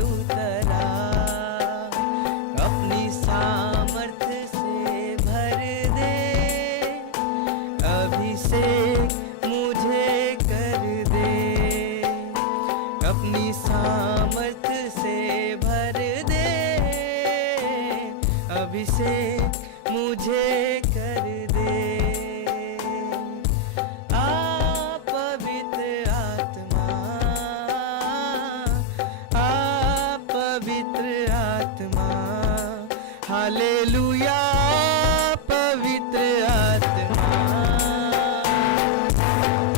उतरा, अपनी सामर्थ्य से भर दे, अभिषेक मुझे कर दे, अपनी सामर्थ्य से भर दे, अभिषेक मुझे कर दे। आ पवित्र आत्मा, आ पवित्र आत्मा, हालेलुया पवित्र आत्मा,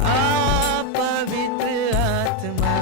आ पवित्र आत्मा।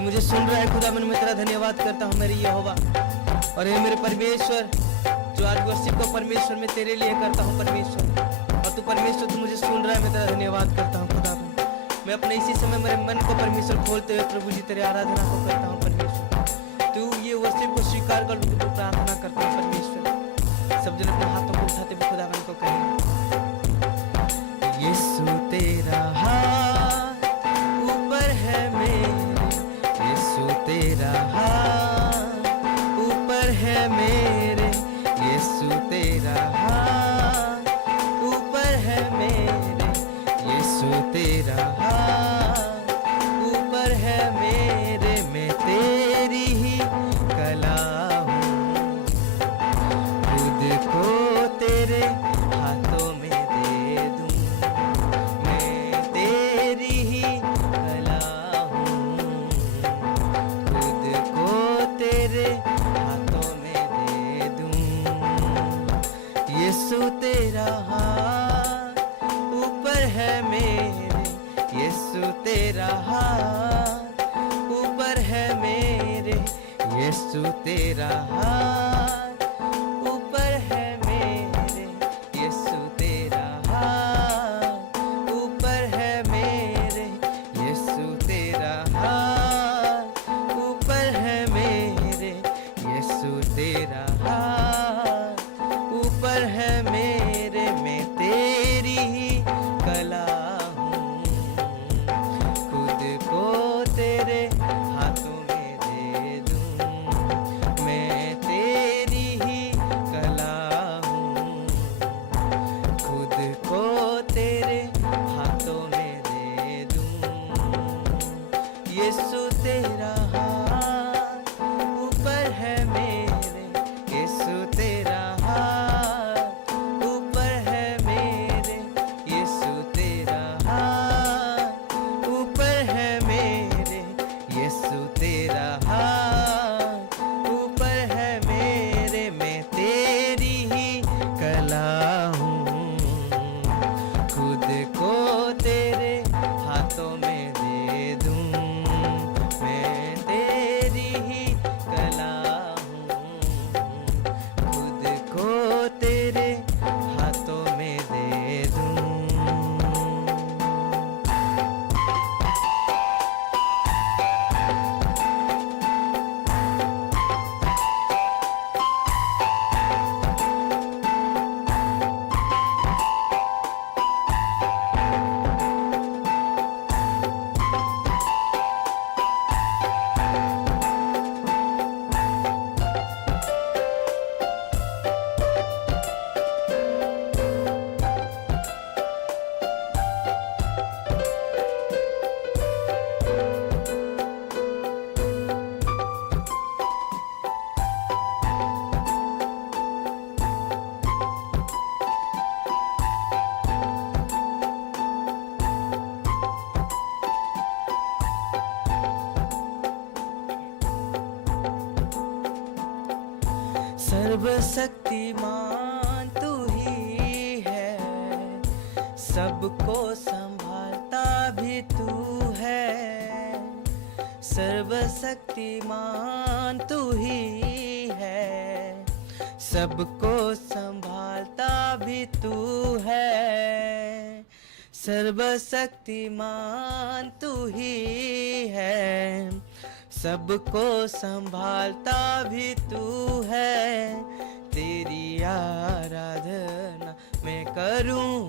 मुझे सुन रहा है खुदावन, मैं तेरा धन्यवाद करता हूँ मेरे यहोवा। और हे मेरे परमेश्वर, जो आज वर्शिप को परमेश्वर मैं तेरे लिए करता हूँ परमेश्वर, और तू परमेश्वर तू मुझे सुन रहा है, मैं तेरा धन्यवाद करता हूँ खुदावन। मैं अपने इसी समय मेरे मन को परमेश्वर खोलते हुए प्रभु जी तेरे आराधना को करता हूँ परमेश्वर। तू ये वर्शिप को स्वीकार कर, तू प्रार्थना करता हूँ परमेश्वर। सब जन अपने हाथों को उठाते हुए खुदावन को कहें, यीशु तेरा हाथ ऊपर है मेरे, यीशु तेरा हाथ ऊपर है मेरे, यीशु तेरा हाथ ऊपर है मेरे, यीशु तेरा हाथ ऊपर है मेरे। मैं तेरी ही कला हूँ, खुद को तेरे हाथों में दे दूँ। मैं तेरी ही कला हूँ, खुद को तेरे हाथों में दे दूँ। यीशु तेरा हाथ ऊपर है मेरे, यीशु तेरा हाथ ऊपर है मेरे, यीशु तेरा हाथ ऊपर है मेरे, यीशु तेरा हाथ ऊपर है मेरे, यीशु तेरा हाथ ऊपर है मेरे, यीशु तेरा हाथ ऊपर है मेरे। मैं तेरी ही कला हूँ, खुद को तेरे हाथों में दे दूँ। मैं तेरी सर्वशक्तिमान तू ही है, सबको संभालता भी तू है। सर्वशक्तिमान तू ही है, सबको संभालता भी तू है। सर्वशक्तिमान तू ही है, सबको संभालता भी तू है। तेरी आराधना मैं करूं,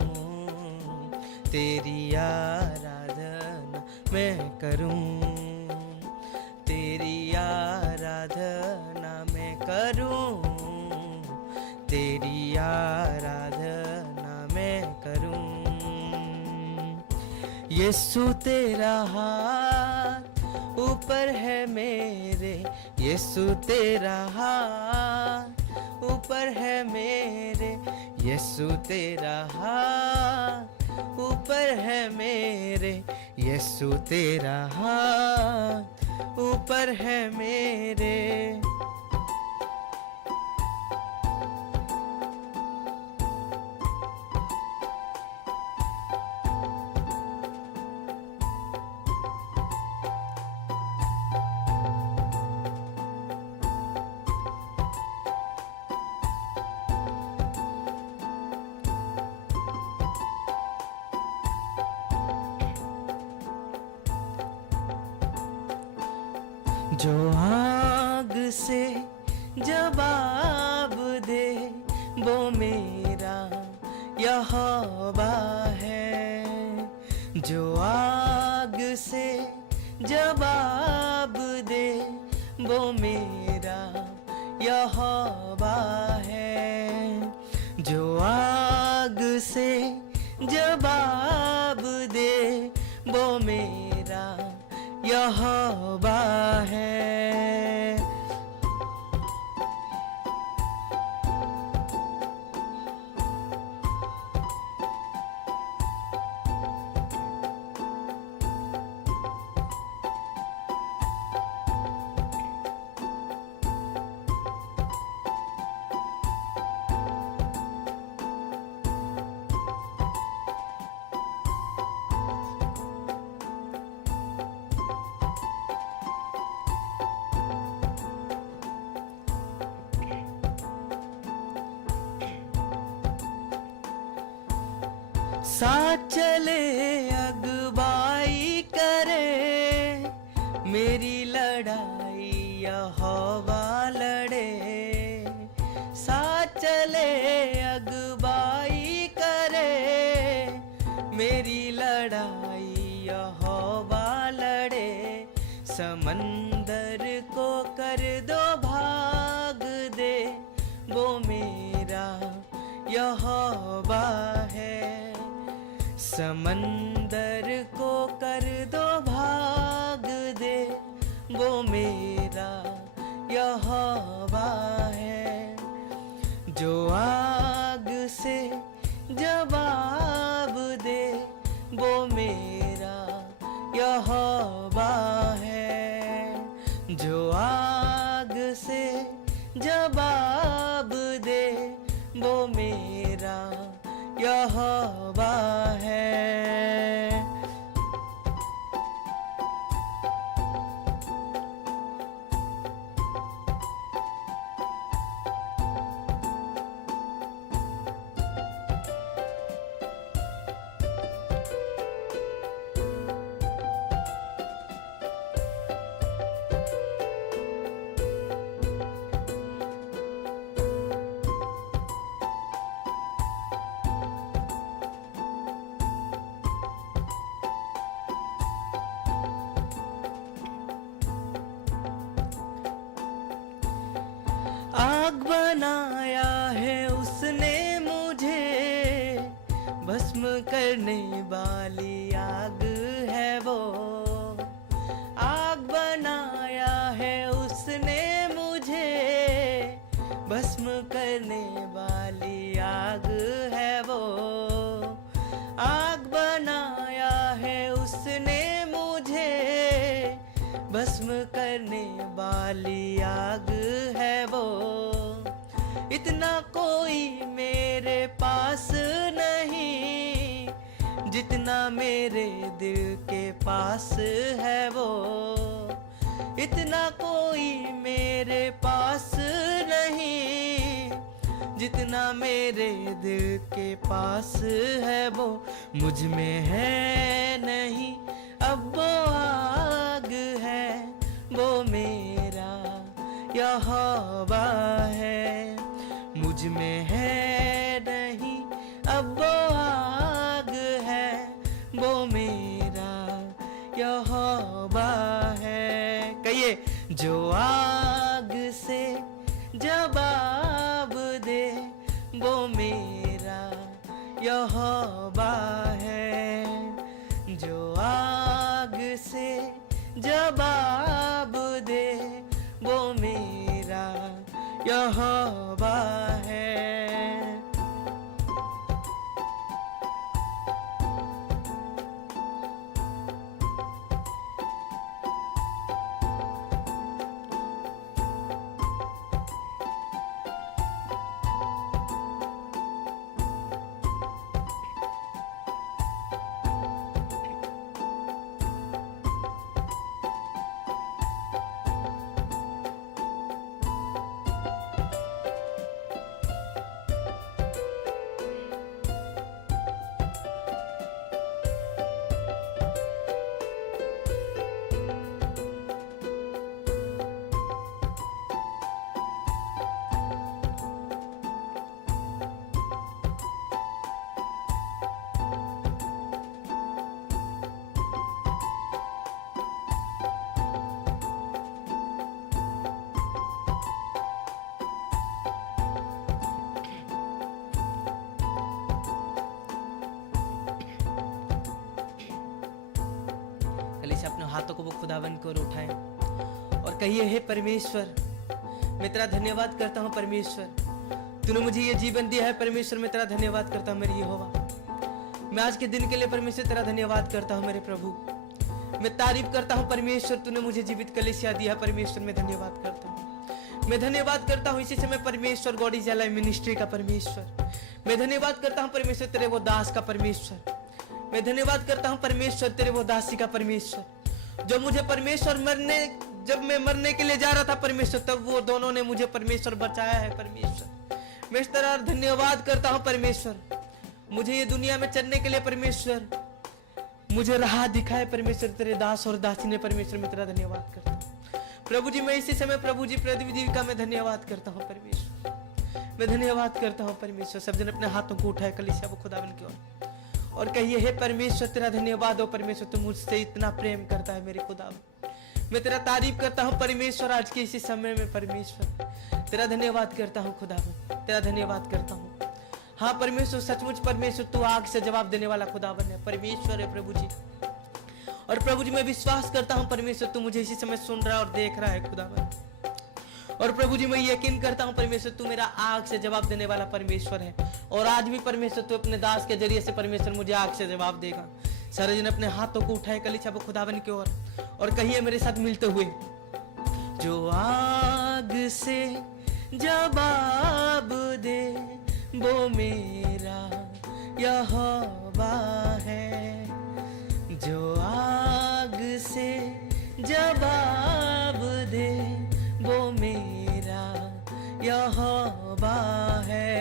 तेरी आराधना मैं करूं, तेरी आराधना मैं करूं, तेरी आराधना मैं करूं। यीशु तेरा हाथ ऊपर है मेरे, यीशु तेरा हाथ ऊपर है मेरे, यीशु तेरा हाथ ऊपर है मेरे, यीशु तेरा हाथ ऊपर है मेरे। जो आग से जवाब दे वो मेरा यहोवा है। जो आग से जवाब दे वो मेरा यहोवा है। जो आग से जवाब दे वो मेरा यहोवा है। साथ चले अगुवाई करे, मेरी लड़ाई यहोवा लड़े। साथ चले अगुवाई करे, मेरी लड़ाई यहोवा लड़े। समंदर को कर दो भाग दे वो मेरा यहोवा है। समंदर को कर दो भाग दे वो मेरा यहोवा है। जो आग से जवाब दे वो मेरा यहोवा है। जो आग से जवाब दे वो मेरा यहोवा है। आग बनाया है उसने मुझे, भस्म करने वाली आग है वो। आग बनाया है उसने मुझे, भस्म करने वाली आग है वो। आग बनाया है उसने मुझे, भस्म करने वाली आग है वो। इतना कोई मेरे पास नहीं, जितना मेरे दिल के पास है वो। इतना कोई मेरे पास नहीं, जितना मेरे दिल के पास है वो। मुझ में है नहीं अब वो आग है, वो मेरा यहोवा है। मुझ में है नहीं अब वो आग है, वो मेरा यहोवा है। कहिए, जो आग से जवाब दे वो मेरा यहोवा है। जो आग से जवाब दे वो मेरा यहोवा है। से अपने हाथों को वो खुदावन को उठाएं और कहिए, हे परमेश्वर, मैं तेरा धन्यवाद करता हूँ। परमेश्वर, तूने मुझे ये जीवन दिया है। परमेश्वर, मैं तेरा धन्यवाद करता हूँ मेरे यहोवा। मैं आज के दिन के लिए परमेश्वर तेरा धन्यवाद करता हूँ मेरे प्रभु। मैं तारीफ करता हूँ परमेश्वर, तूने मुझे जीवित कलीसिया दिया। परमेश्वर, मैं धन्यवाद करता हूँ। मैं धन्यवाद करता हूँ इसी समय परमेश्वर, गॉड इज अलाइव मिनिस्ट्री का परमेश्वर। मैं धन्यवाद करता हूँ परमेश्वर तेरे वो दास का परमेश्वर। मैं धन्यवाद करता हूँ परमेश्वर तेरे वो दासी का परमेश्वर, जो मुझे परमेश्वर जब मैं मरने के लिए जा रहा था परमेश्वर, तब वो दोनों ने मुझे परमेश्वर बचाया है। परमेश्वर, मैं इस तरह धन्यवाद करता हूँ परमेश्वर, मुझे ये दुनिया में चलने के लिए परमेश्वर मुझे राह दिखाए। परमेश्वर, तेरे दास और दासी ने परमेश्वर, मैं तेरा धन्यवाद करता हूँ प्रभु जी। मैं इसी समय प्रभु जी पृथ्वी का मैं धन्यवाद करता हूँ परमेश्वर, मैं धन्यवाद करता हूँ परमेश्वर। सब जन अपने हाथों को उठाए कलीसिया वो खुदावन की ओर और कहिए, हे परमेश्वर, तेरा धन्यवाद हो परमेश्वर, तू मुझसे इतना प्रेम करता है मेरे खुदावन। मैं तेरा तारीफ करता हूँ परमेश्वर। आज के इसी समय में परमेश्वर तेरा धन्यवाद करता हूँ खुदावन, तेरा धन्यवाद करता हूँ। हाँ परमेश्वर, सचमुच परमेश्वर तू आग से जवाब देने वाला खुदावन है। परमेश्वर है प्रभु जी। और प्रभु जी, मैं विश्वास करता हूँ परमेश्वर तू मुझे इसी समय सुन रहा है और देख रहा है खुदावन। और प्रभु जी, मैं यकीन करता हूँ परमेश्वर तू मेरा आग से जवाब देने वाला परमेश्वर है। और आज भी परमेश्वर तू अपने दास के जरिए से परमेश्वर मुझे आग से जवाब देगा। सारे जन अपने हाथों को उठाए कलीसिया वो खुदावन की ओर और कहिए मेरे साथ मिलते हुए, जो आग से जवाब दे वो मेरा यहोवा है। जो आग से जवाब दे वो मेरा यहोवा है।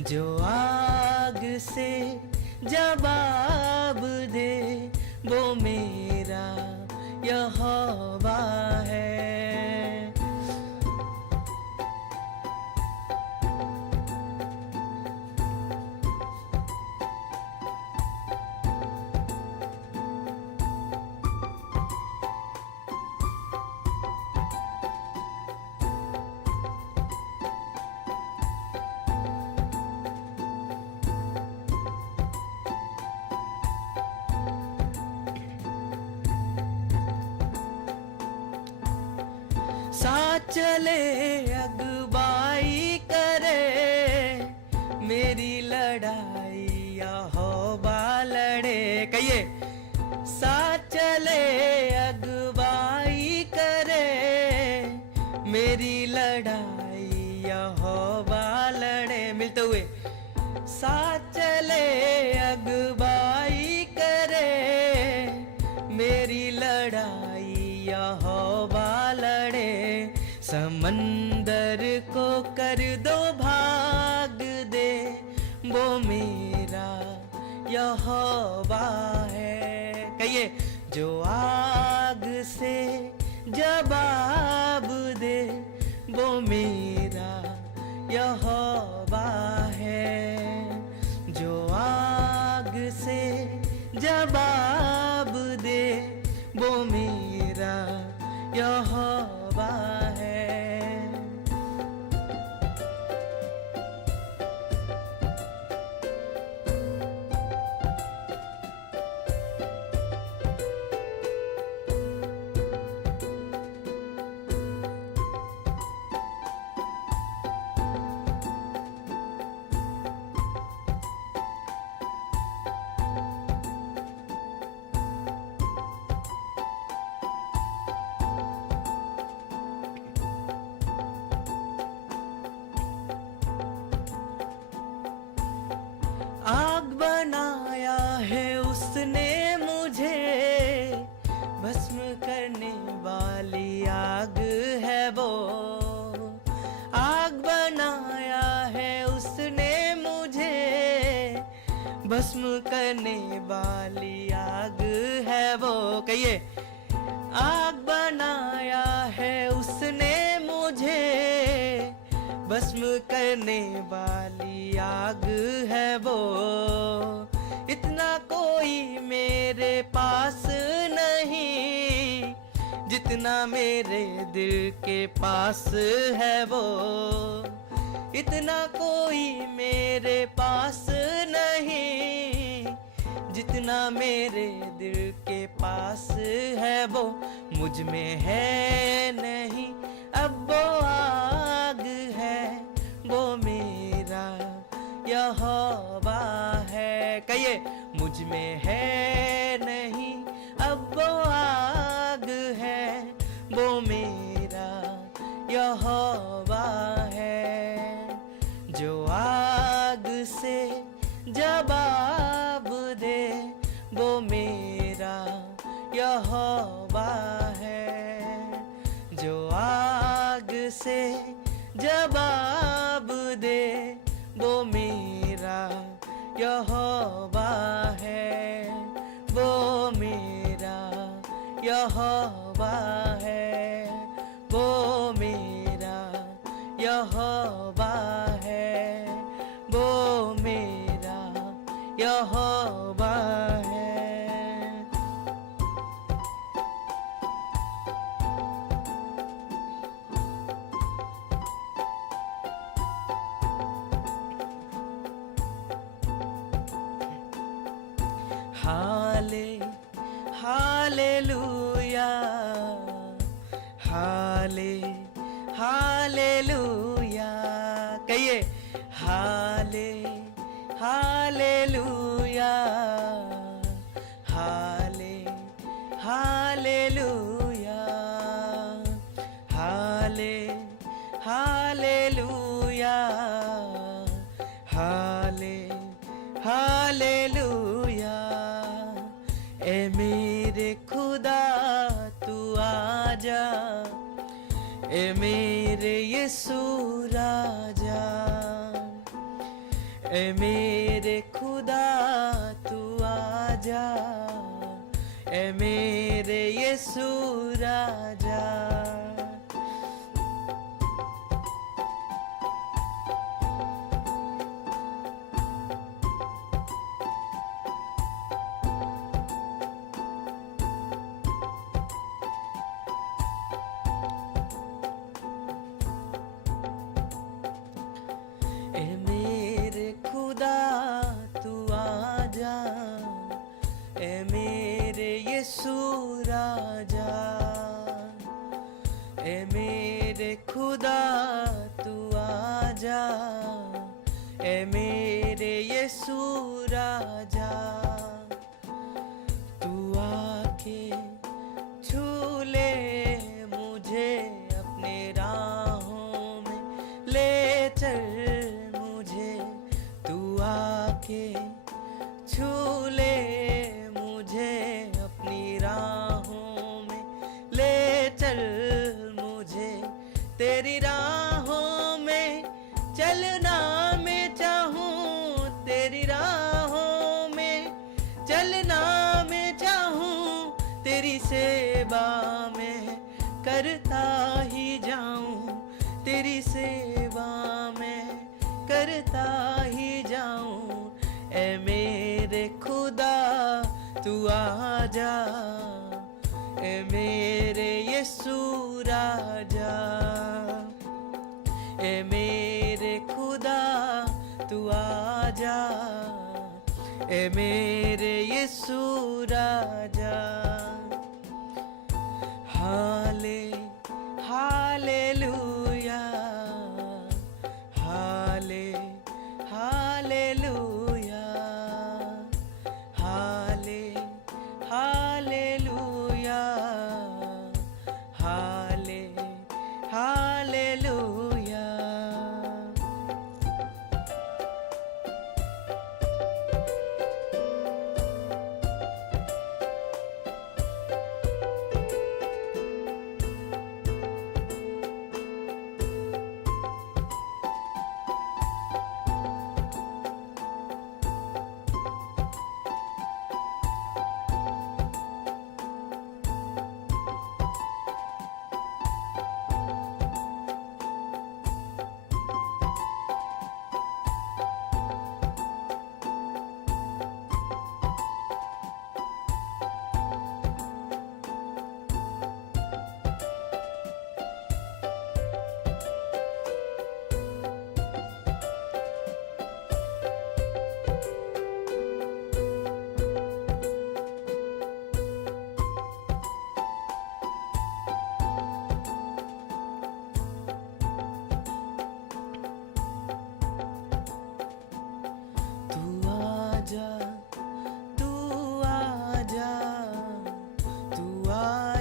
जो आग से जवाब दे वो मेरा यहोवा है। चले अगुवाई करे मेरी लड़ाई यहोवा लड़े। कहिए, साथ चले अगुवाई करे मेरी लड़ाई यहोवा साथ चले अगुवाई करे, मेरी लड़ाई यहोवा लड़े। समंदर को कर दो भाग दे, वो मेरा यहोवा है। कहिए, जो आग से जवाब दे, वो मेरा यहोवा है। जो आग से जवाब दे, वो मेरा यहोवा है। आग बनाया है उसने मुझे, भस्म करने वाली आग है वो। आग बनाया है उसने मुझे, भस्म करने वाली आग है वो। कहिए, आग बनाया है उसने मुझे, भस्म करने वाली आग है वो। इतना कोई मेरे पास नहीं, जितना मेरे दिल के पास है वो। इतना कोई मेरे पास नहीं, जितना मेरे दिल के पास है वो। मुझ में है नहीं अब वो आग है, वो मेरा यहोवा है। कहिए, मुझ में है नहीं अब वो आग है, वो मेरा यहोवा है। जो आग से जवाब दे, वो मेरा यहोवा है। जो आग से जवाब दे, वो मेरा यहोवा है। वो मेरा यहोवा है। वो मेरा यहोवा है। वो मेरा यहोवा है। Hallelujah, hallelujah. कहिए, हालेलुया, हालेलुया, हालेलुया, हालेलुया। ए मेरे खुदा तू आजा, ए मेरे यीशु राजा। ए मेरे खुदा तू आजा, ए मेरे यीशु राजा। ए मेरे खुदा तू आजा, ए मेरे यीशु राजा। ए मेरे खुदा तू आजा, ए मेरे यीशु राजा। तू आके छू ले मुझे अपने राहों में ले चल मुझे। तू आ चलना मैं चाहूं तेरी सेवा में करता ही जाऊं, तेरी सेवा में करता ही जाऊं। ए मेरे खुदा तू आजा, ए मेरे यीशु राजा, ए मेरे खुदा तू आजा, ए मेरे यीशु राजा। हाले हालेलुया, हाले हालेलुया, हाले हालेलुया, हाले हालेलुया।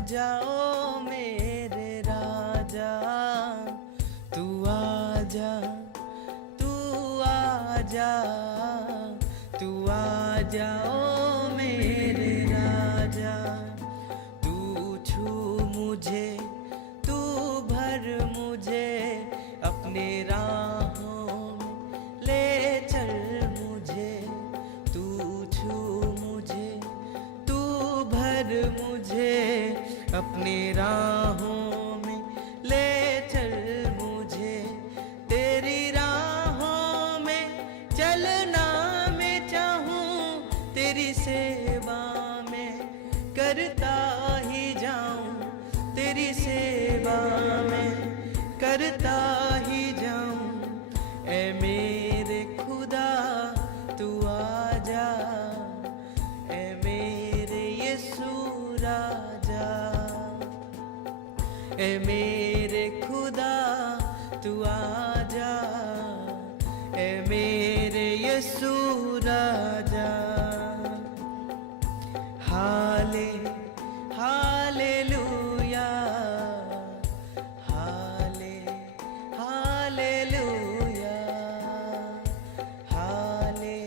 जाओ मेरे राजा, तू आजा, तू आजा, तू आजा ओ मेरे राजा। तू छू मुझे, तू भर मुझे अपने राहों में ले चल मुझे। तू छू मुझे, तू भर मुझे अपनी राहों में ले चल मुझे। तेरी राहों में चलना मैं चाहूं, तेरी सेवा में करता ही जाऊं, तेरी सेवा में करता ही जाऊं। ऐ मेरे खुदा तू आजा, ऐ मेरे यीशु राजा। ए मेरे खुदा तू आजा, ए मेरे यीशु राजा। हाले हालेलुया, हाले हालेलुया, हाले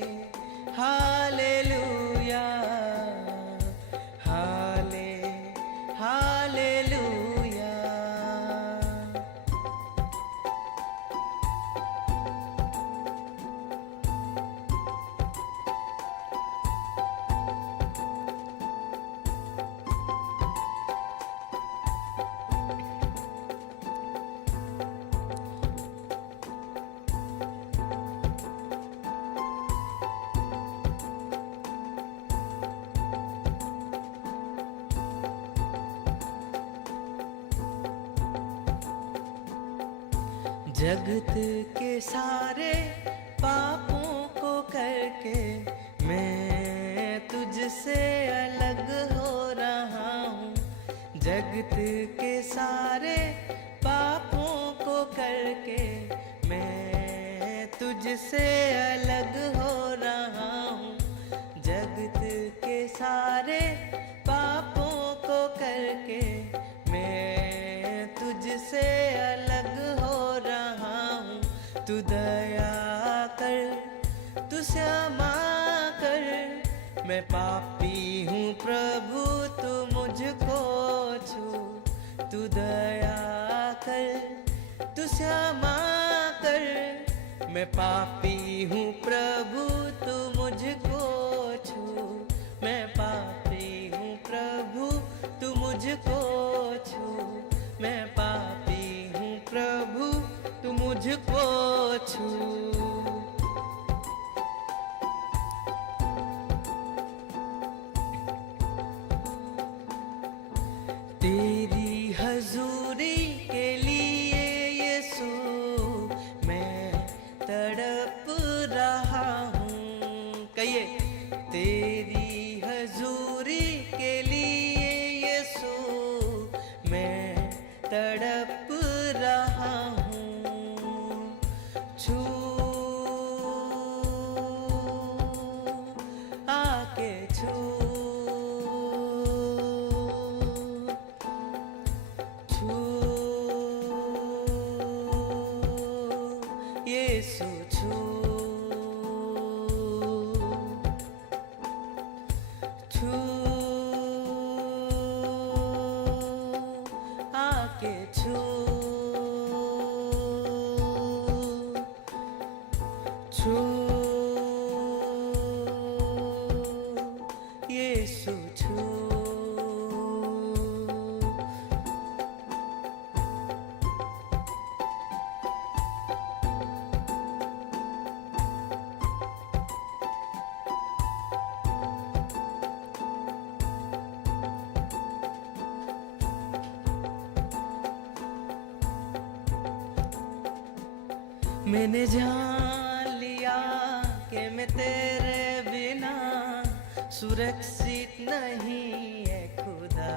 हालेलुया, हाले हालेलुया। जगत के सारे पापों को करके मैं तुझसे अलग हो रहा हूँ। जगत के सारे पापों को करके मैं तुझसे अलग हो रहा हूँ। जगत के सारे पापों को करके मैं तुझसे अलग हो रहा हूँ। तू दया कर, तू क्षमा कर, मैं पापी हूँ प्रभु तू मुझको छू। तू दया कर, तू क्षमा कर, मैं पापी हूँ प्रभु तू मुझको छू। मैं मुझको छू, मैं पापी हूँ प्रभु तू मुझको छू। तेरी हजूरी के लिए यीशु मैं तड़प रहा हूँ। कहिए, तेरी हजूरी के लिए यीशु मैं तड़प रहा हूँ। छू आके छू, छू यीशु छू, छू आके छू, छू यीशु छू। मैंने जान लिया कि मैं तेरे बिना सुरक्षित नहीं है खुदा।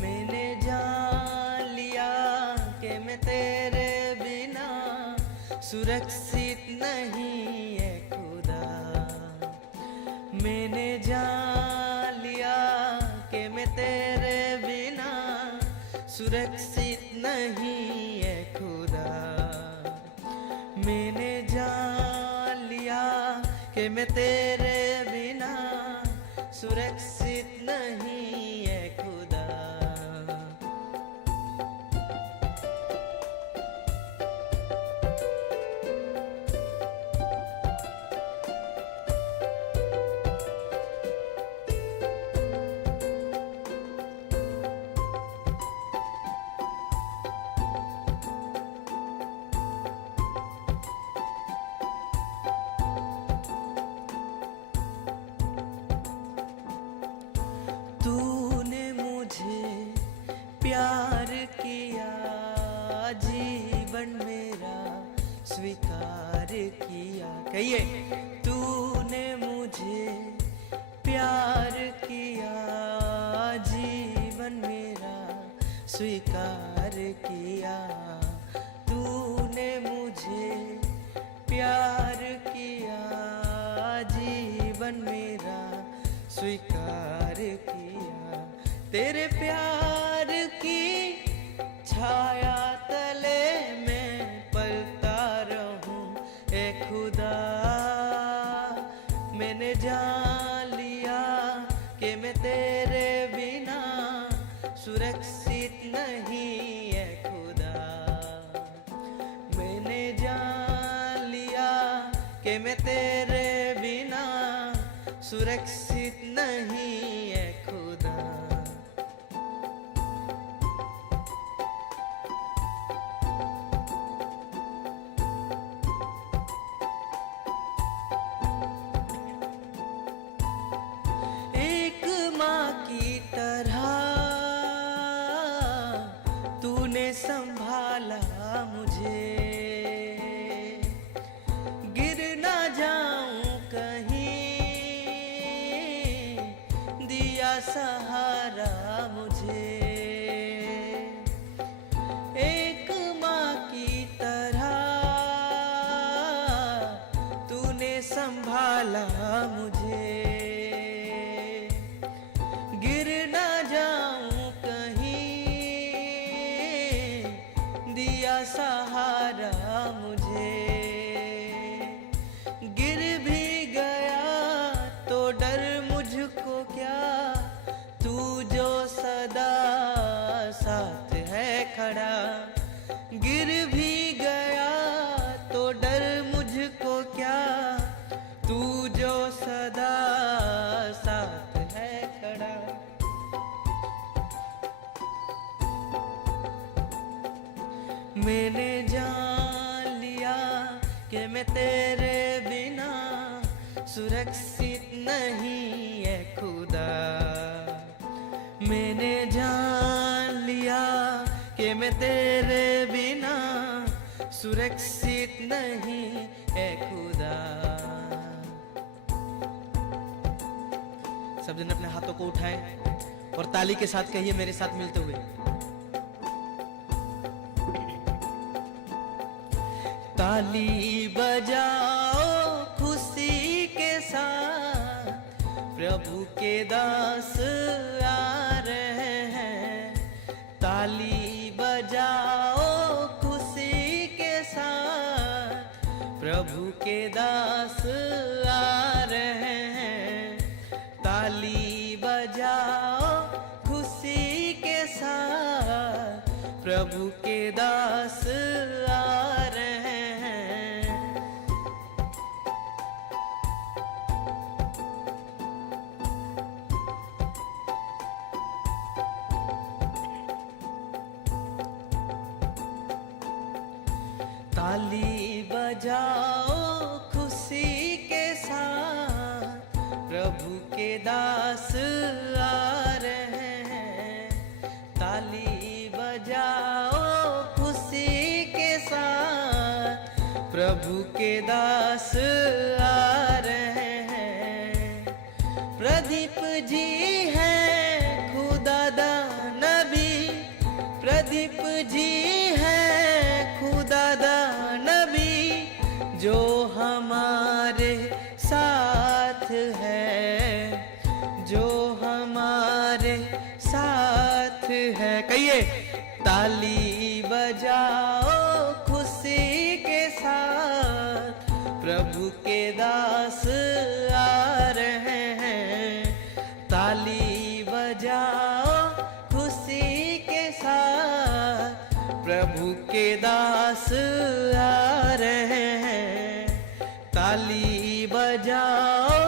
मैंने जान लिया कि मैं तेरे बिना सुरक्षित नहीं है खुदा। मैंने जान लिया कि मैं तेरे बिना सुरक्षित नहीं है खुदा। मैंने जान लिया कि मैं तेरे बिना सुरक्षित नहीं है खुदा। तूने मुझे प्यार किया, जीवन मेरा स्वीकार किया। कहिए, तूने मुझे प्यार किया, जीवन मेरा स्वीकार किया। तूने मुझे प्यार किया, जीवन मेरा स्वीकार किया। तेरे प्यार की छाया तले मैं पलता रहूं ए खुदा। मैंने जान लिया कि मैं तेरे बिना सुरक्षित नहीं है खुदा। मैंने जान लिया कि मैं तेरे बिना सुरक्षित नहीं है खुदा। एक माँ की तरह तूने संभाला मुझे, गिर ना जाऊं कहीं, दिया सहारा मुझे। एक माँ की तरह तूने संभाला मुझे, गिर ना जाऊं कहीं, दिया सहारा मुझे। गिर भी गया तो डर मुझको क्या, तू जो सदा साथ है खड़ा। गिर भी गया तो डर मुझको क्या, तू जो सदा साथ है खड़ा। मैंने जान लिया कि मैं तेरे बिना सुरक्षित नहीं है खुदा। मैंने जान लिया कि मैं तेरे बिना सुरक्षित नहीं है खुदा। सब जन अपने हाथों को उठाएं और ताली के साथ कहिए मेरे साथ मिलते हुए, ताली बजाओ खुशी के साथ, प्रभु के दास आ रहे हैं। ताली बजाओ खुशी के साथ, प्रभु के दास आ रहे हैं। ताली बजाओ खुशी के साथ, प्रभु के दास आ रहे हैं। ताली बजाओ खुशी के साथ, प्रभु के दास आ रहे हैं। ताली बजाओ खुशी के साथ, प्रभु के दास आ रहे हैं। प्रदीप जी हैं खुदादा नबी, प्रदीप जी हैं खुदादा नबी, जो हमारे साथ है, जो हमारे साथ है। कहिए ताली बजाओ खुशी के साथ, प्रभु के दास आ रहे हैं। ताली बजाओ खुशी के साथ, प्रभु के दास आ रहे हैं। ताली बजाओ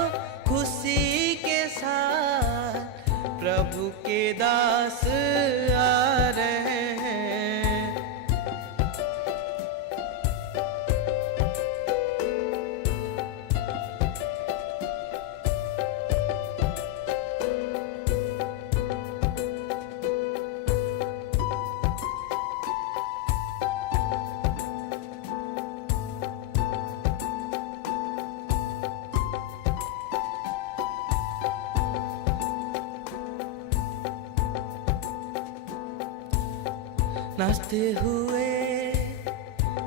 खुशी के साथ, प्रभु के दास आ रहे हैं। नाचते हुए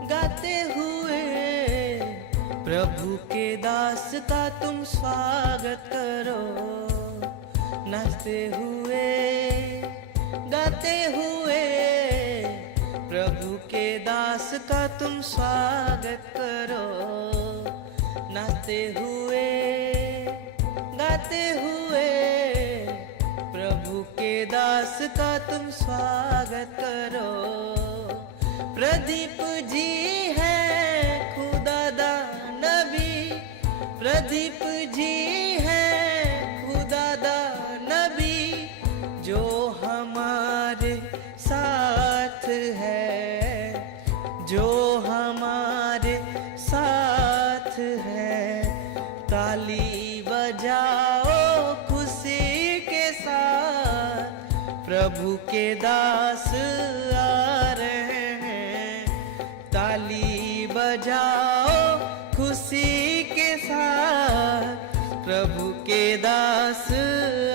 गाते हुए प्रभु के दास का तुम स्वागत करो। नाचते हुए गाते हुए प्रभु के दास का तुम स्वागत करो। नाचते हुए गाते हुए प्रभु के दास का तुम स्वागत करो। प्रदीप जी हैं खुदादा नबी, प्रदीप जी हैं खुदादा नबी, जो हमारे साथ है, जो हमारे साथ है। ताली बजाओ खुशी के साथ, प्रभु के दास आ रहे हैं। ताली बजाओ खुशी के साथ, प्रभु के दास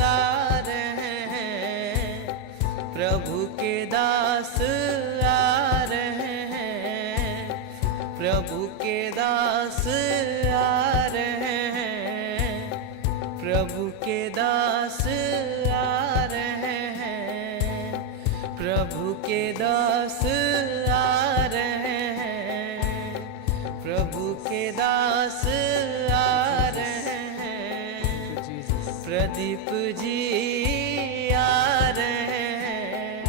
आ रहे हैं। प्रभु के दास आ रहे हैं। प्रभु के दास आ रहे हैं। प्रभु के दास आ रहे हैं। प्रभु के दास आ रहे हैं। प्रभु के दास आ रहे हैं। प्रदीप जी आ रहे हैं।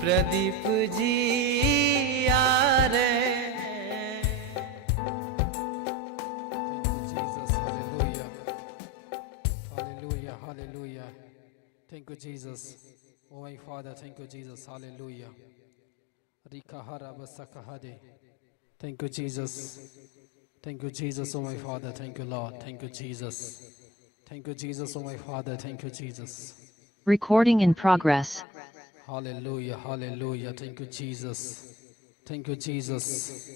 प्रदीप जी आ रहे हैं। Thank you, Jesus. Oh, my Father, thank you, Jesus. Hallelujah. Thank you, Jesus. Thank you, Jesus, oh my Father. Thank you, Lord. Thank you, Jesus. Thank you, Jesus, oh my Father. Thank you, Jesus. Recording in progress. Hallelujah, hallelujah. Thank you, Jesus. Thank you, Jesus.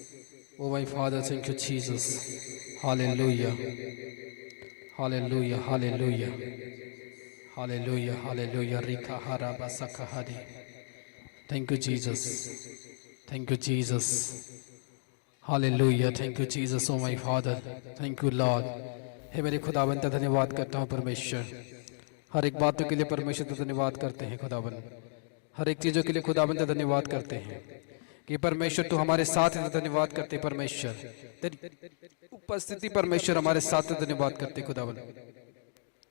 Oh my Father, thank you, Jesus. Hallelujah, hallelujah, hallelujah. Hallelujah, hallelujah. Rika haraba sakahadi. Thank you, Jesus. Thank you, Jesus. Hallelujah. Thank you, Jesus, oh my Father. Thank you, Lord. हे मेरे खुदावन का धन्यवाद करता हूँ परमेश्वर। हर एक बातों के लिए परमेश्वर का धन्यवाद करते हैं खुदावन। हर एक चीज़ों के लिए खुदावन का धन्यवाद करते हैं कि परमेश्वर तू हमारे साथ है, तो धन्यवाद करते हैं परमेश्वर। तेरी उपस्थिति परमेश्वर हमारे साथ है, धन्यवाद करते हैं खुदावन।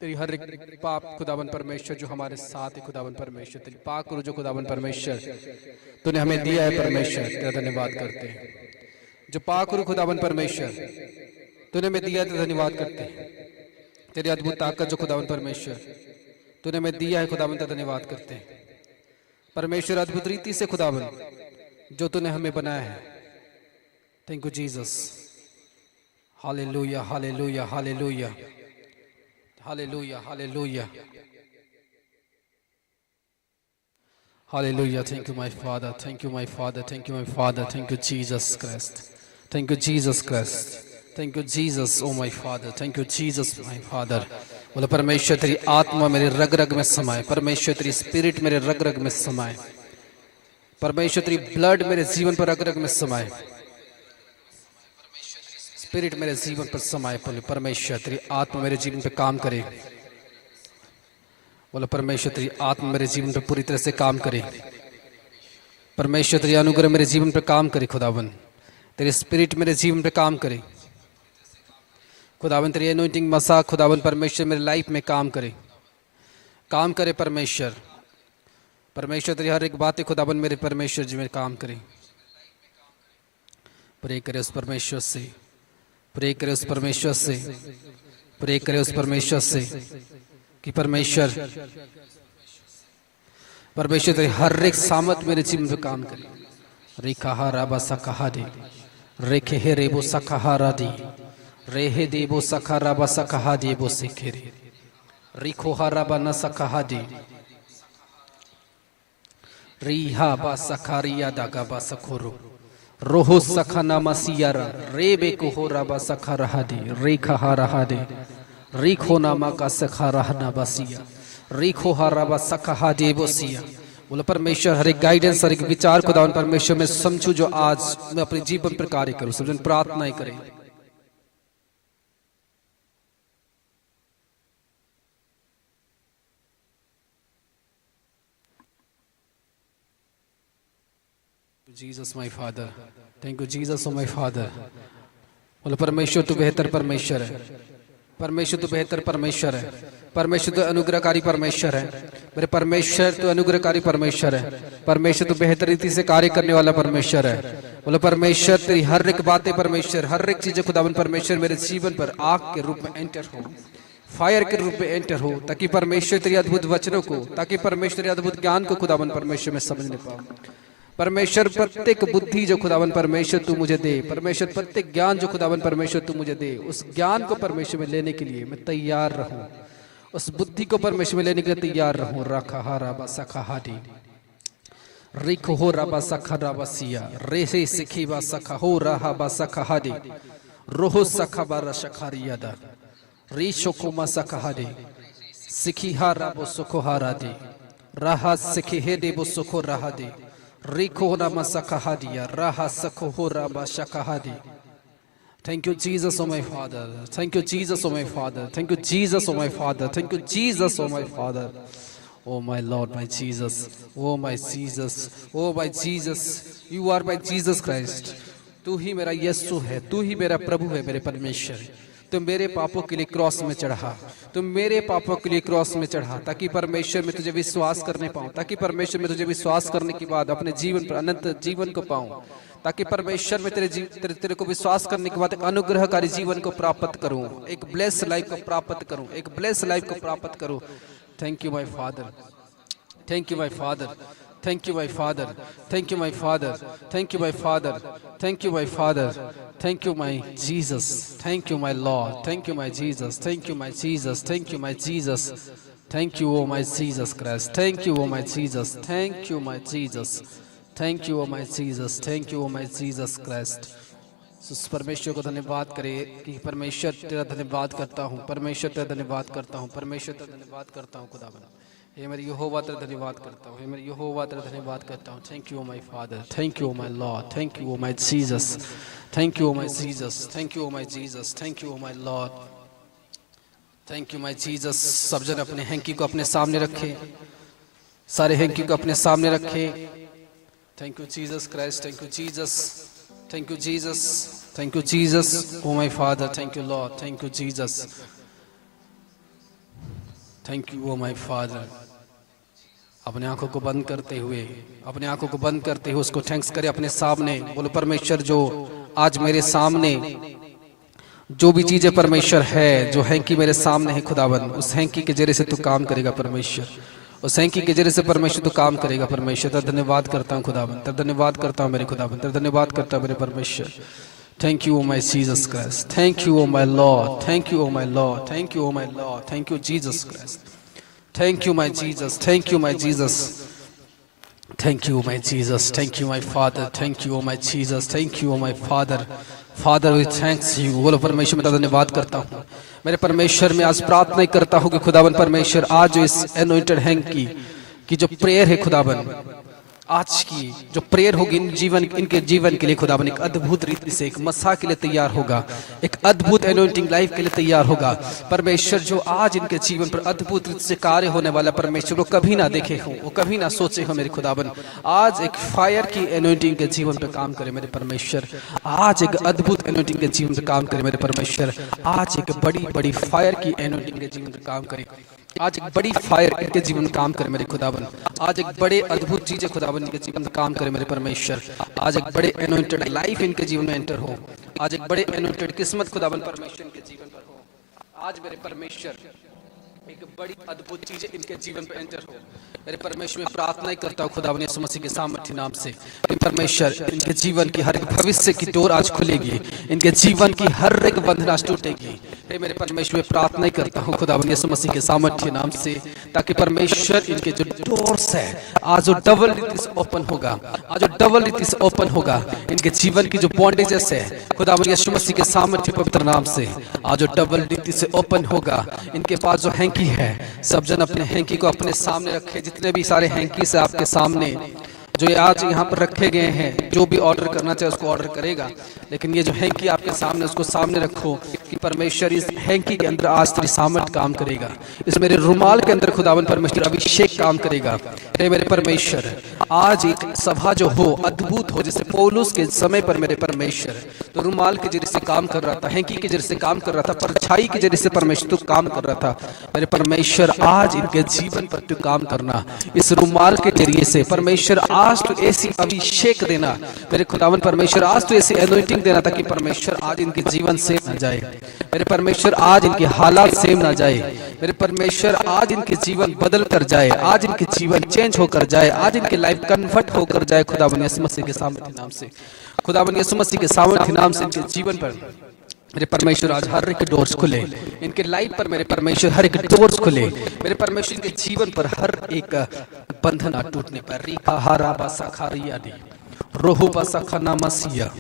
तेरी हर एक पाप खुदावन परमेश्वर जो हमारे साथ है खुदावन परमेश्वर, तेरी पाक करो जो खुदावन परमेश्वर तूने हमें दिया है परमेश्वर, तेरा धन्यवाद करते हैं। जो पाक करो खुदावन परमेश्वर तूने हमें दिया है, तो धन्यवाद करते हैं। तेरी अद्भुत ताकत जो खुदावन परमेश्वर तूने हमें दिया है खुदावन का धन्यवाद करते हैं परमेश्वर। अद्भुत रीति से खुदावन जो तूने हमें बनाया है। Thank you Jesus. Hallelujah, hallelujah, hallelujah, hallelujah, hallelujah, hallelujah. Thank you, my Father. Thank you, my Father. Thank you, my Father. Thank you, Jesus Christ. Thank you, Jesus Christ. Thank you, Jesus, oh my Father. Thank you, Jesus, my Father. बोला परमेश्वर तेरी आत्मा मेरे रग रग में समाए, परमेश्वर तेरी स्पिरिट मेरे रग रग में समाए, परमेश्वर तेरी ब्लड मेरे जीवन पर रग रग में समाए, स्पिरिट मेरे जीवन पर समाए। परमेश्वर तेरी आत्मा मेरे जीवन पे काम करे। बोला परमेश्वर तेरी आत्मा मेरे जीवन पे पूरी तरह से काम करे। परमेश्वर तेरी अनुग्रह मेरे जीवन पे काम करे खुदावन। तेरी स्पिरिट मेरे जीवन पे काम करे खुदावन। तेरी एनोइंटिंग मसा खुदावन परमेश्वर मेरे लाइफ में काम करे, काम करे परमेश्वर। परमेश्वर तेरी हर एक बातें खुदावन मेरे परमेश्वर जी में काम करे। प्रे करे उस परमेश्वर से, प्रे करे उस परमेश्वर से, प्रे करे उस परमेश्वर से कि परमेश्वर परमेश्वर तेरी हर एक सामत मेरे जीवन में काम करे। रेखा राबा सखा दे, रेखे हे रेबो सखा दी, रेहे देबो सखा राबा सखा देबो सिखेरे, रिखो हाराबा न सखा दी, रिहा बा सखारिया दागा बा सखोरो, रोहो सखा नामा सियारा, रेबे को हो राबा सखा रहा दी, रेखा हा रहा दे, रिखो नामा का सखा रहना बसिया, रिखो हा राबा सखा हा देबो सिया। बोला परमेश्वर हर एक गाइडेंस, हर एक विचार खुदावन परमेश्वर मैं समझूं जो आज मैं अपने जीवन पर कार्य करूं। सब जन प्रार्थनाएं करें। Jesus my Father, thank you Jesus, oh my Father। बोला परमेश्वर तू बेहतर परमेश्वर है, परमेश्वर तू बेहतर परमेश्वर है, परमेश्वर तू अनुग्रहकारी परमेश्वर है, मेरे परमेश्वर तू अनुग्रहकारी परमेश्वर है, परमेश्वर तू बेहतर रीति से कार्य करने वाला परमेश्वर है। बोला परमेश्वर तेरी हर एक बातें परमेश्वर, हर एक चीजें खुदावन परमेश्वर मेरे जीवन पर आग के रूप में एंटर हो, फायर के रूप में एंटर हो, ताकि परमेश्वर तेरी अद्भुत वचनों को, ताकि परमेश्वर तेरी अद्भुत ज्ञान को खुदावन परमेश्वर में समझने पाऊं। परमेश्वर प्रत्येक बुद्धि जो खुदावन परमेश्वर तू मुझे दे, परमेश्वर प्रत्येक ज्ञान जो खुदावन परमेश्वर तू मुझे दे, उस ज्ञान को परमेश्वर में लेने के लिए मैं तैयार रहूं, उस बुद्धि को परमेश्वर में लेने के लिए तैयार रहूं। रखा राबा सखा हादी, रिखो हो राबा सखा राबा सिया, रेसे सिखी बा सखा हो रहा बा सखा हादी, रोहो सखा बारा शखारिया दा, रीशो कोमा सखा हादी, सिखी हा राबो सुखो हारा दे, रहा सिखी हे देबो सुखो रहा दे, रिखो रामा सखहादिया, रहा सखो हो Rama शखहादी। Thank you Jesus, oh my Father. Thank you Jesus, oh my Father. Thank you Jesus, oh my Father. Thank you Jesus, oh my Father. Oh my Lord, my Jesus. Oh my Jesus. Oh my Jesus. You are my Jesus Christ. तू ही मेरा यीशु है, तू ही मेरा प्रभु है, मेरे परमेश्वर। तुम मेरे पापों के लिए क्रॉस में चढ़ा, तुम मेरे पापों के लिए क्रॉस में चढ़ा, ताकि परमेश्वर में तुझे विश्वास करने पाऊं, ताकि परमेश्वर में तुझे विश्वास करने के बाद अपने जीवन पर अनंत जीवन को पाऊं, ताकि परमेश्वर में तेरे को विश्वास करने के बाद एक अनुग्रहकारी जीवन को प्राप्त करूं, एक ब्लेस लाइफ को प्राप्त करूं, एक ब्लेस लाइफ को प्राप्त करूं। Thank you my father, thank you my father. Thank you, my Father. Thank you, my Father. Thank you, my Father. Thank you, my Father. Thank you, my Jesus. Thank you, my Lord. Thank you, my Jesus. Thank you, my Jesus. Thank you, my Jesus. Thank you, oh my Jesus Christ. Thank you, oh my Jesus. Thank you, my Jesus. Thank you, oh my Jesus. Thank you, oh my Jesus Christ. उस परमेश्वर को धन्यवाद करे कि परमेश्वर तेरा धन्यवाद करता हूँ, परमेश्वर तेरा धन्यवाद करता हूँ, परमेश्वर तेरा धन्यवाद करता हूँ खुदावन। हे मेरे यहोवा तेरा धन्यवाद करता हूँ, हे मेरे यहोवा तेरा धन्यवाद करता हूँ। Thank you oh my father, thank you oh my Lord, thank you oh my Jesus, thank you oh my Jesus, thank you oh my Jesus, thank you oh my Lord, thank you my Jesus. सब जन अपने hanky को अपने सामने रखे, सारे hanky को अपने सामने रखे। Thank you Jesus Christ, thank you Jesus, thank you Jesus, thank you Jesus, O my father, thank you Lord, thank you Jesus, thank you oh my father. अपने आंखों को बंद करते हुए, अपने आंखों को बंद करते हुए उसको थैंक्स करे अपने सामने। बोलो परमेश्वर जो आज मेरे सामने जो भी चीजें परमेश्वर है, जो हैंकी मेरे सामने है खुदावन, उस हैंकी के जरिए से तू काम करेगा परमेश्वर, उस हैंकी के जरिए से परमेश्वर तू काम करेगा परमेश्वर। तेरा धन्यवाद करता हूँ खुदावन, तेरा धन्यवाद करता हूँ मेरे खुदावन, तेरा धन्यवाद करता हूँ मेरे परमेश्वर। Thank you, O my Jesus Christ. Thank you, O my Lord. Thank you, O my Lord. Thank you, O my Lord. Thank you, Jesus Christ. Thank you, my Jesus. Thank you, my Jesus. Thank you, my Jesus. Thank you, my Father. Thank you, O my Jesus. Thank you, O my Father. Father, we thanks you. बोलो परमेश्वर मैं तेरा धन्यवाद करता हूँ। मेरे परमेश्वर मैं आज प्रार्थना करता हूँ कि खुदावन परमेश्वर आज जो इस एनोइंटेड हैंक की जो प्रेयर है खुदावन, आज की जो प्रेयर होगी इनके जीवन के लिए खुदावन एक अद्भुत रीति से एक मसा के लिए तैयार होगा, एक अद्भुत एनोइंटिंग लाइफ के लिए तैयार होगा परमेश्वर। जो आज इनके जीवन पर अद्भुत रीति से कार्य होने वाला परमेश्वर वो कभी ना देखे हो, वो कभी ना सोचे हो मेरे खुदावन। आज एक फायर की एनोइंटिंग के जीवन पर काम करे मेरे परमेश्वर, आज एक अद्भुत एनोइंटिंग के जीवन पर काम करे मेरे परमेश्वर। आज एक बड़ी बड़ी फायर की एनोइंटिंग के जीवन पर काम करे, आज एक बड़ी फायर इनके जीवन में काम करे मेरे खुदावन। आज एक बड़े अद्भुत चीजें खुदावन इनके जीवन में काम करे मेरे परमेश्वर। आज एक बड़े एनोइंटेड लाइफ इनके जीवन में एंटर हो, आज एक बड़े एनोइंटेड किस्मत खुदावन परमेश्वर इनके जीवन पर हो। आज मेरे परमेश्वर एक बड़ी अद्भुत चीजें इनके जीवन पर एंटर हो मेरे परमेश्वर। में प्रार्थना करता हूँ खुदावन यीशु मसीह के सामर्थ्य नाम से कि परमेश्वर इनके जीवन की हर एक भविष्य की डोर आज खुलेगी, इनके जीवन की हर एक बंधन आज टूटेगी। हे मेरे परमेश्वर में प्रार्थना करता हूँ खुदावन यीशु मसीह के सामर्थ्य नाम से, ताकि परमेश्वर इनके जो डोर्स है आज जो डबल रीति से ओपन होगा, आज जो डबल रीति से ओपन होगा इनके जीवन की जो बॉन्डेजेस है खुदावन यीशु मसीह के सामर्थ्य पवित्र नाम से आज जो डबल रीति से ओपन होगा। इनके पास जो हैंकी है, सब जन अपने हैंकी को अपने सामने रखे, जितने भी सारे हैंकी से आपके सामने जो आज यहाँ पर रखे गए हैं, जो भी ऑर्डर करना चाहे उसको ऑर्डर करेगा, लेकिन ये जो हैंकी आपके सामने उसको सामने रखो कि परमेश्वर इस हैंकी के अंदर आज तेरी सामर्थ काम करेगा, इस मेरे रुमाल के अंदर खुदावन परमेश्वर अभिषेक काम करेगा। हे मेरे परमेश्वर आज एक सभा जो हो अद्भुत हो, जैसे पौलुस के समय पर मेरे परमेश्वर तो रुमाल के जरिए से काम कर रहा था, हैंकी के जरिए से काम कर रहा था, परछाई के जरिए से परमेश्वर तू काम कर रहा था मेरे परमेश्वर। आज इनके जीवन पर तू काम करना, इस रुमाल के जरिए से परमेश्वर आज तो ऐसी अभिषेक देना मेरे खुदावन परमेश्वर, आज तो ऐसी एनोइंटिंग देना ताकि परमेश्वर आज इनके जीवन सेम ना जाए मेरे परमेश्वर, आज इनके हालात सेम ना जाए मेरे परमेश्वर, आज इनके जीवन बदल कर जाए, आज इनके जीवन चेंज होकर जाए, आज इनके लाइफ कन्वर्ट होकर जाए खुदावन यीशु मसीह के सामर्थ्य नाम से, खुदावन यीशु मसीह के सामर्थ्य नाम से। इनके जीवन पर मेरे परमेश्वर आज हर एक डोर्स खुले, इनके लाइफ पर मेरे परमेश्वर हर एक डोर्स खुले मेरे परमेश्वर, इनके जीवन पर हर एक बंधन टूटने पर रीका हारा बासा खारिया दी रोहो बासा खाना मसिया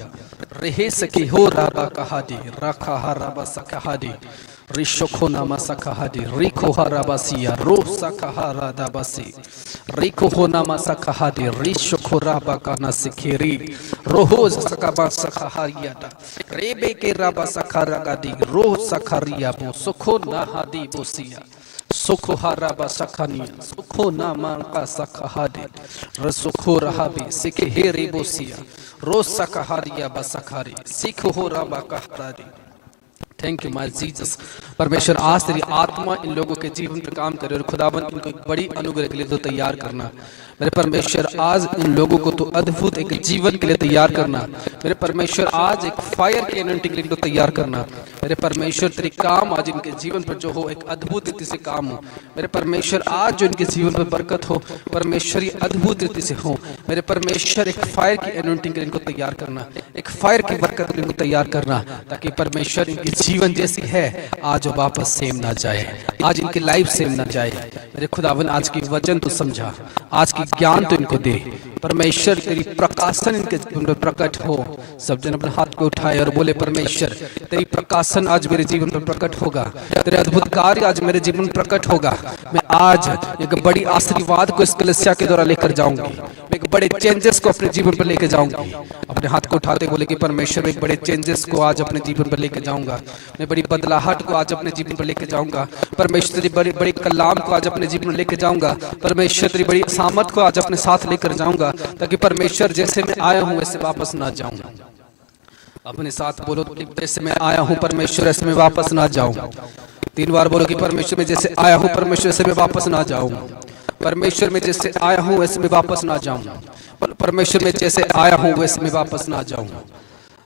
रहे सके हो राबा कहादी रखा हारा बासा कहादी रिशोखो नामा सकहादी रिको हाराबासिया रो सकहारा दाबासी रिको हो नामा सकहादी रिशोखो राबा काना सिखेरी रोहो सकबा सकहारिया दा रेबे के राबा सखारा गादी रो सखारिया बो सुखो नाहादी बोसिया सुखो हाराबा सखानिया सुखो नामा का सकहादी रसुखो रहाबी सिखे हेरे बोसिया रो सकहारिया बसखारी सिखो हो राबा कहरादी। Thank you my Jesus. परमेश्वर आज तेरी आत्मा इन लोगों के जीवन पर काम करे और खुदावन इनको एक बड़ी अनुग्रह के लिए तो तैयार करना मेरे परमेश्वर आज इन लोगों को तो अद्भुत एक जीवन के लिए तैयार करना। मेरे परमेश्वर आज एक फायर की एनॉइंटिंग के लिए तैयार करना। मेरे परमेश्वर तेरे काम आज इनके जीवन पर जो हो एक अद्भुत रीति से काम हो। मेरे परमेश्वर आज जो इनके जीवन पर बरकत हो परमेश्वर ये अद्भुत रीति से हो। मेरे परमेश्वर एक फायर की एनॉइंटिंग के लिए इनको तैयार करना, एक फायर की बरकत के लिए इनको तैयार करना, ताकि परमेश्वर इनकी जीवन जैसी है आज वो वापस सेम ना जाए, आज इनकी लाइफ सेम ना जाए। मेरे खुदावन आज की वचन तो समझा, आज की ज्ञान तो इनको दे परमेश्वर, तेरी प्रकाशन इनके जीवन में प्रकट हो। सब जन अपने हाथ को उठाए और बोले परमेश्वर तेरी प्रकाशन आज मेरे जीवन में प्रकट होगा, तेरे अद्भुत कार्य आज मेरे जीवन में प्रकट होगा। मैं आज एक बड़ी आशीर्वाद को इस कलीसिया के द्वारा लेकर जाऊंगी, मैं एक बड़े चेंजेस को अपने जीवन पर लेकर जाऊंगी। अपने हाथ को उठाते बोले कि परमेश्वर एक बड़े चेंजेस को आज अपने जीवन पर लेकर जाऊंगा, मैं बड़ी बदलाहट को आज अपने जीवन पर लेकर जाऊंगा। परमेश्वर तेरी बड़ी बड़ी कलाम को आज अपने जीवन में लेकर जाऊंगा। परमेश्वर तेरी बड़ी सामर्थ को आज अपने साथ लेकर जाऊंगा, ताकि परमेश्वर जैसे मैं आया हूं वैसे वापस ना जाऊं। अपने साथ बोलो कि जैसे मैं आया हूं परमेश्वर ऐसे मैं वापस ना जाऊं। 3 बार बोलो कि परमेश्वर में जैसे आया हूं परमेश्वर से मैं वापस ना जाऊं। परमेश्वर में जैसे आया हूं वैसे मैं वापस ना जाऊं। परमेश्वर में जैसे आया हूं वैसे मैं वापस ना जाऊं।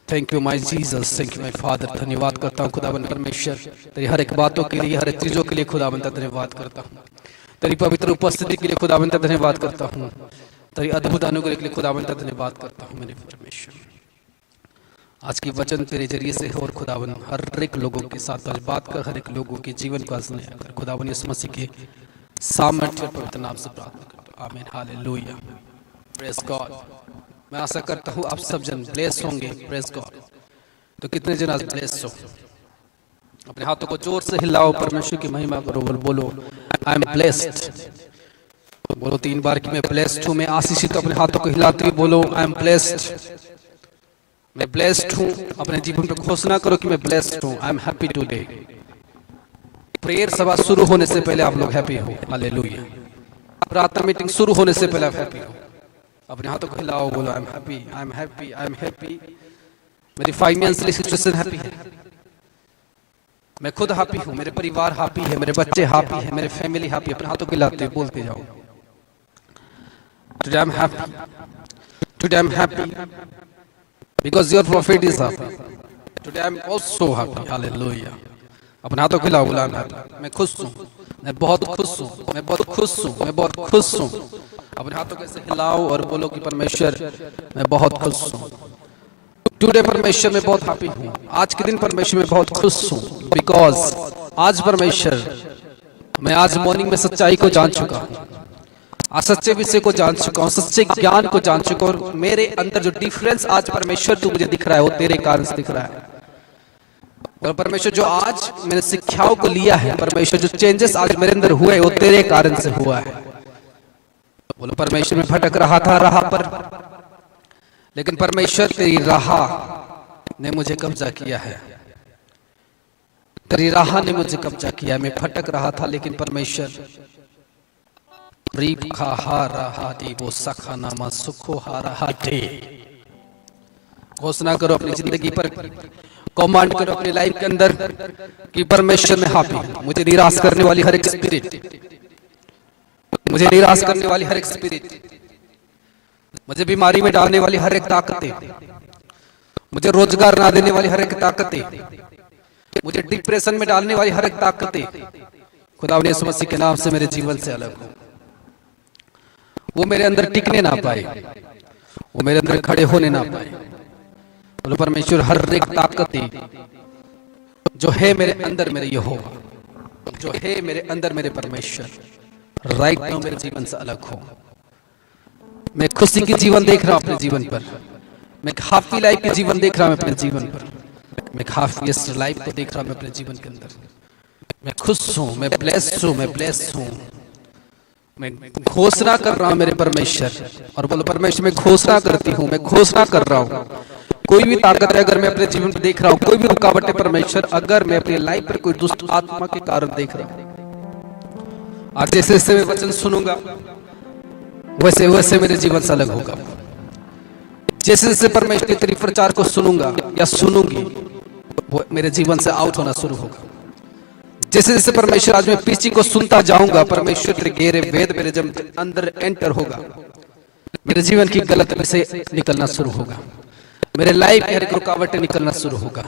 Thank you my Jesus, thank you my father. धन्यवाद करता हूं खुदावन परमेश्वर तेरी हर एक बातों के लिए, हर एक चीजों के लिए खुदावन धन्यवाद करता हूं। तेरी पवित्र उपस्थिति के लिए खुदावन धन्यवाद करता हूं। तेरी अद्भुत अनुग्रह के लिए खुदावन धन्यवाद करता हूं मेरे परमेश्वर। आज की वचन तेरे जरिए से हो और खुदावन हर एक लोगों के साथ आज बात कर, हर एक लोगों के जीवन को आज नया कर। खुदावन यीशु मसीह के सामर्थ्य और पवित्र नाम से प्रार्थना करता हूं, आमीन, हालेलुया, प्रेज गॉड। मैं आशा करता हूं आप सब जन ब्लेस होंगे, प्रेज गॉड। तो कितने जन आज ब्लेस हो? अपने हाथों को जोर से हिलाओ, परमेश्वर की महिमा करो और बोलो आई एम ब्लेस्ड। बोलो 3 बार कि मैं ब्लेस्ड हूं, मैं आशीषित। अपने हाथों को हिलाते हुए बोलो आई एम ब्लेस्ड, मैं ब्लेस्ड हूं। अपने जीवन पर घोषणा करो कि मैं ब्लेस्ड हूं, I am happy today. Prayer सभा शुरू होने से पहले आप लोग हैप्पी हो, हालेलुया। प्रार्थना मीटिंग शुरू होने से पहले आप हैप्पी हो। अपने हाथों को हिलाओ, बोलो I am happy, I am happy, I am happy. मेरी फाइनेंशियल सिचुएशन हैप्पी है, मैं खुद हैप्पी हूं, मेरे परिवार हैप्पी है, मेरे बच्चे हैप्पी है, मेरे फैमिली हैप्पी। अपने हाथों को हिलाते हुए बोलते जाओ today I am happy, today I am happy because your prophet is happy. Today I am also happy. Hallelujah. अपने हाथों को हिलाओ, बोला मैं खुश हूँ, मैं बहुत खुश हूँ, मैं बहुत खुश हूँ, मैं बहुत खुश हूँ। अपने हाथों को ऐसे हिलाओ और बोलो कि परमेश्वर मैं बहुत खुश हूँ। टुडे परमेश्वर मैं बहुत हैप्पी हूँ, आज के दिन परमेश्वर मैं बहुत खुश हूँ। बिकॉज आज परमेश्वर मैं आज मॉर्निंग में सच्चाई को जान चुका हूँ, आज सच्चे विषय को जान चुका हूँ, सच्चे ज्ञान को जान चुका हूँ। और मेरे अंदर जो डिफरेंस आज परमेश्वर तू मुझे दिख रहा है वो तेरे कारण से दिख रहा है। और परमेश्वर जो आज मैंने शिक्षाओं को लिया है, परमेश्वर जो चेंजेस आज मेरे अंदर हुए वो तेरे कारण से हुआ है। बोलो परमेश्वर मैं भटक रहा था राह पर, लेकिन परमेश्वर तेरी राह ने मुझे कब्जा किया है, तेरी राह ने मुझे कब्जा किया। मैं भटक रहा था लेकिन परमेश्वर घोषणा करो अपनी जिंदगी पर, कमांड करो अपनी लाइफ के अंदर कि परमेश्वर में हैप्पी। मुझे निराश करने वाली हर एक स्पिरिट, मुझे निराश करने वाली हर एक स्पिरिट, मुझे बीमारी में डालने वाली हर एक ताकतें, मुझे रोजगार ना देने वाली हर एक ताकतें, मुझे डिप्रेशन में डालने वाली हर एक ताकतें, खुदा यीशु मसीह के नाम से मेरे जीवन से अलग हो। वो मेरे अंदर टिकने ना पाए, वो मेरे अंदर खड़े होने ना पाए। बोलो परमेश्वर हर एक ताकतें जो है मेरे अंदर, मेरे यहोवा जो है मेरे अंदर, मेरे परमेश्वर राइट नाउ मेरे जीवन से अलग हो। मैं खुशी की जीवन देख रहा हूं अपने जीवन पर, मैं हैप्पी लाइफ की जीवन देख रहा हूं अपने जीवन पर, मैं हैप्पीएस्ट लाइफ को देख रहा हूं अपने जीवन के अंदर। मैं खुश हूं, मैं ब्लेस्ड हूं, मैं ब्लेस्ड हूं। मैं घोषणा कर रहा हूं मेरे परमेश्वर, और बोलो परमेश्वर मैं घोषणा करती हूं, मैं घोषणा कर रहा हूं। कोई भी ताकत है अगर मैं अपने जीवन में देख रहा हूं, कोई भी रुकावट है परमेश्वर अगर मैं अपनी लाइफ पर कोई दुष्ट आत्मा के कारण देख रहा हूं, आज जैसे जैसे मैं वचन सुनूंगा वैसे वैसे मेरे जीवन से अलग होगा। जैसे जैसे परमेश्वर तेरी प्रचार को सुनूंगा या सुनूंगी वो मेरे जीवन से आउट होना शुरू होगा। जैसे जैसे परमेश्वर आज मैं पीछे को सुनता जाऊंगा, परमेश्वर तेरे गहरे वेद मेरे अंदर एंटर होगा। मेरे जीवन की गलत विषय निकलना शुरू होगा, मेरे लाइफ की हर एक रुकावटें निकलना शुरू होगा।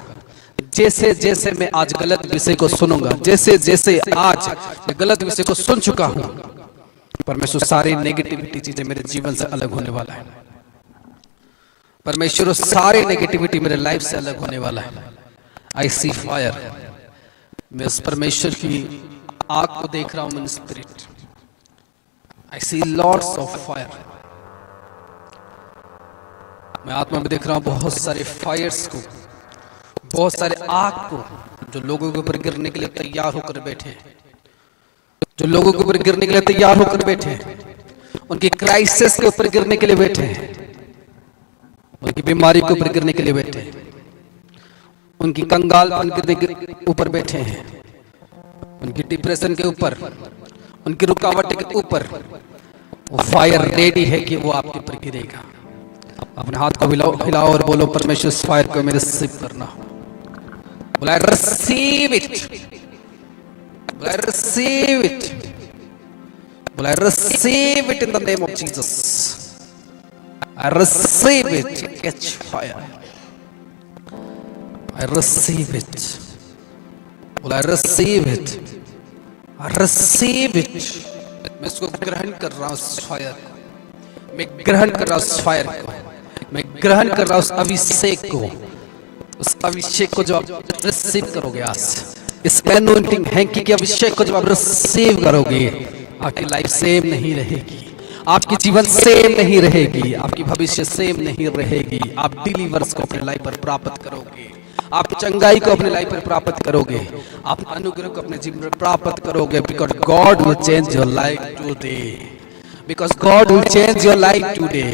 जैसे जैसे मैं आज गलत विषय को सुनूंगा, जैसे जैसे आज मैं गलत विषय को सुन चुका हूं, परमेश्वर सारी नेगेटिविटी चीजें मेरे जीवन से अलग होने वाला है। परमेश्वर सारी नेगेटिविटी मेरे लाइफ से अलग होने वाला है। आई सी फायर, मैं उस परमेश्वर की आग को देख रहा हूं in spirit. I see lords of fire, मैं आत्मा में देख रहा हूं बहुत सारे फायर्स को, बहुत सारे आग को जो लोगों के ऊपर गिरने के लिए तैयार होकर बैठे हैं, जो लोगों के ऊपर गिरने के लिए तैयार होकर बैठे हैं, उनकी क्राइसिस के ऊपर गिरने के लिए बैठे हैं, उनकी बीमारी के ऊपर गिरने के लिए बैठे हैं, उनकी कंगालपन गिरने के ऊपर बैठे हैं, उनकी डिप्रेशन के ऊपर, उनकी रुकावट के ऊपर वो फायर रेडी है कि वो आपके ऊपर गिरेगा। अपने हाथ को हिलाओ और बोलो, परमेश्वर इस फायर को मेरे रिसीव करना। बोला रिसीव इट, बोला रिसीव इट, बोला receive it in the name of Jesus. I receive it, catch fire. I receive it. Well, I receive it. I receive it. मैं इसको ग्रहण कर रहा हूँ उस फायर को, मैं ग्रहण कर रहा हूँ उस फायर को, मैं ग्रहण कर रहा हूँ उस अभिषेक को, उस अभिषेक को जो आप रिसीव करोगे आज, इस एनोइंटिंग हैंकी के अभिषेक को जब आप रिसीव करोगे, आपकी लाइफ सेम नहीं रहेगी, आपकी जीवन सेम नहीं रहेगी, आपकी भविष्य सेम नहीं रहेगी। आप डिलीवर्स को अपने लाइफ पर प्राप्त करोगे, आप चंगाई को अपने लाइफ पर प्राप्त करोगे, आप अनुग्रह को अपने जीवन में प्राप्त करोगे। Because God will change your life today, because God will change your life today.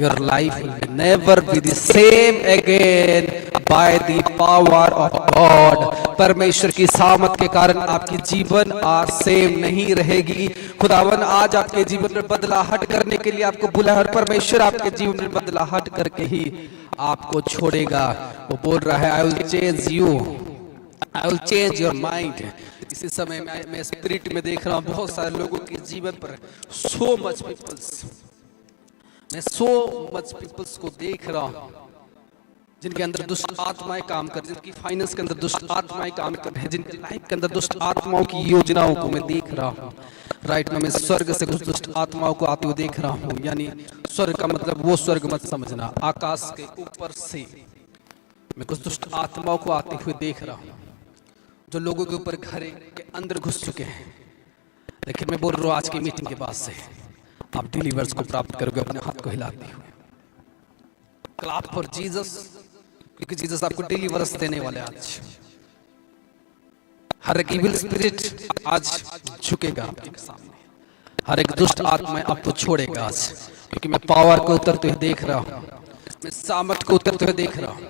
Your life will never be the same again by the power of God. परमेश्वर की सामर्थ के कारण आपकी जीवन आज सेम नहीं रहेगी। खुदावन आज आपके जीवन में बदलाहट करने के लिए आपको बुलाया और परमेश्वर आपके जीवन में बदलाहट करके ही आपको छोड़ेगा। वो बोल रहा है, I will change you, I will change your mind. इसी समय मैं स्पिरिट में देख रहा हूँ बहुत सारे लोगों के जीवन पर, सो मच पीपल्स, मैं सो मच पीपल्स को देख रहा हूँ जिनके अंदर दुष्ट आत्माएं काम कर, जिनकी फाइनेंस के अंदर दुष्ट आत्माएं काम कर रहे हैं, जिनकी लाइफ के अंदर दुष्ट आत्माओं की योजनाओं को मैं देख रहा हूँ। राइट में मैं स्वर्ग से कुछ दुष्ट आत्माओं को आते हुए देख रहा हूँ। यानी स्वर्ग का मतलब वो स्वर्ग मत समझना, आकाश के ऊपर से मैं कुछ दुष्ट आत्माओं को आते हुए देख रहा हूँ जो लोगों के ऊपर घरे के अंदर घुस चुके हैं। लेकिन मैं बोल रहा हूँ आज की मीटिंग के बाद से आप डिलीवर्स को प्राप्त करोगे। अपने हाथ को हिलाते हुए क्लैप फॉर जीसस, क्योंकि जीसस आपको डिलीवर्स देने वाले। आज हर एक इविल स्पिरिट आज झुकेगा आपके सामने, हर एक दुष्ट आत्मा आपको छोड़ेगा आज, क्योंकि मैं पावर को उतरते हुए देख रहा हूँ, मैं सामर्थ को उतरते हुए देख रहा हूँ,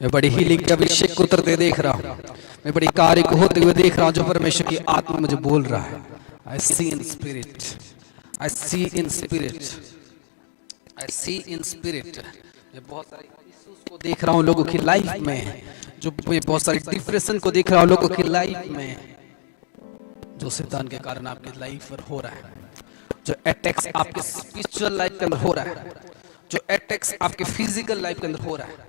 मैं बड़ी हीलिंग के अभिषेक को उतरते देख रहा हूँ, मैं बड़ी कार्य को होते हुए देख रहा हूँ जो परमेश्वर की आत्मा मुझे बोल रहा है। I see in spirit, I see in spirit, I see in spirit. मैं बहुत सारे इश्यूज को देख रहा हूँ लोगों की लाइफ में, जो मैं बहुत सारे डिप्रेशन को देख रहा हूँ लोगों की लाइफ में, जो शैतान के कारण आपकी लाइफ पर हो रहा है, जो अटैक्स आपके स्पिरिचुअल लाइफ के अंदर हो रहा है, जो अटैक्स आपके फिजिकल लाइफ के अंदर हो रहा है,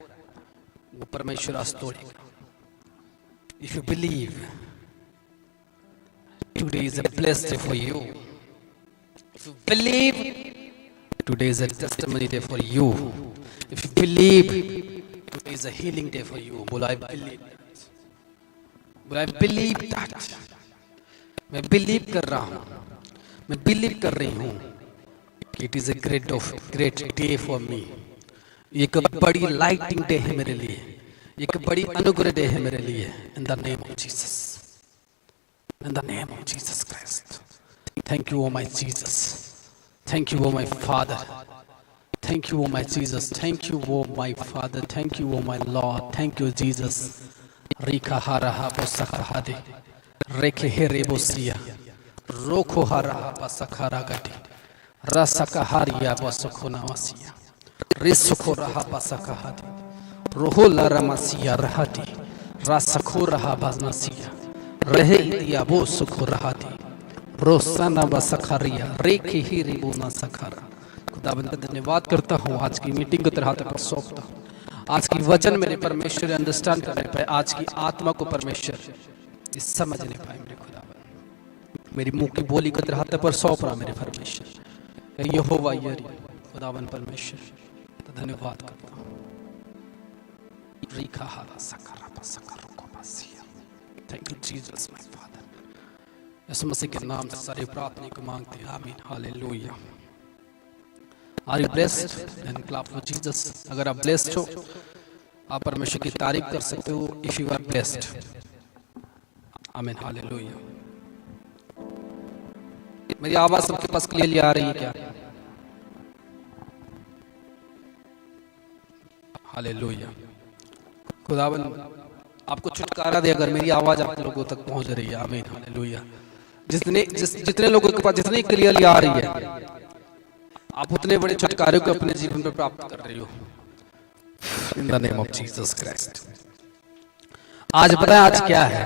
वो परमेश्वर आज तोड़ेगा। If you believe, today is a blessed day for you. If you believe, today is a testimony day for you. If you believe, today is a healing day for you. बोला I believe that. बोला I believe that. मैं believe कर रहा हूँ, मैं believe कर रही हूँ कि it is a great day for me. ये एक बड़ी लाइटिंग डे है मेरे लिए, एक बड़ी अनुग्रह डे है मेरे लिए। In the name of Jesus, in the name of Jesus Christ. Thank you oh my Jesus, thank you oh my father, thank you oh my Jesus, thank you oh my father, thank you oh my Lord, thank you Jesus. रिखा हारा बोसखा हादे रेखे हे रेबोसिया रोखो हारा बसखा गटी रसका हारिया बसखोना वसिया रिसखो रहा बसखा हादे रोहोला रमसिया रहती रसखो रहा बजनसिया रहे दिया वो सुखो रहती रोसना बसखरिया रेखे ही रिबुना सखरा खुदावंद का धन्यवाद करता हूँ, आज की मीटिंग को तेरे हाथ पर सौंपता हूँ। आज की वचन मेरे परमेश्वर अंडरस्टैंड करने पाए, आज की आत्मा को परमेश्वर इस समझने पाए मेरे खुदावन। मेरी मुंह की बोली को तेरे हाथ पर सौंप रहा मेरे परमेश्वर, यहोवा यरी खुदावन परमेश्वर, तो धन्यवाद करता हूँ। Thank you Jesus my father. Yeshu Masih के नाम से सारी प्रार्थना को मांगते हैं, आमीन, हालेलुया। Are you blessed? And clap for Jesus. अगर आप ब्लेस्ड हो, आप परमेश्वर की तारीफ कर सकते हो। इफ यू आर ब्लेस्ड, आमीन, हालेलुया। मेरी आवाज सबके पास क्लियरली आ रही है क्या? हालेलुया। खुदावन आपको छुटकारा दे अगर मेरी आवाज आप लोगों तक पहुंच रही है, आमीन, हालेलुया। जितने लोगों के पास जितनी क्लियरली आ रही है, आप उतने बड़े छुटकारे को अपने जीवन में प्राप्त कर रही हो, इन the name of Jesus Christ. आज पता है आज क्या है?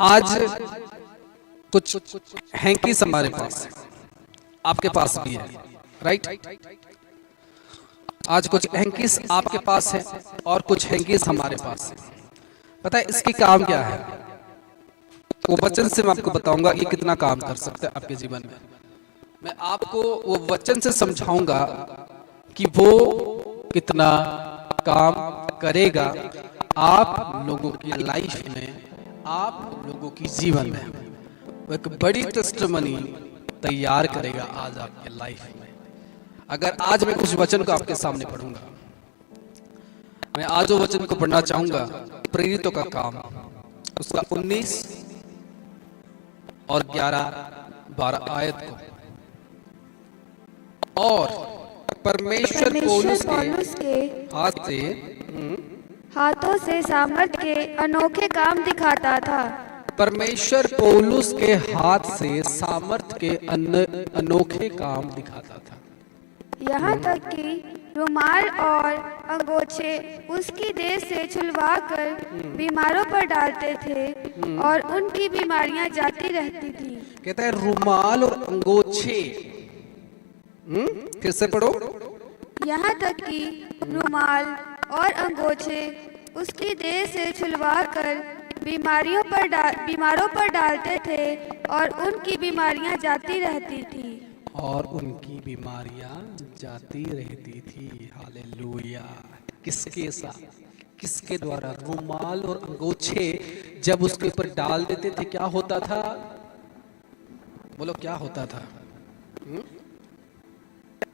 आज कुछ हैंकीस हमारे पास है, आपके पास भी है, राइट? आज कुछ हैंकीस आपके पास है और कुछ हैंकीस हमारे पास है। पता है इसकी काम क्या है? वो वचन से मैं आपको बताऊंगा ये कितना काम कर सकता है आपके जीवन में। मैं आपको वो वचन से समझाऊंगा कि वो कितना काम करेगा आप लोगों की लाइफ में, आप लोगों की जीवन में। वो एक बड़ी टेस्टिमनी तैयार करेगा आज आपके लाइफ में। अगर आज मैं कुछ वचन को आपके सामने पढ़ूंगा, मैं आज वो वचन को पढ़ना चाहूंगा, प्रेरितों का काम उसका 19 और 11-12 आयत को। और परमेश्वर पौलुस के हाथों से सामर्थ के अनोखे काम दिखाता था। परमेश्वर पौलुस के हाथ से सामर्थ के अनोखे काम दिखाता था। यहाँ तक कि रुमाल और अंगोछे उसकी देह से छुलवाकर बीमारों पर डालते थे और उनकी बीमारियां जाती रहती थी। कहता है रुमाल और अंगोछे, फिर से पढ़ो। यहाँ तक कि रुमाल और अंगोछे उसकी देह से छुलवाकर बीमारों पर डालते थे और उनकी बीमारियां जाती रहती थी। और उनकी बीमारियां जाती रहती थी। हालेलुया। किसके साथ? किसके द्वारा? रुमाल और अंगोछे जब उसके ऊपर डाल देते थे क्या होता था? बोलो क्या होता था?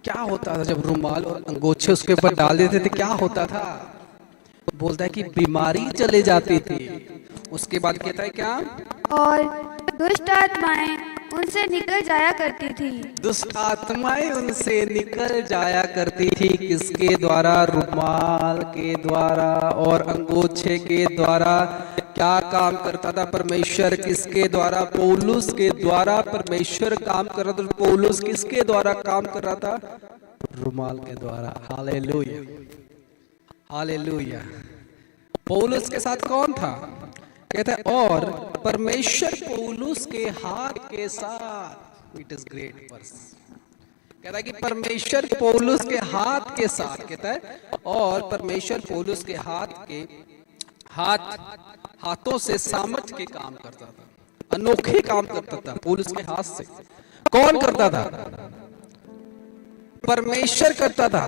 क्या होता था जब रुमाल और अंगोछे उसके ऊपर डाल देते थे? क्या होता था? बोलता है कि बीमारी चले जाती थी। उसके बाद कहता है क्या? और दुष्ट आत्माएं उनसे निकल जाया करती थी। दुष्ट आत्माएं उनसे निकल जाया करती थी। किसके द्वारा? रुमाल के द्वारा और अंगोछे के द्वारा। क्या काम करता था परमेश्वर? किसके द्वारा? पौलुस के द्वारा परमेश्वर काम कर रहा था। पौलुस किसके द्वारा काम कर रहा था? रुमाल के द्वारा। Hallelujah, hallelujah. पौलुस के साथ कौन था? कहता है और परमेश्वर पौलुस के हाथ के साथ। It is great verse. कहता है कि परमेश्वर पौलुस के हाथ के साथ, कहता है और परमेश्वर पौलुस के हाथों से सामर्थ के काम करता था, अनोखे काम करता था पौलुस के हाथ से। कौन करता था? परमेश्वर करता था।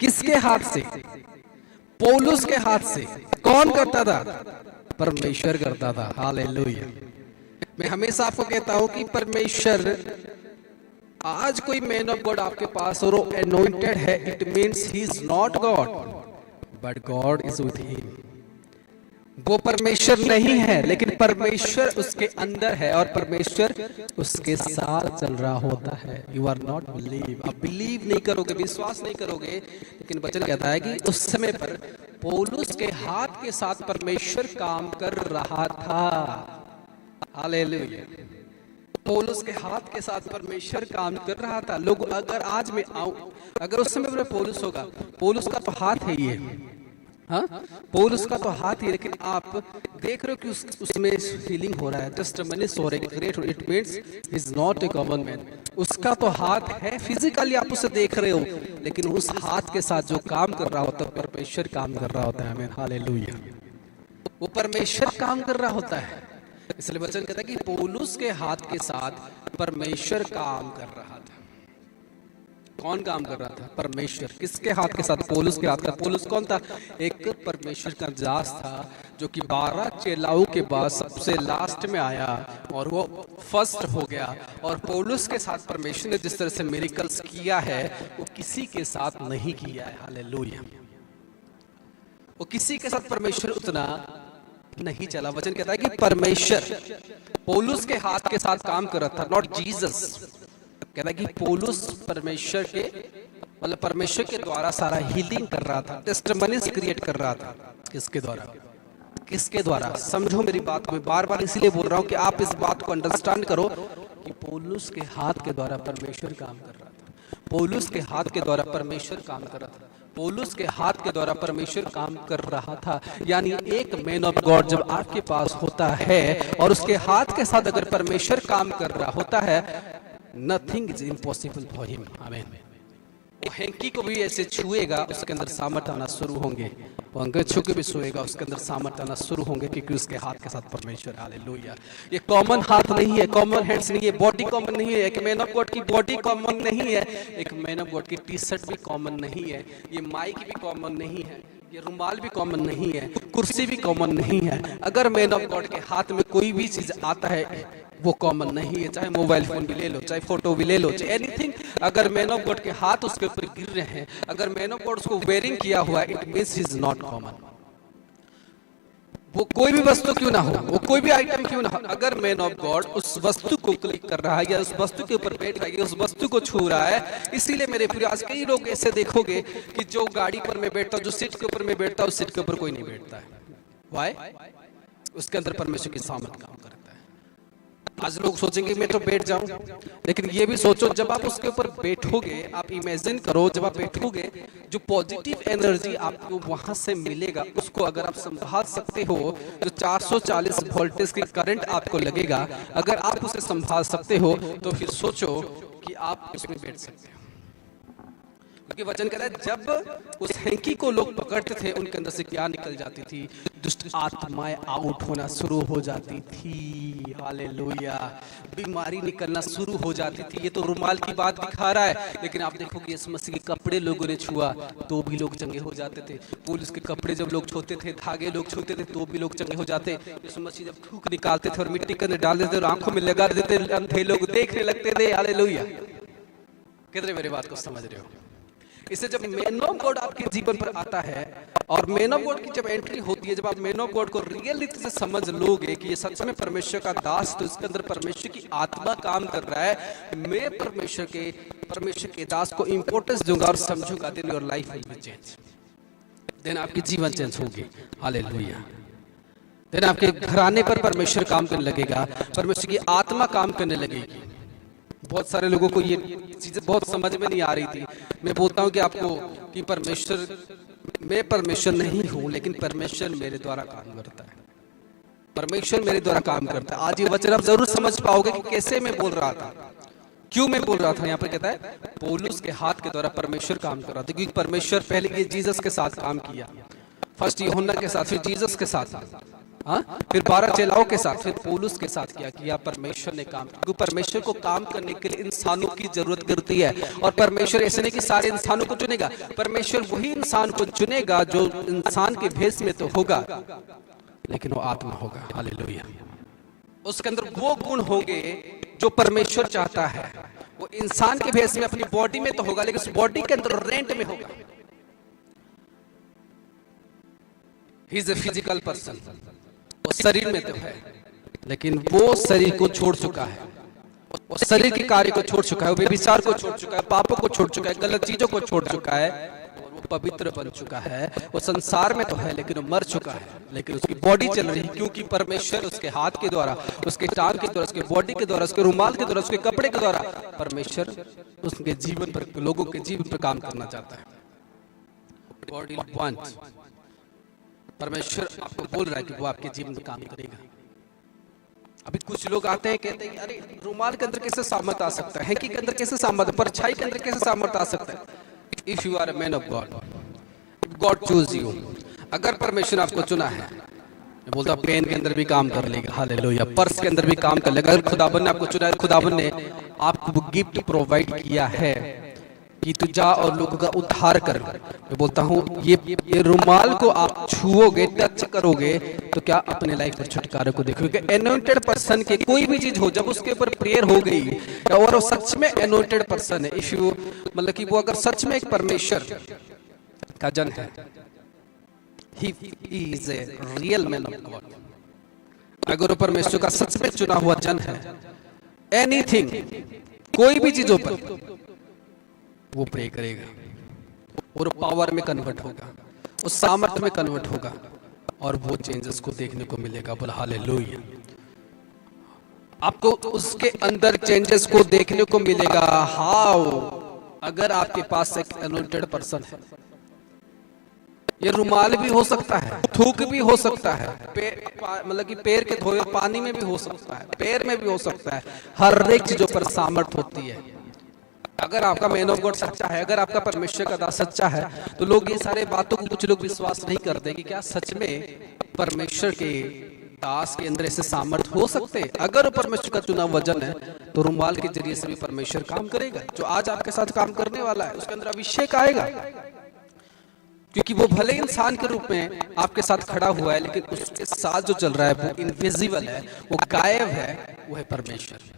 किसके हाथ से? पौलुस के हाथ से। कौन करता था? परमेश्वर करता था। हालेलुया। मैं हमेशा आपको कहता हूं कि परमेश्वर, आज कोई मैन ऑफ गॉड आपके पास और वो अनॉइंटेड है, it means he is not God but God is with him. वो परमेश्वर नहीं है लेकिन परमेश्वर उसके अंदर है और परमेश्वर उसके साथ चल रहा होता है। यू आर नॉट बिलीव, आप बिलीव नहीं करोगे, विश्वास नहीं करोगे, लेकिन वचन कहता है कि उस समय पर पौलुस के हाथ के साथ परमेश्वर काम कर रहा था। हालेलुया। पौलुस के हाथ के साथ परमेश्वर काम कर रहा था। लोग, अगर आज मैं आऊं, अगर उस समय पर पौलुस होगा, पौलुस का तो हाथ है ये, हाँ, पौलुस का तो हाथ ही, लेकिन आप देख रहे हो कि उसमें हीलिंग हो रहा है, टेस्टिमनीज हो रहे हैं, great, it means he is not a common man. उसका तो हाथ है, फिजिकली आप उसे देख रहे हो, लेकिन उस हाथ के साथ जो काम कर रहा होता है परमेश्वर काम कर रहा होता है। आमीन, हालेलुया। वो परमेश्वर काम कर रहा होता है। इसलिए वचन कहता है कि पौलुस के हाथ के साथ परमेश्वर काम कर रहा था। कौन काम कर रहा था? परमेश्वर। किसके हाथ के साथ? पौलुस के हाथ का। पौलुस कौन था? एक परमेश्वर का दास था जो कि 12 चेलाओं के बाद सबसे लास्ट में आया और वो फर्स्ट हो गया। और पौलुस के साथ परमेश्वर ने जिस तरह से मिरेकल्स किया है वो किसी के साथ नहीं किया है। हालेलुया। वो किसी के साथ परमेश्वर उतना नहीं चला। वचन कहता है कि परमेश्वर पौलुस के हाथ के साथ काम कर रहा था, नॉट जीसस। कहता है कि पौलुस परमेश्वर के मतलब परमेश्वर के द्वारा सारा हीलिंग कर रहा था, टेस्टिमनीज क्रिएट कर रहा था। किसके द्वारा? किसके द्वारा? समझो मेरी बात को, मैं बार बार इसलिए बोल रहा हूं कि आप इस बात को अंडरस्टैंड करो कि पौलुस के हाथ के द्वारा परमेश्वर काम कर रहा था। पौलुस के हाथ के द्वारा परमेश्वर काम कर रहा था। पौलुस के हाथ के द्वारा परमेश्वर काम कर रहा था। यानी एक मैन ऑफ गॉड जब आपके पास होता है और उसके हाथ के साथ अगर परमेश्वर काम कर रहा होता है, nothing is impossible for him. आमीन। वो हैंकी को भी ऐसे छुएगा, उसके अंदर सामर्थ्य आना शुरू होंगे। वो अंगद छू के भी छुएगा, उसके अंदर सामर्थ्य आना शुरू होंगे, क्योंकि उसके हाथ के साथ परमेश्वर। हालेलुया। ये कॉमन हाथ नहीं है, कॉमन हैंड्स नहीं है, बॉडी कॉमन नहीं है। एक मैन ऑफ गॉड की बॉडी कॉमन नहीं है, एक मैन ऑफ गॉड की टी शर्ट भी कॉमन नहीं है, ये माइक भी कॉमन नहीं है, ये रुमाल भी कॉमन नहीं है, कुर्सी भी कॉमन नहीं है। अगर मैन ऑफ गॉड के हाथ में कोई भी चीज आता है वो कॉमन नहीं है, चाहे मोबाइल फोन भी ले लो, चाहे फोटो भी ले लो, चाहे एनीथिंग। अगर मैन ऑफ गॉड के हाथ उसके ऊपर गिर रहे हैं, अगर मैन ऑफ गॉड उसको वेयरिंग किया हुआ है, it means he is not common. वो कोई भी वस्तु क्यों ना हो, वो कोई भी आइटम क्यों ना हो, अगर मैन ऑफ गॉड उस वस्तु को क्लिक कर रहा है या उस वस्तु के ऊपर बैठ रहा है या उस वस्तु को छू रहा है। इसीलिए मेरे प्रिय, आज कई लोग ऐसे देखोगे कि जो गाड़ी पर मैं बैठता हूं, जो सीट के ऊपर मैं बैठता हूं, उस सीट के ऊपर कोई नहीं बैठता है। व्हाई? उसके अंदर परमेश्वर की सामर्थ काम करता है। आज लोग सोचेंगे मैं तो बैठ जाऊं, लेकिन ये भी सोचो जब आप उसके ऊपर बैठोगे, आप इमेजिन करो जब आप बैठोगे, जो पॉजिटिव एनर्जी आपको वहां से मिलेगा, उसको अगर आप संभाल सकते हो, जो 440 वोल्टेज की करंट आपको लगेगा, अगर आप उसे संभाल सकते हो तो फिर सोचो कि आप उसमें बैठ सकते हो। क्योंकि वचन कहता है जब उस हैंकी को लोग पकड़ते थे, उनके अंदर से क्या निकल जाती थी? दुष्ट आत्माएं आउट होना शुरू हो जाती थी। हालेलुया। बीमारी निकलना शुरू हो जाती थी। ये तो रुमाल की बात दिखा रहा है, लेकिन आप देखोगे यीशु मसीह के कपड़े लोगों ने छुआ तो भी लोग चंगे हो जाते थे। पुलिस के कपड़े जब लोग छूते थे, धागे लोग छूते थे तो भी लोग चंगे हो जाते। यीशु मसीह जब थूक निकालते थे और मिट्टी के अंदर डाल देते और आंखों में लगा देते, अंधे लोग देखने लगते थे। हालेलुया। कितने मेरी बात को समझ रहे हो? इससे जब मैन ऑफ गॉड आपके जीवन पर आता है और मैन ऑफ गॉड की जब एंट्री होती है, जब आप मैन ऑफ गॉड को रियल रीति से समझ लोगे कि ये सच में परमेश्वर का दास, तो इसके अंदर परमेश्वर की आत्मा काम कर रहा है। मैं परमेश्वर के दास को इंपॉर्टेंस दूंगा और समझूंगा, then your life will be change. Then आपकी जीवन चेंज होगी। हालेलुया। देन आपके घराने पर परमेश्वर काम करने लगेगा, परमेश्वर की आत्मा काम करने लगेगी। बहुत सारे लोगों को ये चीजें बहुत समझ में नहीं आ रही थी। मैं बोलता हूँ कि आपको कि मैं परमेश्वर नहीं हूँ, लेकिन परमेश्वर मेरे द्वारा काम करता है। परमेश्वर मेरे द्वारा काम करता है। आज ये वचन आप जरूर समझ पाओगे कि कैसे मैं बोल रहा था, क्यों मैं बोल रहा था। यहाँ पर कहता है पौलुस के हाथ के द्वारा परमेश्वर काम कर रहा था, क्योंकि परमेश्वर पहले ये जीसस के साथ काम किया, फर्स्ट यूहन्ना के साथ, फिर जीसस के साथ, फिर 12 चेलाओं के साथ, फिर पौलुस के साथ क्या किया? परमेश्वर ने काम। क्योंकि परमेश्वर को काम करने के लिए इंसानों की जरूरत करती है, और परमेश्वर ऐसे नहीं कि सारे इंसानों को चुनेगा। परमेश्वर वही इंसान को चुनेगा जो इंसान के भेष में तो होगा, लेकिन वो आत्मा होगा। हालेलुया। उसके अंदर वो गुण होंगे जो परमेश्वर चाहता है। वो इंसान के भेष में अपनी बॉडी में तो होगा, लेकिन उस बॉडी के अंदर रेंट में होगा। He is a physical person. वो शरीर में तो है, लेकिन वो शरीर को छोड़ चुका है, वो शरीर के कार्य को छोड़ चुका है, वो व्यभिचार को छोड़ चुका है, पापों को छोड़ चुका है, गलत चीजों को छोड़ चुका है, और वो पवित्र बन चुका है। वो संसार में तो है, लेकिन वो मर चुका है, लेकिन उसकी बॉडी चल रही है, क्योंकि परमेश्वर उसके हाथ के द्वारा, उसके टांग के द्वारा, उसके बॉडी के द्वारा, उसके रुमाल के द्वारा, उसके कपड़े के द्वारा परमेश्वर उसके जीवन पर, लोगों के जीवन पर काम करना चाहता है। बॉडी वांट्स परमेश्वर आपको बोल रहा है कि वो आपके जीवन में काम करेगा। अभी कुछ लोग आते हैं, कहते हैं अरे रुमाल के अंदर कैसे सामर्थ आ सकता है, हैंकी के अंदर कैसे सामर्थ, परछाई के अंदर कैसे सामर्थ आ सकता है। If you are a man of God, God choose you, अगर परमेश्वर आपको चुना है, मैं बोलता हूं पेन के अंदर भी काम कर लेगा, हालेलुया, पर्स के अंदर भी काम कर लेगा। अगर खुदाबंद ने आपको चुना है, खुदाबंद ने आपको वो गिफ्ट प्रोवाइड किया है कि तू जा और लोगों का उद्धार कर। मैं बोलता हूँ ये रुमाल को आप छुओगे, टच करोगे, तो क्या अपने लाइफ में छुटकारे को देखोगे। एनोइंटेड पर्सन के कोई भी चीज हो, जब उसके ऊपर प्रेयर हो गई और वो सच में एनोइंटेड पर्सन है, इफ यू मतलब कि वो अगर सच में एक परमेश्वर का जन है, he is a real man of God, अगर वो परमेश्वर का सच में चुना हुआ जन है, एनीथिंग, कोई भी चीजों पर वो प्रे करेगा और पावर में कन्वर्ट होगा, उस सामर्थ्य में कन्वर्ट होगा और वो चेंजेस को देखने को मिलेगा। बोल हालेलुया। आपको उसके अंदर चेंजेस को देखने को मिलेगा। हाउ? अगर आपके पास एक अनॉइंटेड पर्सन है, ये रुमाल भी हो सकता है, थूक भी हो सकता है, मतलब कि पैर के धोए पानी में भी हो सकता है, पैर में भी हो सकता है, हर एक चीजों पर सामर्थ होती है। अगर आपका मैन ऑफ गॉड सच्चा है, अगर आपका परमेश्वर का दास सच्चा है, तो लोग ये सारे बातों को कुछ लोग विश्वास नहीं करते कि क्या सच में परमेश्वर के दास के अंदर ऐसे सामर्थ हो सकते हैं। अगर परमेश्वर का चुना वजन है, तो रुमाल के जरिए से भी परमेश्वर काम करेगा। जो आज आपके साथ काम करने वाला है, उसके अंदर अभिषेक आएगा, क्योंकि वो भले इंसान के रूप में आपके साथ खड़ा हुआ है, लेकिन उसके साथ जो चल रहा है वो इनविजिबल है, वो गायब है, वो है परमेश्वर।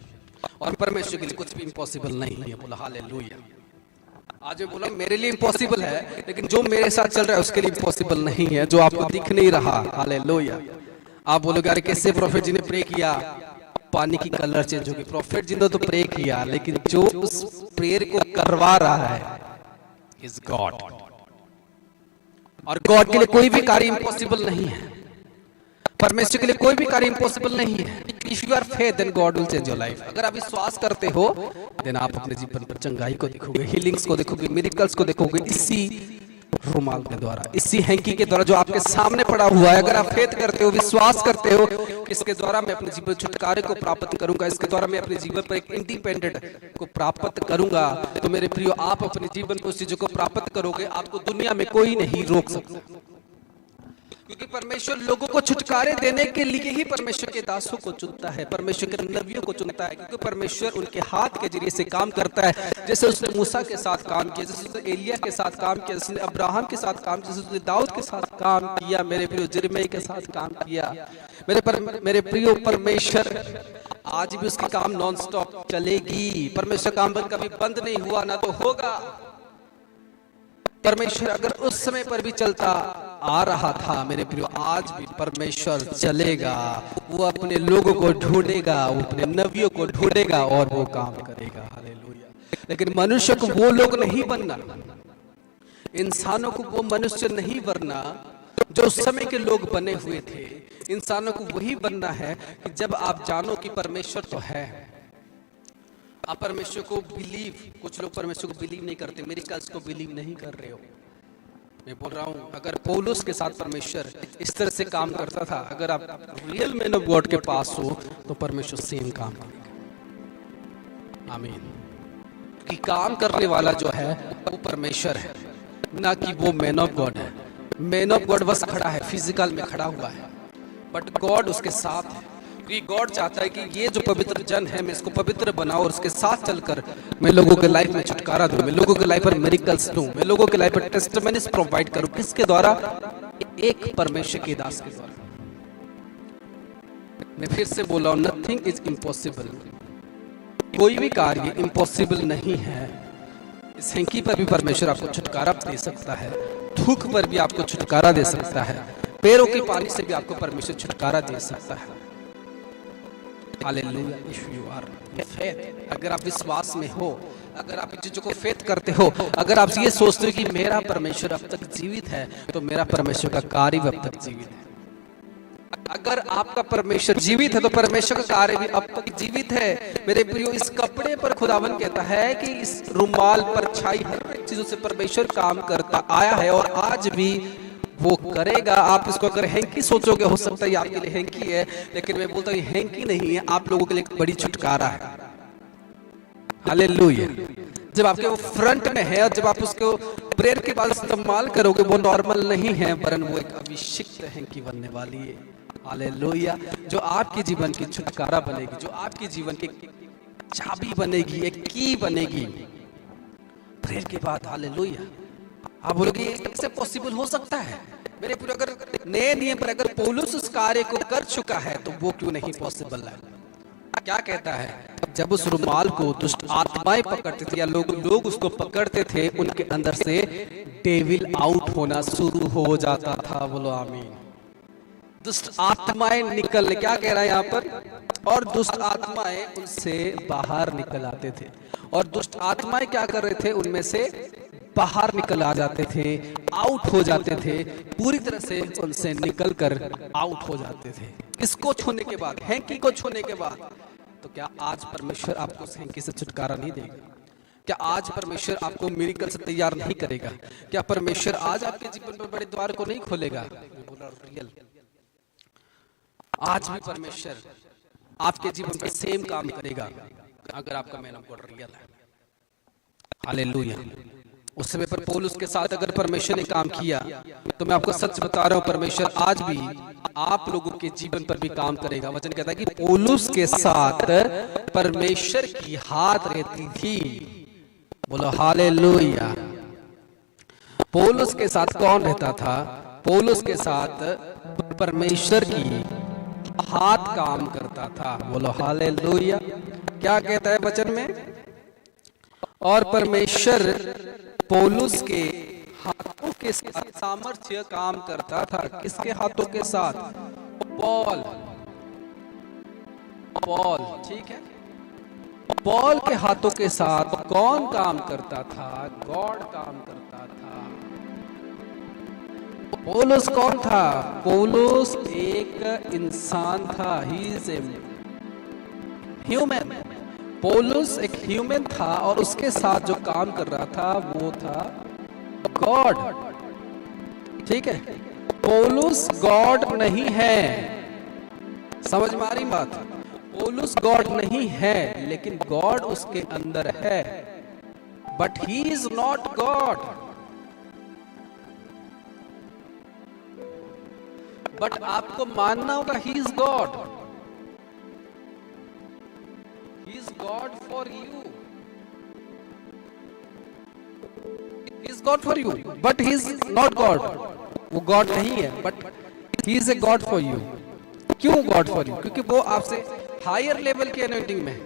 और परमेश्वर के लिए कुछ भी इम्पॉसिबल नहीं है। बोला हालेलुया। आज मैं बोला मेरे लिए इम्पॉसिबल है, लेकिन जो मेरे साथ चल रहा है उसके लिए इम्पॉसिबल नहीं है, जो आपको दिख नहीं रहा। हालेलुया। आप बोलोगे अरे कैसे प्रोफेट जी ने प्रे किया, पानी की कलर चेंज होगी। प्रोफेट जी ने तो प्रे किया, लेकिन जो उस प्रेयर को करवा रहा है इज गॉड। और गॉड के लिए कोई भी कार्य इम्पॉसिबल नहीं है, परमेश्वर के लिए कोई भी कार्य इम्पॉसिबल नहीं है। If you are faith then God will change your life. अगर आप विश्वास करते हो, देन आप अपने जीवन पर चंगाई को देखोगे, हीलिंग्स को देखोगे, मिरेकल्स को देखोगे, इसी रुमाल के द्वारा, इसी हैंकी के द्वारा जो आपके सामने पड़ा हुआ है। अगर आप फेथ करते हो, विश्वास करते हो, इसके द्वारा मैं अपने जीवन छुटकारे को प्राप्त करूंगा, इसके द्वारा मैं अपने जीवन पर एक इंडिपेंडेंट को प्राप्त करूंगा, तो मेरे प्रियो आप अपने जीवन को उस चीजों को प्राप्त करोगे। आपको दुनिया में कोई नहीं रोक सकता, क्योंकि परमेश्वर लोगों को छुटकारे देने के लिए ही परमेश्वर के दासों को चुनता है, परमेश्वर के नबियों को चुनता है, क्योंकि परमेश्वर उनके हाथ के जरिए से काम करता है। जैसे उसने मूसा के साथ काम किया, जैसे उसने एलिया के साथ काम किया, जैसे अब्राहम के साथ काम, जैसे उसने दाऊद के साथ काम किया, मेरे प्रियो यिर्मयाह के साथ काम किया। मेरे प्रियो परमेश्वर आज भी उसकी काम नॉन स्टॉप चलेगी। परमेश्वर काम कभी बंद नहीं हुआ, ना तो होगा। परमेश्वर अगर उस समय पर भी चलता आ रहा था, मेरे प्रियो आज भी परमेश्वर चलेगा। वो अपने लोगों को ढूंढेगा, वो अपने नबियों को ढूंढेगा और वो काम करेगा। हालेलुया। लेकिन मनुष्य को वो लोग नहीं बनना, इंसानों को वो मनुष्य नहीं बनना जो उस समय के लोग बने हुए थे। इंसानों को वही बनना है कि जब आप जानो कि परमेश्वर तो है, आप परमेश्वर को बिलीव, कुछ लोग परमेश्वर को बिलीव नहीं करते, मिरेकल्स को बिलीव नहीं कर रहे हो। मैं बोल रहा हूं, अगर पौलुस के साथ परमेश्वर इस तरह से काम करता था, अगर आप रियल मैन ऑफ गॉड के पास हो, तो परमेश्वर सेम काम करेगा। आमीन। कि काम करने वाला जो है वो परमेश्वर है, ना कि वो मैन ऑफ गॉड है। मैन ऑफ गॉड बस खड़ा है, फिजिकल में खड़ा हुआ है, बट गॉड उसके साथ है। गॉड चाहता है कि ये जो पवित्र जन है, मैं इसको पवित्र बनाऊं और उसके साथ चलकर मैं लोगों के लाइफ में छुटकारा दूं, मैं लोगों के लाइफ पर मिरेकल्स दूं, मैं लोगों के लाइफ पर टेस्टिमनीज प्रोवाइड करूं। किसके द्वारा? एक परमेश्वर के दास के द्वारा। मैं फिर से बोल रहा हूं, नथिंग इज इम्पॉसिबल। कोई भी कार्य इम्पॉसिबल नहीं है। इस हैंकी पर भी परमेश्वर आपको छुटकारा दे सकता है, थूक पर भी आपको छुटकारा दे सकता है, पैरों के पानी से भी आपको परमेश्वर छुटकारा दे सकता है। Hallelujah. If you are faith, अगर आप विश्वास में हो, अगर आप चीजों को फेथ करते हो, अगर आप ये सोचते हो कि मेरा परमेश्वर अब तक जीवित है, तो मेरा परमेश्वर का कार्य भी अब तक जीवित है। अगर आपका परमेश्वर जीवित है, तो परमेश्वर का कार्य भी अब तक जीवित है। मेरे प्रियो, इस कपड़े पर खुदावन कहता है कि इस रुमाल पर छाई हर एक चीजों से परमेश्वर काम करता आया है और आज भी वो करेगा। आप इसको अगर हैंकी सोचोगे, हो सकता है ये आपके लिए हैंकी है, लेकिन मैं बोलता हूँ ये हैंकी नहीं है, आप लोगों के लिए एक बड़ी छुटकारा है। हालेलुया। जब आपके वो फ्रंट में है और जब आप उसको प्रेयर के बाद इस्तेमाल करोगे, वो नॉर्मल नहीं है, वरन वो एक अभिषिक्त हैंकी बनने वाली है। हालेलुया। जो आपके जीवन की छुटकारा बनेगी, जो आपके जीवन की चाबी बनेगी, एक की बनेगी प्रेयर के बाद। हालेलुया। आप बोलोगे ये कैसे पॉसिबल हो सकता है? मेरे पूरे अगर नए नियम पर अगर पौलुस उस कार्य को कर चुका है तो वो क्यों नहीं पॉसिबल है? क्या कहता है? जब उस रुमाल को दुष्ट आत्माएं पकड़ते थे या लोग उसको पकड़ते थे, उनके अंदर से डेविल आउट होना शुरू हो जाता था। बोलो आमीन। दुष्ट आत्माएं निकल, क्या कह रहा है यहाँ पर? और दुष्ट आत्माएं उनसे बाहर निकल आते थे। और दुष्ट आत्माएं क्या कर रहे थे? उनमें से बाहर निकल आ जाते थे, आउट हो जाते थे, पूरी तरह से उनसे निकल कर आउट हो जाते थे। इसको छूने के बाद, हैंकी को छूने के बाद, तो क्या आज परमेश्वर आपको उस हैंकी से छुटकारा नहीं देगा? क्या आज परमेश्वर आपको मिरेकल से तैयार नहीं करेगा? क्या परमेश्वर आज आपके जीवन पर बड़े द्वार को नहीं खोलेगा? बोला रियल। आज भी परमेश्वर आपके जीवन पर सेम काम करेगा अगर आपका मैन ऑफ गॉड रियल है। हालेलुया। उस समय पर पौलुस के साथ अगर परमेश्वर ने काम किया, तो मैं आपको सच बता रहा हूं, परमेश्वर आज भी आप लोगों के जीवन पर भी काम करेगा। वचन कहता है कि पौलुस के साथ परमेश्वर की हाथ रहती थी। बोलो हालेलुया। पौलुस के साथ कौन रहता था? पौलुस के साथ परमेश्वर की हाथ काम करता था। बोलो हालेलुया। क्या कहता है वचन में? और परमेश्वर पौलुस के हाथों के साथ सामर्थ्य काम करता था। किसके हाथों के साथ? पॉल। ठीक है, पॉल के हाथों के साथ कौन काम करता था? गॉड काम करता था। पौलुस कौन था? पौलुस एक इंसान था। He is a human. पौलुस एक ह्यूमन था और उसके साथ जो काम कर रहा था वो था गॉड। ठीक है, पौलुस गॉड नहीं है। समझ में आ रही बात? पौलुस गॉड नहीं है, लेकिन गॉड उसके अंदर है, but he is not God. But आपको मानना होगा he is God. He is God for you. He is God for you, but he is not God. वो God नहीं है, but he is a God for you. क्यों God for you? क्योंकि वो आपसे हायर लेवल की anointing में है।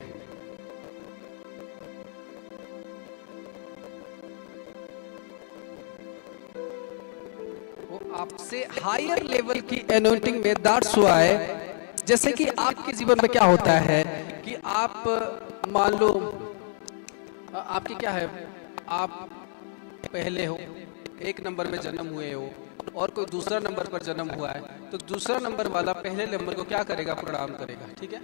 वो आपसे हायर लेवल की एनॉइंटिंग में। दैट्स व्हाई जैसे कि आपके जीवन में क्या होता है कि आप मान लो आपकी क्या है, आप पहले हो, एक नंबर में जन्म हुए हो और कोई दूसरा नंबर पर जन्म हुआ है, तो दूसरा नंबर वाला पहले नंबर को क्या करेगा? प्रणाम करेगा। ठीक है,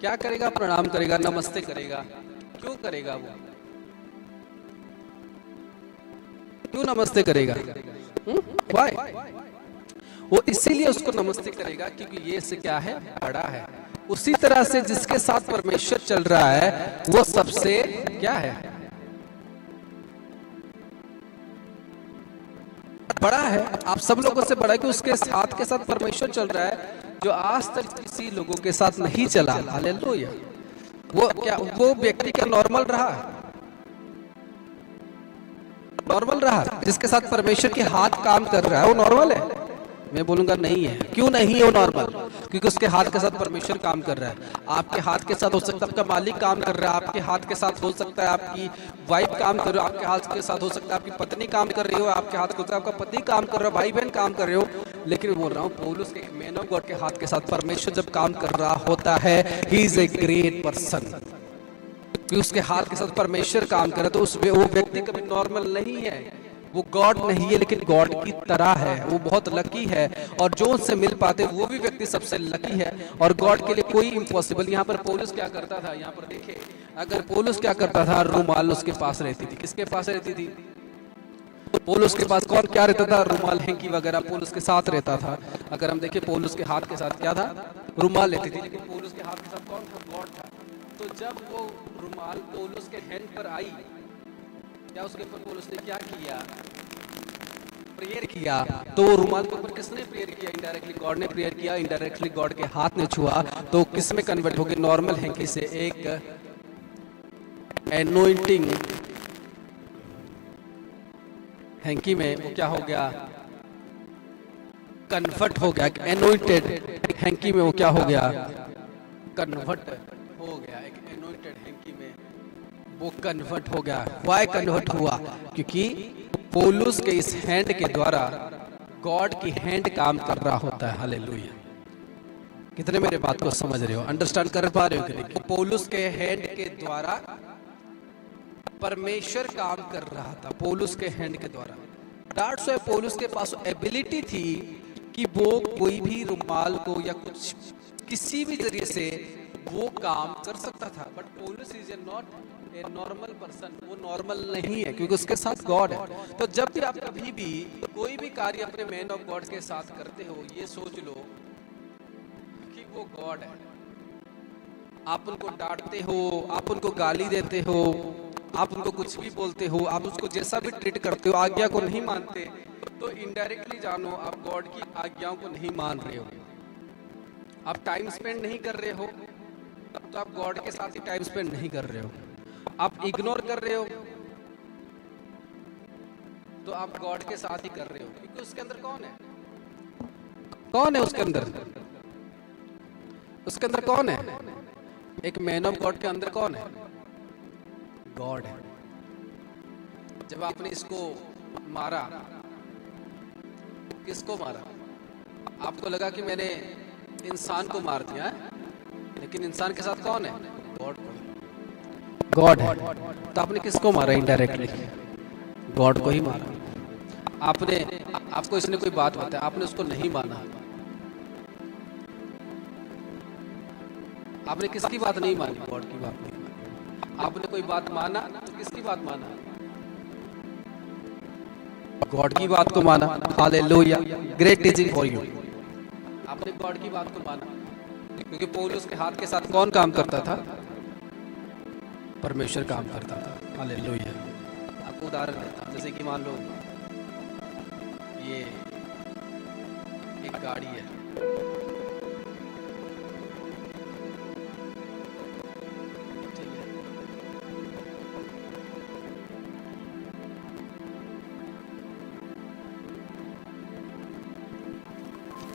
क्या करेगा? प्रणाम करेगा, नमस्ते करेगा। क्यों करेगा? वो क्यों नमस्ते करेगा? व्हाई? वो इसीलिए उसको नमस्ते करेगा क्योंकि ये इससे क्या है? बड़ा है। उसी तरह से जिसके साथ परमेश्वर चल रहा है वो सबसे क्या है? बड़ा है। आप सब लोगों से बड़ा है कि उसके साथ के साथ परमेश्वर चल रहा है, जो आज तक किसी लोगों के साथ नहीं चला। हालेलुया। वो क्या, वो व्यक्ति क्या नॉर्मल रहा? नॉर्मल रहा? जिसके साथ परमेश्वर के हाथ काम कर रहा है वो नॉर्मल है? मैं बोलूंगा नहीं है। क्यों नहीं है वो नॉर्मल? क्योंकि उसके हाथ के साथ परमेश्वर काम कर रहा है। आपके हाथ के साथ हो सकता है आपका मालिक काम कर रहा है, आपके हाथ के साथ हो सकता है आपकी वाइफ काम कर रही हो, आपके हाथ के साथ हो सकता है आपकी पत्नी काम कर रही हो, आपके हाथ के साथ आपका पति काम कर रहा हो, भाई बहन काम कर रहे हो। लेकिन बोल रहा हूँ पौलुस के मैन ऑफ गॉड के हाथ के साथ परमेश्वर जब काम कर रहा होता है, he is a great person. कि उसके हाथ के साथ परमेश्वर काम करे तो उसमें वो व्यक्ति कभी नॉर्मल नहीं है, वो गॉड नहीं है, लेकिन गॉड की तरह है। वो बहुत लकी है और जो उससे मिल पाते वो भी व्यक्ति सबसे लकी है। और गॉड के लिए कोई इम्पॉसिबल। यहाँ पर पौलुस क्या करता था? यहाँ पर देखिए, अगर पौलुस क्या करता था, रुमाल उसके पास रहती थी। किसके पास रहती थी? पौलुस के पास कौन क्या रहता था? रुमाल, हैंकी वगैरह पौलुस के साथ रहता था। अगर हम देखें पौलुस के हाथ के साथ क्या था? रुमाल लेती थी, लेकिन पौलुस के हाथ के साथ कौन था? गॉड था। तो जब वो रुमाल पौलुस के हैंड पर आई, क्या उसके ऊपर पौलुस ने क्या किया? प्रेयर किया। तो वो रुमाल के ऊपर किसने प्रेयर किया? इनडायरेक्टली गॉड ने प्रेयर किया। इनडायरेक्टली गॉड के हाथ ने छुआ तो किस में कन्वर्ट हो गया? नॉर्मल हैंकी से एक एनोइंटिंग हैंकी में वो क्या हो गया? कन्वर्ट हो गया। एनोइंटेड हैंकी में वो क्या हो गया? कन्वर्ट हो गया। एक एनोइंटेड हैंकी में वो कन्वर्ट हो गया। वाई कन्वर्ट हुआ? क्योंकि पौलुस के इस हैंड के द्वारा गॉड की हैंड काम कर रहा होता है। हालेलुया। कितने मेरे बात को समझ रहे हो? अंडरस्टैंड कर पा रहे हो कि नहीं? पौलुस के हैंड के द्वारा परमेश्वर काम कर रहा था, पौलुस के हैंड के द्वारा। दैट्स व्हाई पौलुस के पास एबिलिटी थी कि वो कोई भी रुमाल को या कुछ किसी भी जरिए से वो काम कर सकता था। बट पौलुस is not a normal person. वो नॉर्मल नहीं है क्योंकि उसके साथ गॉड है। तो जब भी आप कभी भी कोई भी कार्य अपने मैन ऑफ गॉड के साथ करते हो, ये सोच लो कि वो गॉड है। आप उनको डांटते हो, आप उनको गाली देते हो, आप उनको कुछ भी बोलते हो, आप उसको जैसा भी ट्रीट करते हो, आज्ञा को नहीं मानते, तो इनडायरेक्टली जानो आप गॉड की आज्ञाओं को नहीं मान रहे हो। आप टाइम स्पेंड नहीं कर रहे हो तो आप गॉड के साथ ही टाइम स्पेंड नहीं कर रहे हो। आप इग्नोर कर रहे हो तो आप गॉड के साथ ही कर रहे हो। क्योंकि उसके अंदर कौन है? कौन है उसके अंदर? उसके अंदर कौन है? एक मैन ऑफ गॉड के अंदर कौन है? गॉड है। जब आपने इसको मारा, किसको मारा? आपको लगा कि मैंने इंसान को मार दिया है, लेकिन इंसान के साथ कौन है? गॉड को। गॉड है। तो आपने किसको मारा? इनडायरेक्टली गॉड को ही मारा। आपने, आपको इसने कोई बात बताया, आपने उसको नहीं माना। आपने किसकी बात नहीं मानी? गॉड की बात नहीं मानी। आपने कोई बात माना तो किसकी बात माना? गॉड की बात को माना। Hallelujah. Great teaching for you. आपने गॉड की बात को माना क्योंकि पौलुस के हाथ के साथ कौन काम करता था? परमेश्वर काम करता था। हालेलुया। आपको उदाहरण देता हूं, जैसे कि मान लो ये एक गाड़ी है,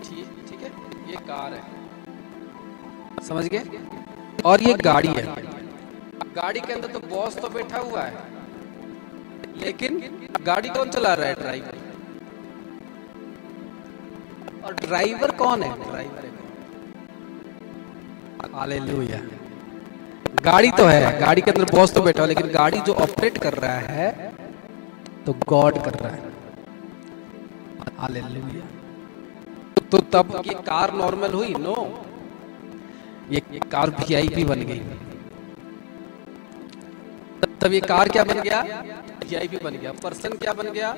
ठीक है, ये कार है, समझ गए? और ये गाड़ी है। गाड़ी के अंदर तो बॉस तो बैठा हुआ है, लेकिन गाड़ी कौन चला रहा है? ड्राइवर। और ड्राइवर कौन है? ड्राइवर है। हालेलुया। गाड़ी तो है, गाड़ी के अंदर बॉस तो बैठा है, लेकिन गाड़ी जो ऑपरेट कर रहा है तो गॉड कर रहा है। हालेलुया। तो तब ये कार नॉर्मल हुई? नो, ये कार वीआईपी बन गई। तब ये कार क्या बन गया? वीआईपी बन गया। पर्सन क्या बन गया?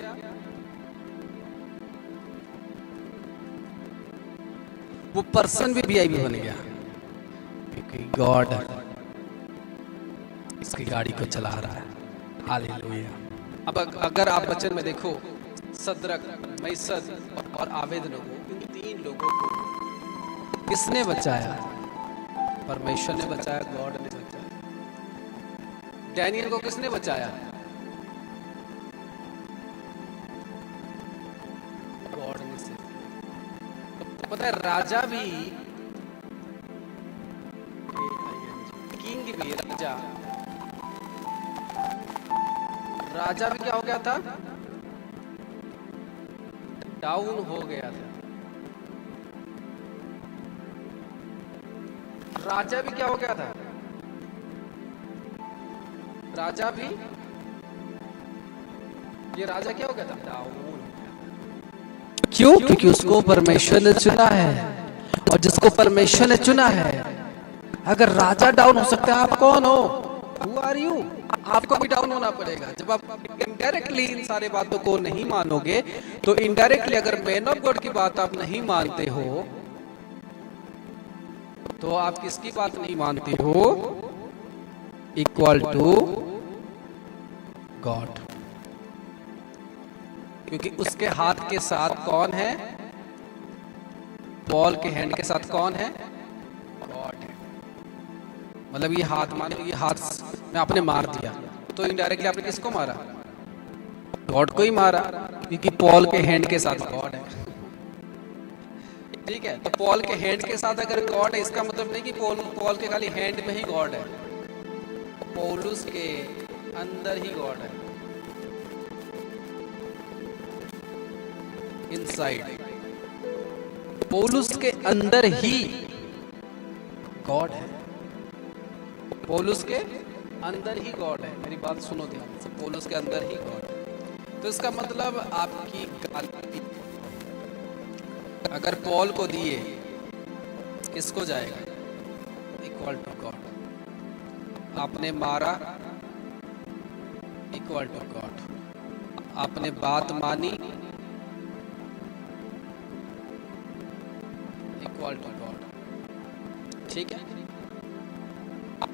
वो पर्सन भी वीआईपी बन गया क्योंकि गॉड इसकी गाड़ी को चला रहा है। हालेलुया। अब अगर आप वचन में देखो, सदरक, मैसद और आबेदनगो, इन तीन लोगों को किसने बचाया? परमेश्वर ने बचाया, गॉड ने बचाया। डैनियल को किसने बचाया? गॉड ने से। तो पता है राजा भी, किंग भी, राजा भी क्या हो गया था? डाउन हो गया था। राजा भी क्या हो गया था? राजा भी, ये राजा क्या हो गया था? डाउन हो गया। क्यों? क्योंकि उसको परमेश्वर ने चुना है, और जिसको परमेश्वर ने चुना है, अगर राजा डाउन हो सकता है, आप कौन हो? Who are you? आपको भी डाउन होना पड़ेगा। जब आप इनडायरेक्टली इन सारे बातों को नहीं मानोगे तो इनडायरेक्टली अगर मैन ऑफ गॉड की बात आप नहीं मानते हो तो आप किसकी बात नहीं मानते हो? Equal to God. क्योंकि उसके हाथ के साथ कौन है? पॉल के हैंड के साथ कौन है? गॉड है। मतलब ये हाथ, मानो ये हाथ में आपने मार दिया तो इनडायरेक्टली आपने किसको मारा? गॉड को ही मारा, क्योंकि पॉल के हैंड के साथ गॉड है। ठीक है, तो पॉल के हैंड के साथ अगर गॉड है, इसका मतलब नहीं कि पॉल के खाली हैंड में ही गॉड है, पौलुस के अंदर ही गॉड है, इनसाइड। पौलुस के अंदर ही गॉड है, पौलुस के अंदर ही गॉड है। मेरी बात सुनो ध्यान से, पौलुस के अंदर ही गॉड है। तो इसका मतलब आपकी गाली अगर पॉल को दिए, किसको जाएगा? Equal to God. आपने मारा, इक्वल टू गॉड। आपने बात मानी, इक्वल टू गॉड। ठीक है,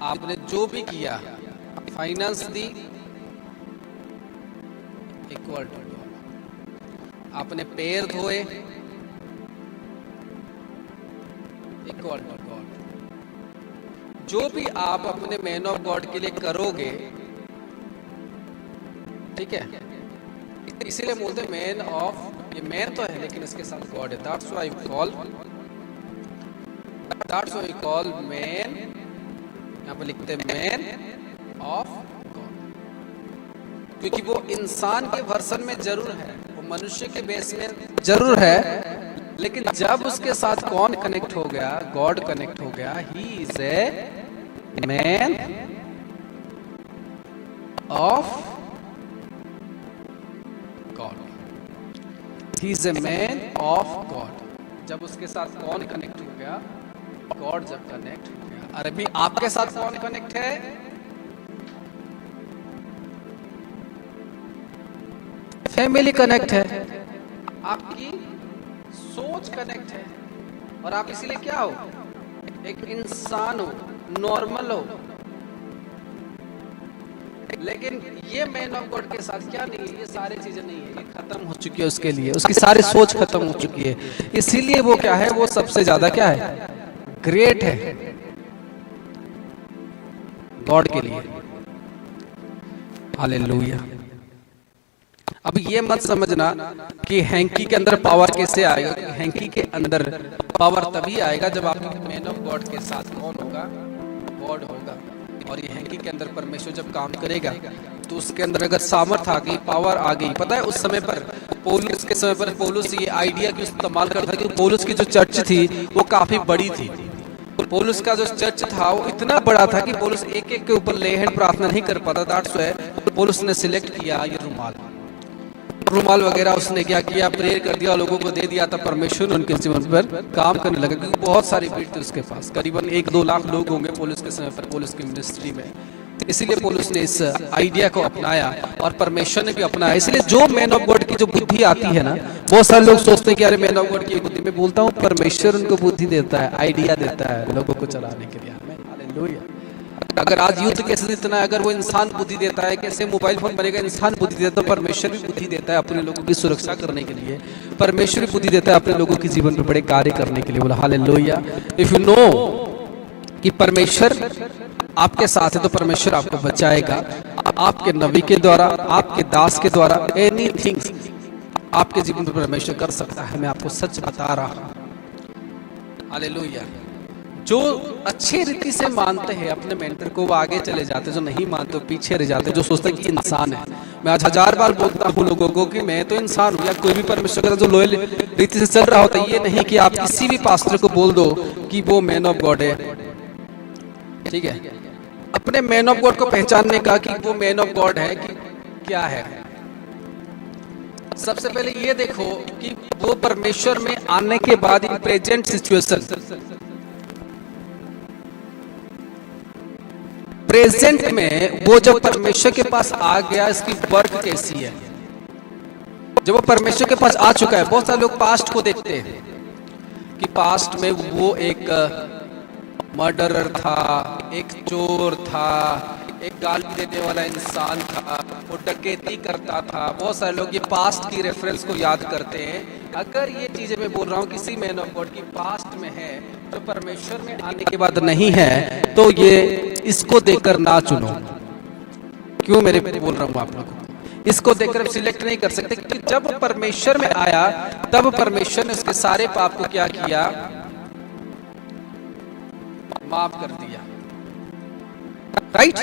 आपने जो भी किया, फाइनेंस दी, इक्वल टू गॉड। आपने पैर धोए, इक्वल टू गॉड। जो भी आप अपने मैन ऑफ गॉड के लिए करोगे, ठीक है, इसीलिए बोलते मैन ऑफ, ये मैन तो है लेकिन इसके साथ गॉड है। That's why we call man, यहाँ पर लिखते हैं मैन ऑफ गॉड, क्योंकि वो इंसान के वर्सन में जरूर है, वो मनुष्य के बेस में जरूर है, लेकिन जब उसके साथ कौन कनेक्ट हो गया? गॉड कनेक्ट हो गया। He is a man of God. He is a man of God. जब उसके साथ कौन कनेक्ट हो गया? गॉड जब कनेक्ट हो गया। अरे भी आपके साथ कौन कनेक्ट है? फैमिली कनेक्ट है, आपकी सोच कनेक्ट है, और आप इसीलिए क्या हो? एक इंसान हो, नॉर्मल हो। लेकिन ये मैन ऑफ गॉड के साथ क्या नहीं है? ये सारी चीजें नहीं है, ये खत्म हो चुकी है उसके लिए, उसकी सारी सोच खत्म हो चुकी है। इसीलिए वो क्या है? वो सबसे ज्यादा क्या है? ग्रेट है गॉड के लिए। हालेलुया। अब ये मत समझना कि हैंकी के अंदर पावर कैसे आएगा। हैंकी के अंदर पावर तभी आएगा जब आप मैन ऑफ गॉड के साथ कौन होगा? गॉड होगा। और ये हैंकी के अंदर परमेश्वर जब काम करेगा तो उसके अंदर अगर सामर्थ आ गई, पावर आ गई। पता है उस समय पर, पौलुस के समय पर, पौलुस ये आइडिया क्यों इस्तेमाल करता कि पौलुस की जो चर्च थी वो काफी बड़ी थी। पौलुस का जो चर्च था वो इतना बड़ा था कि पौलुस एक एक के ऊपर ले हैंड प्रार्थना नहीं कर पाता। दैट्स व्हाई पौलुस ने सिलेक्ट किया ये रुमाल वगैरह। उसने क्या किया? प्रेयर कर दिया, लोगों को दे दिया था। परमेश्वर उनके जीवन पर काम करने लगा, क्योंकि बहुत सारी भीड़ थी उसके पास। करीबन 1-2 लाख लोग होंगे पौलुस के समय पर, पौलुस की मिनिस्ट्री में। इसीलिए पौलुस ने इस आइडिया को अपनाया और परमेश्वर ने भी अपनाया। इसलिए जो मैन ऑफ गॉड की जो बुद्धि आती है ना, बहुत सारे लोग सोचते हैं कि अरे मैन ऑफ गॉड की बुद्धि, मैं बोलता हूँ परमेश्वर उनको बुद्धि देता है, आइडिया देता है लोगों को चलाने के लिए। हालेलुया। अगर आज युद्ध कैसे इतना है, अगर वो इंसान बुद्धि देता है, कैसे मोबाइल फोन बनेगा, इंसान बुद्धि देता है, तो परमेश्वर भी बुद्धि देता है अपने लोगों की सुरक्षा करने के लिए। परमेश्वर भी बुद्धि देता है अपने लोगों के जीवन में बड़े कार्य करने के लिए। बोला हालेलुया। इफ यू नो कि परमेश्वर आपके साथ है तो परमेश्वर आपको बचाएगा। आपके नबी के द्वारा, आपके दास के द्वारा एनीथिंग आपके जीवन में परमेश्वर कर सकता है। मैं आपको सच बता रहा हूं। हालेलुया। जो अच्छे रीति से मानते हैं अपने मेंटर को, वो आगे चले जाते हैं। जो नहीं मानते वो पीछे रह जाते हैं। जो सोचते हैं कि इंसान है। मैं आज 1000 बार बोलता हूँ लोगों को कि मैं तो इंसान हूँ। या कोई भी परमेश्वर का जो लॉयल रीति से चल रहा होता है, ये नहीं कि आप किसी भी पास्टर को बोल दो कि वो मैन ऑफ गॉड है। ठीक है, अपने मैन ऑफ गॉड को पहचानने का कि वो मैन ऑफ गॉड है कि क्या है। सबसे पहले ये देखो कि वो परमेश्वर में आने के बाद इन प्रेजेंट सिचुएशन प्रेजेंट में वो जब परमेश्वर के पास आ गया, इसकी वर्क कैसी है। जब वो परमेश्वर के पास आ चुका है, बहुत सारे लोग पास्ट को देखते हैं कि पास्ट में वो एक मर्डरर था, एक चोर था, एक गाली देने वाला इंसान था, वो डकैती करता था। बहुत सारे लोग ये पास्ट की रेफरेंस को याद करते हैं। अगर ये चीजें मैं बोल रहा हूँ किसी मैन ऑफ गॉड की पास्ट में है, जो परमेश्वर में आने के बाद नहीं है, तो ये इसको देखकर ना चुनो। क्यों मेरे बोल रहा हूँ आप लोगों को, इसको देखकर सिलेक्ट नहीं कर सकते, क्योंकि जब परमेश्वर में आया तब परमेश्वर ने उसके सारे पाप को क्या किया, माफ कर दिया। राइट,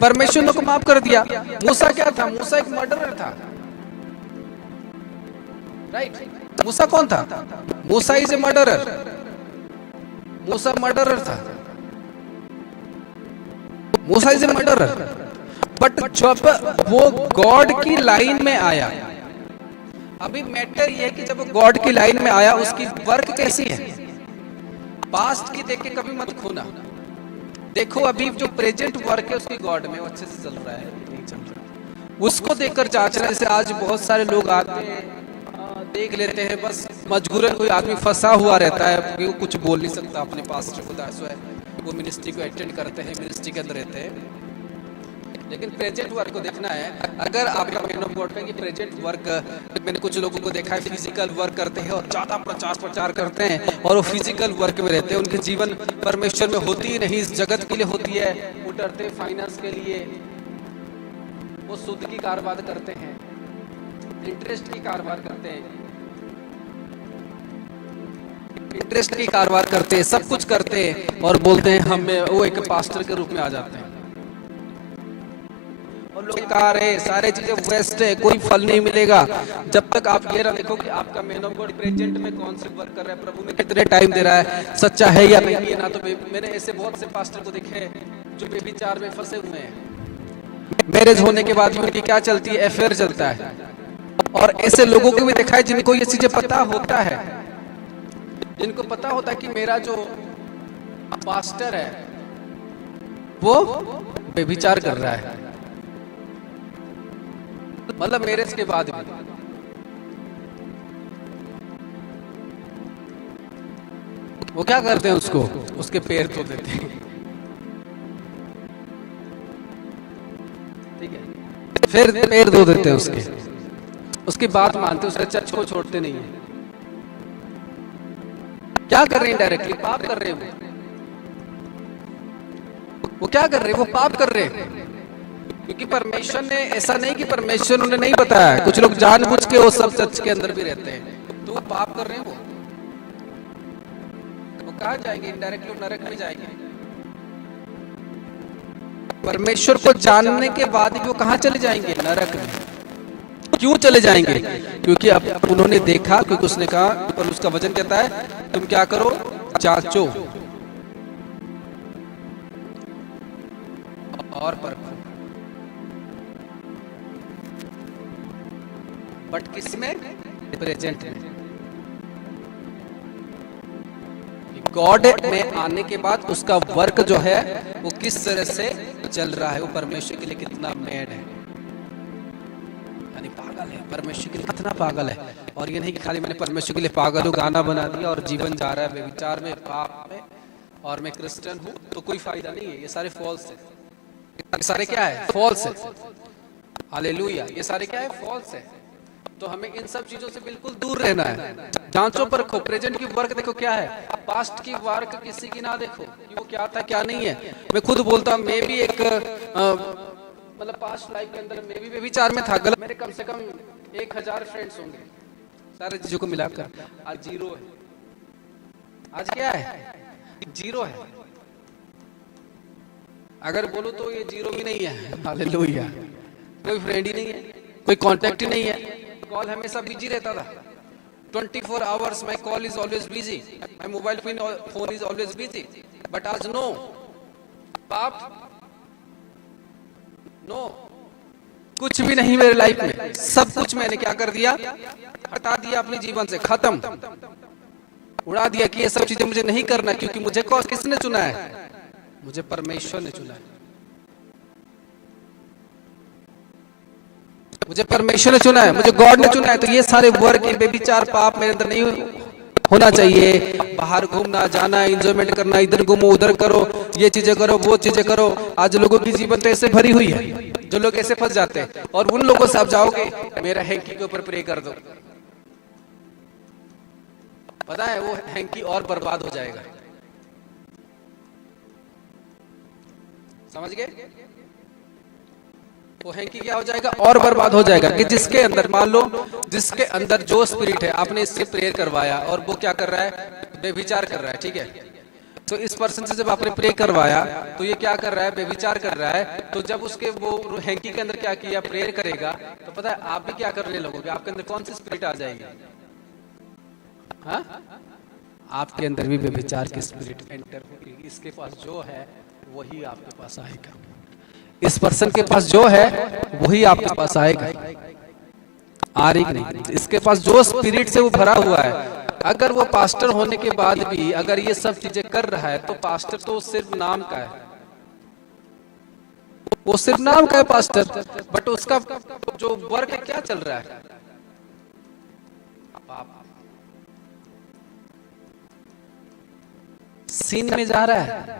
परमेश्वर ने को माफ कर दिया। मूसा क्या था? मूसा एक मर्डरर था। राइट, मूसा कौन था? Musa is a murderer. Musa murderer था। Musa is a murderer. But जब वो गॉड की लाइन में आया, अभी मैटर ये है कि जब वो गॉड की लाइन में आया, उसकी वर्क कैसी है। पास्ट की देख के कभी मत खोना। देखो अभी जो प्रेजेंट वर्क है उसकी गॉड में, वो अच्छे से चल रहा है नहीं चल रहा है, उसको देखकर जांचना। जैसे आज बहुत सारे लोग आते हैं, देख लेते हैं, बस मजबूरन कोई आदमी फंसा हुआ रहता है क्योंकि वो कुछ बोल नहीं सकता अपने पास जो वो मिनिस्ट्री को अटेंड करते हैं, मिनिस्ट्री के अंदर रहते हैं। लेकिन प्रेजेंट वर्क को देखना है। अगर आपका मैन ऑफ गॉड का कि प्रेजेंट वर्क, मैंने कुछ लोगों को देखा है फिजिकल वर्क करते हैं और ज्यादा प्रचार करते हैं और वो फिजिकल वर्क में रहते हैं, उनके जीवन परमेश्वर में होती ही नहीं, इस जगत के लिए होती है। वो डरते हैं फाइनेंस के लिए, वो सूद की कारोबार करते हैं, इंटरेस्ट की कारोबार करते हैं, इंटरेस्ट की कारोबार करते हैं, सब कुछ करते हैं और बोलते हैं हमें, वो एक पास्टर के रूप में आ जाते हैं। और लोग कह रहे सारे चीजें वेस्ट है, कोई फल नहीं मिलेगा जब तक आप ये ना देखो कि आपका मैन ऑफ गॉड प्रेजेंट में कौन से वर्क कर रहा है, प्रभु में कितने टाइम दे रहा है, सच्चा है या नहीं है ना। तो मैंने ऐसे बहुत से पास्टर को देखे जो बेविचार में फंसे हुए हैं, मैरिज होने के बाद भी उनकी क्या चलती है, अफेयर चलता है। और ऐसे लोगों को भी देखा है जिनको ये चीजें पता होता है, जिनको पता होता है कि मेरा जो पास्टर है वो बेविचार कर रहा है, मतलब मैरिज के बाद भी। वो क्या करते हैं, उसको उसके पैर धो देते हैं, ठीक है, फिर पैर धो देते हैं उसकी बात मानते, उसके चर्च को छोड़ते नहीं है। क्या कर रहे हैं? डायरेक्टली पाप कर रहे हैं। वो क्या कर रहे हैं? वो पाप कर रहे हैं, क्योंकि परमेश्वर ने, ऐसा नहीं कि परमेश्वर उन्हें नहीं बताया, कुछ लोग जानबूझ के वो सब चर्च के अंदर भी रहते हैं, तो वो पाप कर रहे हैं। वो कहाँ जाएंगे? इनडायरेक्टली नरक में जाएंगे। परमेश्वर को जानने के बाद भी वो कहाँ चले जाएंगे? नरक में। क्यों चले जाएंगे? क्योंकि अब उन्होंने देखा, क्योंकि उसने कहा, पर उसका वचन कहता है तुम क्या करो, जांचो और परखो। बट किसमें? प्रेजेंट में। गॉड में आने के बाद उसका वर्क जो है वो किस तरह से चल रहा है, वो परमेश्वर के लिए कितना मैड है, यानी पागल है, परमेश्वर के लिए कितना पागल है। और ये नहीं कि खाली मैंने परमेश्वर के लिए पागल हूँ, गाना बना दिया और जीवन जा रहा है बेविचार में, पाप में, और मैं क्रिश्चियन हूँ, तो कोई फायदा नहीं है। ये सारे फॉल्स है, ये सारे क्या है? फॉल्स है। हालेलुया, ये सारे क्या है? फॉल्स है। तो हमें इन सब चीजों से बिल्कुल दूर रहना है। जांचो परखो, प्रेजेंट की वर्क देखो क्या है, पास्ट की वर्क किसी की ना देखो कि वो क्या था क्या नहीं है। मैं खुद बोलता हूँ, मैं भी एक मतलब पास्ट लाइफ के अंदर मैं भी व्यभिचार में था, गलत। मेरे कम से कम 1000 फ्रेंड्स होंगे, सारे चीजों को मिलाकर। आज 0 है। आज क्या है? 0 है। अगर बोलूं तो ये 0 भी नहीं है। हालेलुया, कोई फ्रेंड ही नहीं है, कोई कांटेक्ट ही नहीं है। कॉल हमेशा बिजी रहता था, 24 hours my call is always busy, my mobile phone is always busy. But आज नो, पाप नो, कुछ भी नहीं मेरे लाइफ में। सब कुछ मैंने क्या कर दिया? हटा दिया अपने जीवन से, खत्म, उड़ा दिया कि ये सब चीजें मुझे नहीं करना। क्योंकि मुझे किसने चुना है? मुझे परमेश्वर ने चुना है। मुझे परमेश्वर ने चुना है, मुझे गॉड ने चुना है, तो ये सारे वर्क, बेविचार, पाप मेरे अंदर नहीं होना चाहिए। बाहर घूमना जाना, एंजॉयमेंट करना, इधर घूमो उधर करो, ये चीजें करो वो चीजें करो। आज लोगों की जीवन तो ऐसे भरी हुई है, जो लोग ऐसे फंस जाते हैं। और उन लोगों से आप जाओगे, मेरा हैंकी के ऊपर प्रे कर दो, पता है वो हैंकी और बर्बाद हो जाएगा। समझ गए? वो हैंकी क्या हो जाएगा? और बर्बाद हो जाएगा। कि जिसके अंदर, मान लो जिसके अंदर जो स्पिरिट है, आपने इससे प्रेयर करवाया और वो क्या कर रहा है? बेविचार कर रहा है, ठीक है। तो इस पर्सन से जब आपने प्रे करवाया तो ये क्या कर रहा है? बेविचार कर रहा है। तो जब उसके वो हैंकी के अंदर क्या किया? प्रेयर करेगा, तो पता है आप भी क्या करने लगोगे? आपके अंदर कौन सी स्पिरिट आ जाएगी? हाँ, आपके अंदर भी बेविचार की स्पिरिट एंटर होगी। इसके पास जो है वही आपके पास आएगा, इस पर्सन के पास जो है वही आपके पास आएगा। आ रही नहीं? इसके पास जो स्पिरिट से वो भरा हुआ है, अगर वो पास्टर होने के बाद भी अगर ये सब चीजें कर रहा है, तो पास्टर तो सिर्फ नाम का है, वो सिर्फ नाम का है पास्टर, बट उसका जो वर्क है क्या चल रहा है? सीन में जा रहा है,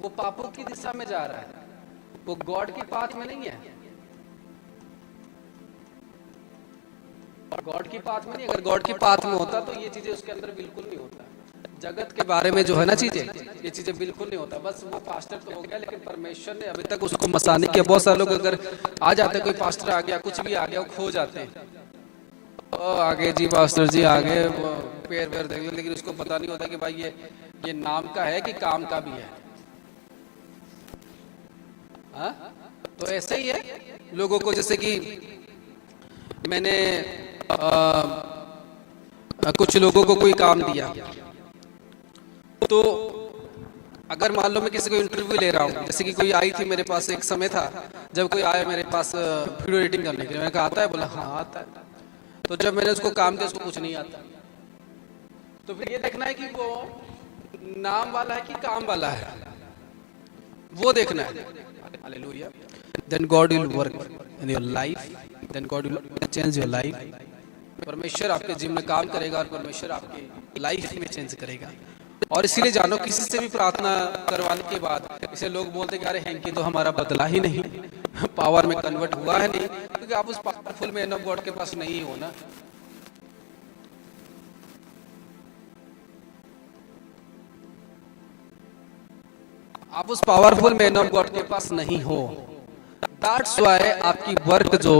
वो पापों की दिशा में जा रहा है, वो गॉड की पाथ में नहीं है। गॉड की पाथ में नहीं, अगर गॉड की पाथ में होता तो ये चीजें उसके अंदर बिल्कुल नहीं होता। जगत के बारे में जो है ना चीजें, ये चीजें बिल्कुल नहीं होता। बस वो पास्टर तो हो गया, लेकिन परमेश्वर ने अभी तक उसको मसाने किया। बहुत सारे लोग अगर आ जाते, कोई पास्टर आ गया, कुछ भी आ गया, वो खो जाते हैं। आगे जी पास्टर जी आगे पैर पैर देख लो, लेकिन उसको पता नहीं होता कि भाई ये नाम का है कि काम का भी है। हाँ? तो ऐसे ही है लोगों को, जैसे कि मैंने कुछ लोगों को कोई काम दिया, तो अगर मान लो मैं किसी को इंटरव्यू ले रहा हूँ, जैसे कि कोई आई थी मेरे पास, एक समय था जब कोई आया मेरे पास वीडियो एडिटिंग करने के लिए, मैंने कहा आता है? बोला हाँ आता है। तो जब मैंने उसको काम किया, उसको कुछ नहीं आता। तो फिर ये देखना है कि वो नाम वाला है कि काम वाला है, वो देखना है। Hallelujah. Then God will work in your life. Then God will change your life. परमेश्वर आपके जीवन में काम करेगा और परमेश्वर आपकी लाइफ में चेंज करेगा। और इसीलिए जानो, किसी से भी प्रार्थना करवाने के बाद इसे लोग बोलते कि अरे हैंकी तो हमारा बदला ही नहीं, पावर में कन्वर्ट हुआ है नहीं, क्योंकि आप उस पावरफुल मैन ऑफ गॉड के पास नहीं हो ना। आप उस पावरफुल मैन ऑफ गॉड के पास नहीं हो। दैट्स व्हाई आपकी वर्क जो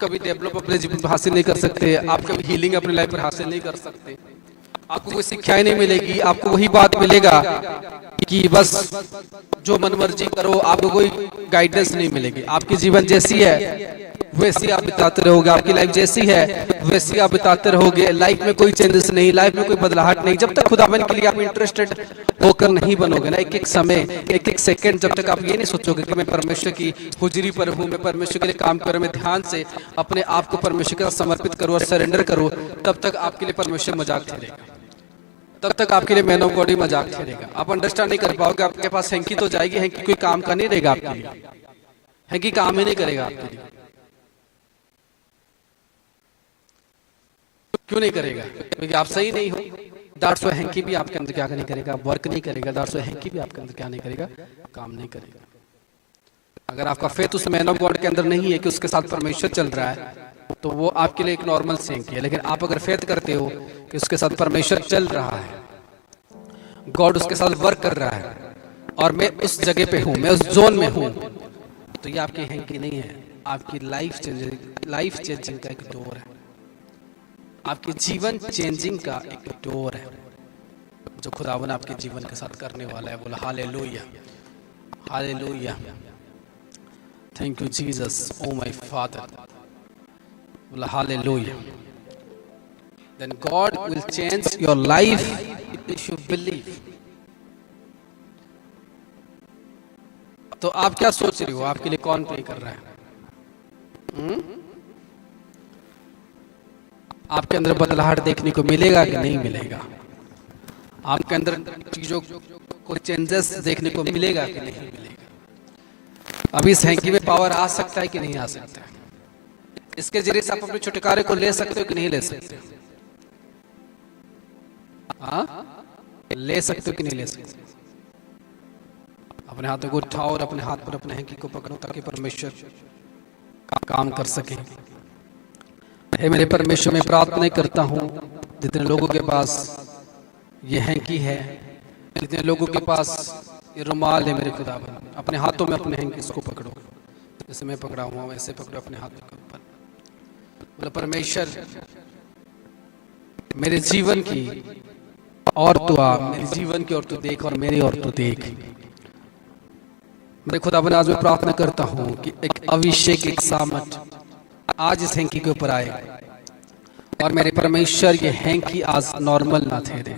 कभी डेवलप अपने जीवन में हासिल नहीं कर सकते, आप कभी हीलिंग अपने लाइफ पर हासिल नहीं कर सकते, आपको कोई शिक्षाएं नहीं मिलेगी, आपको वही बात मिलेगा कि बस जो मनमर्जी करो, आपको कोई गाइडेंस नहीं मिलेगी। आपकी जीवन जैसी है वैसी आप बिताते रहोगे, आपकी लाइफ जैसी है वैसी आप बिताते रहोगे। लाइफ में कोई चेंजेस नहीं, लाइफ में कोई बदलाहट नहीं, जब तक खुदावन के लिए आप इंटरेस्टेड होकर नहीं बनोगे ना। एक एक समय, एक एक सेकंड जब तक आप ये नहीं सोचोगे कि मैं परमेश्वर की हुजरी पर हूँ, मैं परमेश्वर के लिए काम करूँ, मैं ध्यान से अपने आप को परमेश्वर के साथ समर्पित करूँ और सरेंडर करूँ, तब तक आपके लिए परमेश्वर मजाक ठहरेगा, तब तक आपके लिए मैन ऑफ गॉड ही मजाक ठहरेगा। आप अंडरस्टैंड नहीं कर पाओगे। आपके पास हैंकी तो जाएगी, हैंकी कोई काम का नहीं रहेगा आपके लिए, हैंकी काम ही नहीं करेगा आपके लिए। क्यों नहीं करेगा? क्योंकि आप सही नहीं हो। दैट्स व्हाई हैंकी भी आपके अंदर क्या नहीं करेगा? वर्क नहीं करेगा। दैट्स व्हाई हैंकी भी आपके अंदर क्या नहीं करेगा? काम नहीं करेगा। अगर आपका फेथ उस मैन ऑफ गॉड के अंदर नहीं है कि उसके साथ परमेश्वर चल रहा है, तो वो आपके लिए एक नॉर्मल सी हैंकी है। लेकिन आप अगर फेथ करते हो कि उसके साथ परमेश्वर चल रहा है, गॉड उसके साथ वर्क कर रहा है और मैं उस जगह पे हूँ, मैं उस जोन में हूँ, तो ये आपकी हैंकी नहीं है, आपकी लाइफ चेंजिंग का एक डोर है, आपके जीवन चेंजिंग का एक डोर है जो खुदावन आपके जीवन के साथ करने वाला है। बोला hallelujah, hallelujah, thank you Jesus, O my father. बोला hallelujah. Then God will change your life if you believe. तो आप क्या सोच रही हो? आपके लिए कौन प्रे कर रहा है? आपके अंदर बदलाहट देखने को मिलेगा कि नहीं मिलेगा? आपके अंदर चीजों को चेंजेस देखने को मिलेगा कि नहीं मिलेगा? अभी इस हैंकी में पावर आ सकता है कि नहीं आ सकता है? इसके जरिए से आप अपने छुटकारे को ले सकते हो कि नहीं ले सकते? हाँ, ले सकते हो कि नहीं ले सकते? अपने हाथों को उठाओ और अपने हाथ पर अपने हैंकी को पकड़ो ताकि परमेश्वर काम कर सके। हे मेरे परमेश्वर, मैं प्रार्थना करता हूँ जितने लोगों के पास ये हैंकी है, जितने लोगों के पास ये रुमाल है, मेरे खुदावन अपने हाथों में अपने हैंकी इसको पकड़ो, जैसे मैं पकड़ा हुआ वैसे पकड़ो अपने हाथों के ऊपर। बोलो परमेश्वर मेरे जीवन की और तू आ, मेरे जीवन की और तू देख और मेरी और तू देख। मेरे खुदावन आज मैं प्रार्थना करता हूँ कि एक अभिषेक, एक सामर्थ आज इस हैंकी के ऊपर आए और मेरे परमेश्वर ये हैंकी आज नॉर्मल ना ठहरे,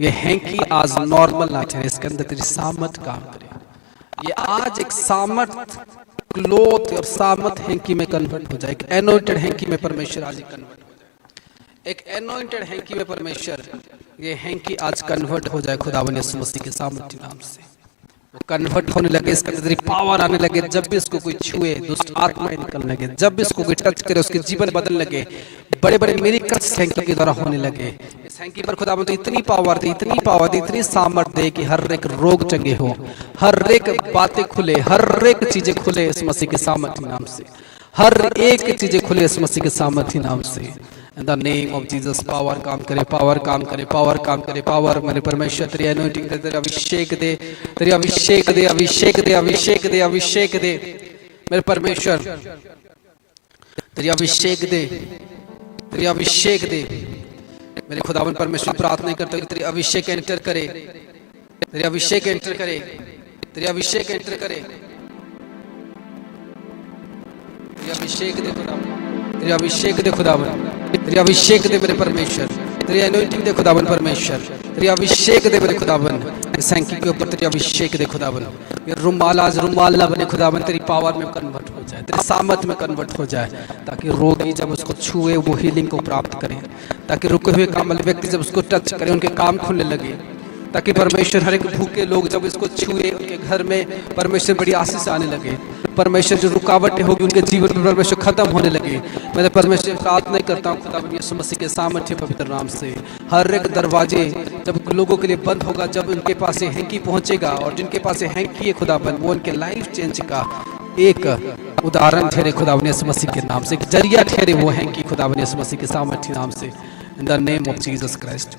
ये हैंकी आज नॉर्मल ना ठहरे, इसके अंदर तेरी सामर्थ काम करे। ये आज एक सामर्थ क्लोथ और सामर्थ हैंकी में कन्वर्ट हो जाए, एक एनोइंटेड हैंकी में परमेश्वर आज कन्वर्ट हो जाए, एक एनोइंटेड हैंकी में परमेश्वर ये हैंकी आज कन्वर्ट हो जाए खुदावन यीशु मसीह के सामर्थ्य नाम से। वो कन्वर्ट होने लगे, इसके अंदर पावर आने लगे, जब भी इसको कोई छुए दुष्ट आत्माएं निकलने लगे, जब भी इसको कोई टच करे उसके जीवन बदलने लगे, बड़े बड़े मिरेकल्स हैंकी के द्वारा होने लगे। इस हैंकी पर खुदावन तो इतनी पावर दे, इतनी पावर दे, इतनी सामर्थ दे कि हर एक रोग चंगे हो, हर एक बातें खुले, हर एक चीजें खुले इस मसीह के सामर्थ्य नाम से, हर एक चीजें खुले इस मसीह के सामर्थ्य नाम से। In the name of Jesus, power काम करे, पावर काम करे, पावर काम करे, पावर मेरे परमेश्वर तेरी अनॉइंटिंग दे, तेरा अभिषेक दे, तेरी अभिषेक दे, अभिषेक दे, अभिषेक दे, अभिषेक दे मेरे परमेश्वर, तेरी अभिषेक दे, तेरी अभिषेक दे मेरे खुदावन परमेश्वर। प्रार्थना करता हूँ कि तेरी अभिषेक एंटर करे, तेरी अभिषेक एंटर करे, तेरी अभिषेक एंटर करे, तेरी अभिषेक दे खुदावन, तेरी अभिषेक दे खुदावन, तेरी अभिषेक दे मेरे परमेश्वर, तेरी अनॉइंटिंग दे खुदावन परमेश्वर, तेरी अभिषेक दे मेरे खुदावन। इस हैंकी के ऊपर तेरी अभिषेक दे खुदावन, ये रुमाल आज रुमाल ना बने खुदावन, तेरी पावर में कन्वर्ट हो जाए, तेरी सामर्थ में कन्वर्ट हो जाए, ताकि रोगी जब उसको छुए वो हीलिंग को प्राप्त करें, ताकि रुके हुए कामल व्यक्ति जब उसको टच करे उनके काम खुलने लगे, ताकि परमेश्वर हर एक भूखे लोग जब इसको छुए उनके घर में परमेश्वर बड़ी आशीष आने लगे, परमेश्वर जो रुकावटें होगी उनके जीवन में परमेश्वर खत्म होने लगे। मैं परमेश्वर प्रार्थना करता हूँ खुदावन यीशु मसीह के सामर्थ्य पवित्र नाम से, हर एक दरवाजे जब लोगों के लिए बंद होगा, जब उनके पास ये हैंकी पहुंचेगा और जिनके पास ये हैंकी है खुदावन वो उनके लाइफ चेंज का एक उदाहरण ठहरे खुदावन यीशु मसीह के नाम से, एक जरिया ठहरे वो हैंकी खुदावन यीशु मसीह के सामर्थ्य नाम से। इन the name of Jesus Christ,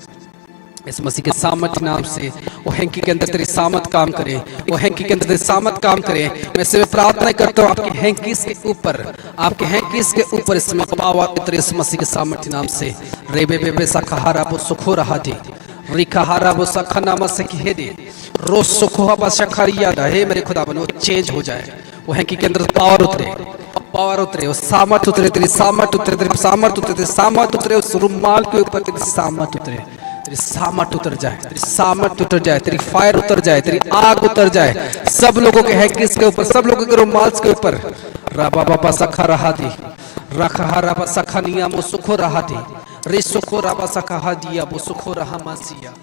इस मसीह के सामर्थ नाम से वो हैंकी के अंदर तेरी सामर्थ काम करे, वो हैंकी के अंदर तेरी सामर्थ काम करे। मैं इससे प्रार्थना करता हूँ आपकी हैंकीस के ऊपर, आपके हैंकीस के ऊपर इसमें पावर उतरे इस मसीह के सामर्थ नाम से। रेबे बेबे सखहारा वो सुखो रहा दे, रिखहारा वो सखना मसकी दे, रोज सुखो हवा सखरिया दा, हे मेरे खुदावन वो चेंज हो जाए, वो हैंकी के अंदर पावर उतरे, पावर उतरे, वो सामर्थ उतरे, तेरी सामर्थ उतरे, तेरी सामर्थ उतरे, तेरी सामर्थ उतरे, उस रुमाल के ऊपर तेरी सामर्थ उतरे, तेरी सामर्थ उतर जाए, तेरी सामर्थ उतर जाए, तेरी फायर उतर जाए, तेरी आग उतर जाए सब लोगों के हैंकीस के ऊपर, सब लोगों के रुमाल्स के ऊपर। राबा बाबा सखा रहा दी, रखा राबा सखा निया वो सुखो रहा दी, रे सुखो राबा सखा हा दिया वो सुखो रहा मासिया,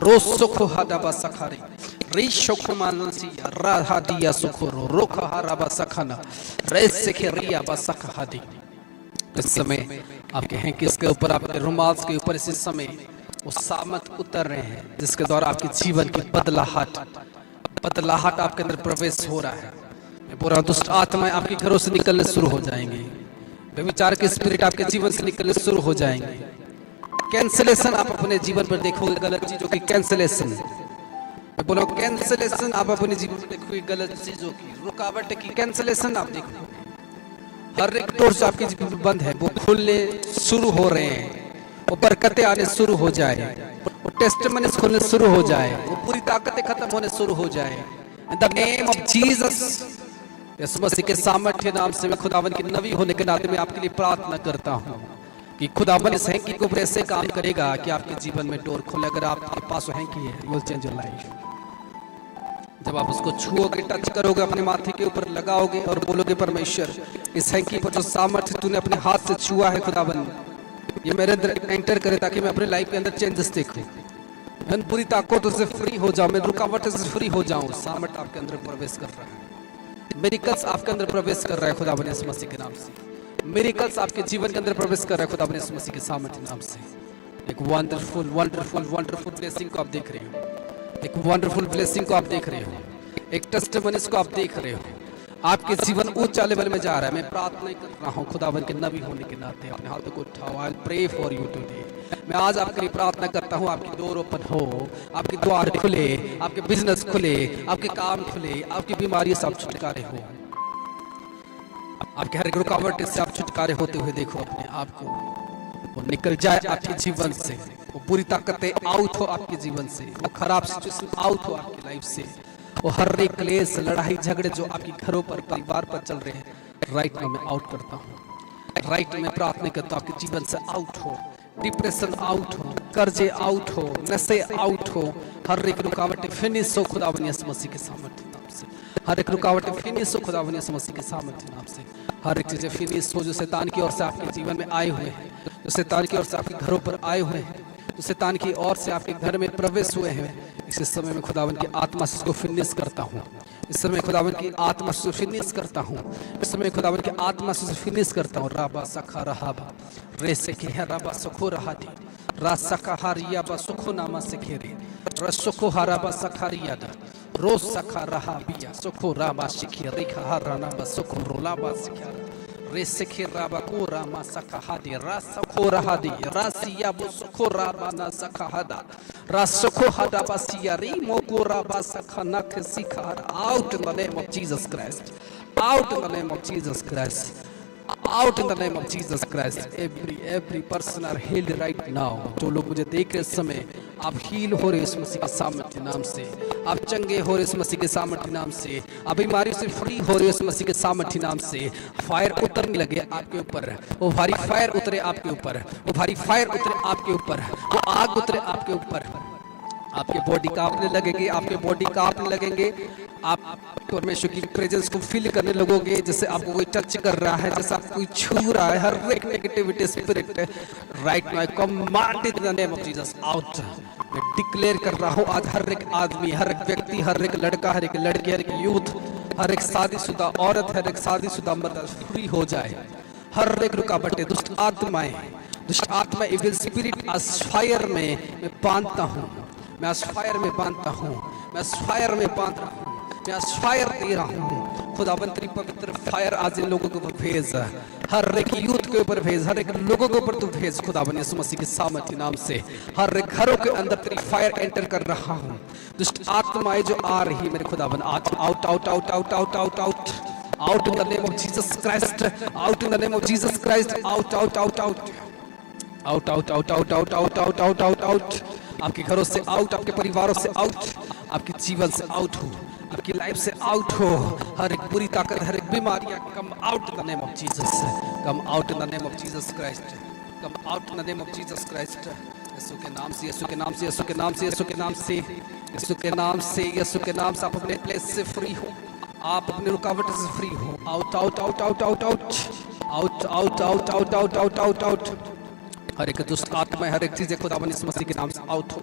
रोज सुखो हा दाबा सखा रे, रे सुखो मानसिया रहा दिया सुखो रो, रोखा हा राबा सखाना, रे सेखे रिया बा सखा हा दी। इस समय आपके हैंकीस के ऊपर, आपके रुमाल्स के ऊपर इस समय वो सामर्थ उतर रहे हैं जिसके द्वारा आपके जीवन की बदलाहट आपके अंदर प्रवेश हो रहा है। मैं पूरा दुष्ट आत्माएं आपके घरों से निकलने शुरू हो जाएंगे, व्यभिचार के स्पिरिट आपके जीवन से निकलने शुरू हो जाएंगे। कैंसलेशन आप अपने जीवन पर देखोगे, गलत चीजों की कैंसलेशन, मैं बोला कैंसलेशन आप अपने जीवन में देखोगे, गलत चीजों की रुकावट की कैंसलेशन आप देखोगे। हर एक डोर जो आपके जीवन में बंद है वो खुलने शुरू हो रहे हैं, वो बरकतें आने शुरू हो जाए, वो टेस्टिमनीज खुलने शुरू हो जाए, वो पूरी ताकतें खत्म होने शुरू हो जाए। In the name of Jesus, Yeshu Masih के सामर्थ्य नाम से मैं खुदावन की नबी होने के नाते में आपके लिए प्रार्थना करता हूँ कि खुदावन इस हैंकी के ऊपर ऐसे काम करेगा कि आपके जीवन में डोर खुले। अगर आपके पास हैंकी है, you will change your life. जब आप उसको छुओगे, टच करोगे, अपने माथे के ऊपर लगाओगे और बोलोगे परमेश्वर इस हैंकी पर जो सामर्थ्य तूने अपने हाथ से छुआ है खुदावन ये मेरे अंदर एंटर करे, ताकि मैं अपने लाइफ के अंदर चेंजेस देखूं, मैं पूरी ताकतों से फ्री हो जाऊं, मैं रुकावटों से फ्री हो जाऊं। सामर्थ आपके अंदर प्रवेश कर रहा है, मिरेकल्स आपके अंदर प्रवेश कर रहा है खुदा बने यीशु मसीह के नाम से। मिरेकल्स आपके जीवन के अंदर प्रवेश कर रहा है खुदा बने यीशु मसीह के सामर्थ्य नाम से। एक वंडरफुल वंडरफुल वंडरफुल ब्लेसिंग को आप देख रहे हो, एक वंडरफुल ब्लेसिंग को आप देख रहे हो, एक टेस्टिमनीज को आप देख रहे हो। आपके जीवन ऊंचा लेवल में जा रहा है। मैं प्रार्थना कर रहा हूँ खुदावन के नबी होने के नाते अपने हाथों को उठाओ। I pray for you today. मैं आज आपके लिए प्रार्थना करता हूँ, आपकी डोर ओपन हो, आपके द्वार खुले, आपके बिजनेस खुले, आपके काम खुले, आपकी बीमारी से आप छुटकारे हो, आपके हर एक रुकावट से आप छुटकारे होते हुए देखो अपने आप को। वो निकल जाए आपके जीवन से, वो बुरी ताकतें आउट हो आपके जीवन से, वो खराब सिचुएशन आउट हो आपकी लाइफ से, वो हर एक क्लेश लड़ाई झगड़े जो आपके घरों पर परिवार पर चल रहे हैं राइट में मैं आउट करता हूँ। राइट में प्रार्थना करता हूँ आपके जीवन से आउट हो, डिप्रेशन आउट हो, कर्जे आउट हो, नशे आउट हो, हर एक रुकावट फिनिश हो खुदावन यीशु मसीह के सामर्थ्य नाम से। हर एक रुकावट फिनिश हो खुदावन यीशु मसीह के सामर्थ्य नाम से। हर एक चीजें फिनिश हो जो शैतान की ओर से आपके जीवन में आए हुए हैं, जो शैतान की ओर से आपके घरों पर आए हुए हैं, जो शैतान की ओर से आपके घर में प्रवेश हुए हैं। इस समय में खुदावन की आत्मा से उसको फिनिश करता हूँ। इस समय खुदावन की आत्मा से फिनिश करता हूँ। इस समय खुदावन की आत्मा से फिनिश करता हूँ। राबा सखा रहाबा रे से के राबा सुखो रहादी रा सखा हारिया बा सुखो नामा से खेरे रसुखो हाराबा सखारिया दा रोज सखा रहा बिया सुखो राबा शिखिया रेखा हाराना बा सुखो रोलाबा सिखा रे सेखे राबा को रामा सखा हादी रा सखो रहादी रासिया बो सुखो राबा ना सखा हदा रा सुखो हदा बसिया री मोको राबा सखा नख सिखा out in the name of Jesus Christ, out in the name of Jesus Christ, out in the name of Jesus Christ. Every person are healed right now. जो लोग मुझे देख रहे इस समय, आप हील हो रहे इस मसीह के सामर्थ्य नाम से, आप चंगे हो रहे इस मसीह के सामर्थ्य नाम से, आप बीमारी से फ्री हो रहे इस मसीह के सामर्थ्य नाम से। फायर उतरने लगे आपके ऊपर, वो भारी फायर उतरे आपके ऊपर, वो भारी फायर उतरे आपके ऊपर, वो आग उतरे आपके ऊपर। आपके बॉडी कांपने लगेगी, आपके बॉडी कांपने लगेंगे। आप परमेश्वर की प्रेजेंस को फील करने लगोगे, जैसे आपको कोई टच कर रहा है, जैसे आपको कोई छू रहा है। हर एक negativity spirit right now I command in the name of Jesus out. मैं डिक्लेयर कर रहा हूँ आज हर एक आदमी, हर एक व्यक्ति, हर एक लड़का, हर एक लड़की, हर एक यूथ, हर एक शादीशुदा औरत, हर एक शादीशुदा मर्द फ्री हो जाए। हर एक रुकावटें, दुष्ट आत्माएं, दुष्ट आत्मा इविल स्पिरिट आज फायर में मैं बांधता हूँ, मैं आज फायर में बांधता हूँ, मैं आज फायर में बांध रहा हूँ, मैं आज फायर दे रहा हूँ। खुदावन तेरी पवित्र फायर आज इन लोगों के ऊपर भेज, हर एक यूथ के ऊपर भेज, हर एक लोगों के ऊपर तू भेज खुदावन यीशु मसीह के सामर्थ्य नाम से। हर एक घरों के अंदर तेरी फायर एंटर कर रहा हूँ। दुष्ट आत्माएं जो आ रही मेरे खुदावन आज out out out out out out out out in the name of Jesus Christ, out in the name of Jesus Christ, out out out out out out out out out out out out out out आपके घरों से out, आपके परिवारों से out, आपके जीवन से out हो, आपकी लाइफ से आउट हो। हर एक बुरी ताकत, हर एक बीमारियां come out in the name of Jesus, come out in the name of Jesus Christ, come out in the name of Jesus Christ. Yeshu के नाम से, यीशु के नाम से, यीशु के नाम से, यीशु के नाम से, यीशु के नाम से, यीशु के नाम से आप अपने प्लेस से फ्री हो, आप अपने रुकावट से फ्री हो। Out out out out out out out out out out out out out out हर एक दुष्ट आत्मा, हर एक चीजें खुदावन यीशु मसीह के नाम से आउट हो,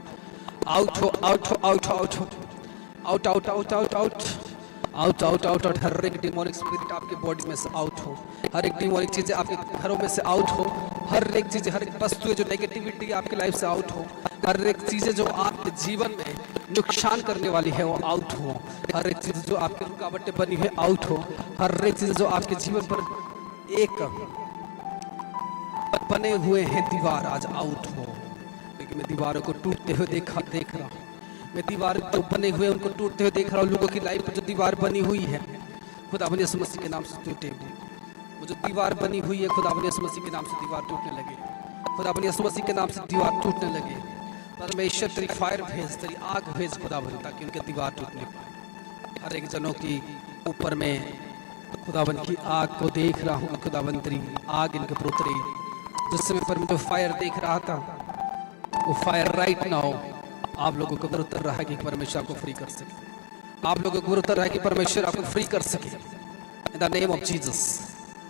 आउट हो, आउट हो, आउट हो, आउट हो, out out out out out out out out out हर एक डिमोनिक स्पिरिट आपके बॉडी में से आउट हो, हर एक डिमोनिक चीजें आपके घरों में से आउट हो, हर एक चीजें, हर एक वस्तुएं जो नेगेटिविटी आपकी लाइफ से आउट हो, हर एक चीजें जो आपके जीवन में नुकसान करने वाली है वो आउट हो, हर एक चीज जो आपकी रुकावटें बनी हुई आउट हो, हर एक चीज जो आपके जीवन पर एक बने हुए हैं दीवार आज आउट हो। क्योंकि मैं दीवारों को टूटते हुए देख रहा हूँ, मैं दीवार जो बने हुए उनको टूटते हुए देख रहा हूँ। लोगों की लाइफ में जो दीवार बनी हुई है खुदावन यीशु मसीह के नाम से टूटे हुए, वो जो दीवार बनी हुई है खुदावन यीशु मसीह के नाम से दीवार टूटने लगे, खुदावन यीशु मसीह के नाम से दीवार टूटने लगे। परमेश्वर तेरी फायर भेज, तेरी आग भेज खुदावन, ताकि उनके दीवार टूटने पाए। हर एक जनों की ऊपर में खुदावन की आग को देख रहा हूँ, खुदावन तेरी आग इनके ऊपर उतरी। जिस समय पर मैं जो फायर देख रहा था वो फायर राइट नाउ आप लोगों को ऊपर उतर रहा है कि परमेश्वर आपको फ्री कर सके, आप लोगों को उतर रहा है कि परमेश्वर आपको फ्री कर सके। इन the name of Jesus,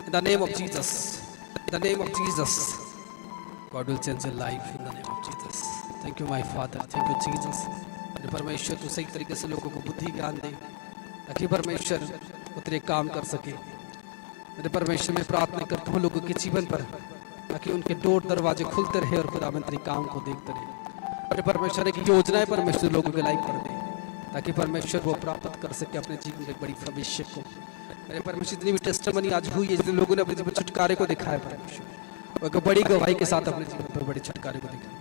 in the name of Jesus, in the name of Jesus, God will change your life in the name of Jesus. Thank you my father, thank you Jesus. परमेश्वर तू सही तरीके से लोगों को बुद्धि ज्ञान दे, ताकि परमेश्वर वो तेरे काम कर सके। मेरे परमेश्वर में प्रार्थना करता हूँ लोगों के जीवन पर, ताकि उनके डोर दरवाजे खुलते रहे और खुदा तेरे काम को देखते रहे। मेरे परमेश्वर एक योजना है परमेश्वर लोगों के लाइफ पर दे, ताकि परमेश्वर वो प्राप्त कर सके अपने जीवन में बड़ी भविष्य को। मेरे परमेश्वर जितनी भी टेस्टमनी आज हुई है, जितने लोगों ने अपने जीवन छुटकारे को दिखाया परमेश्वर, वो बड़ी गवाही के साथ अपने जीवन पर बड़े छुटकारे को दिखाया।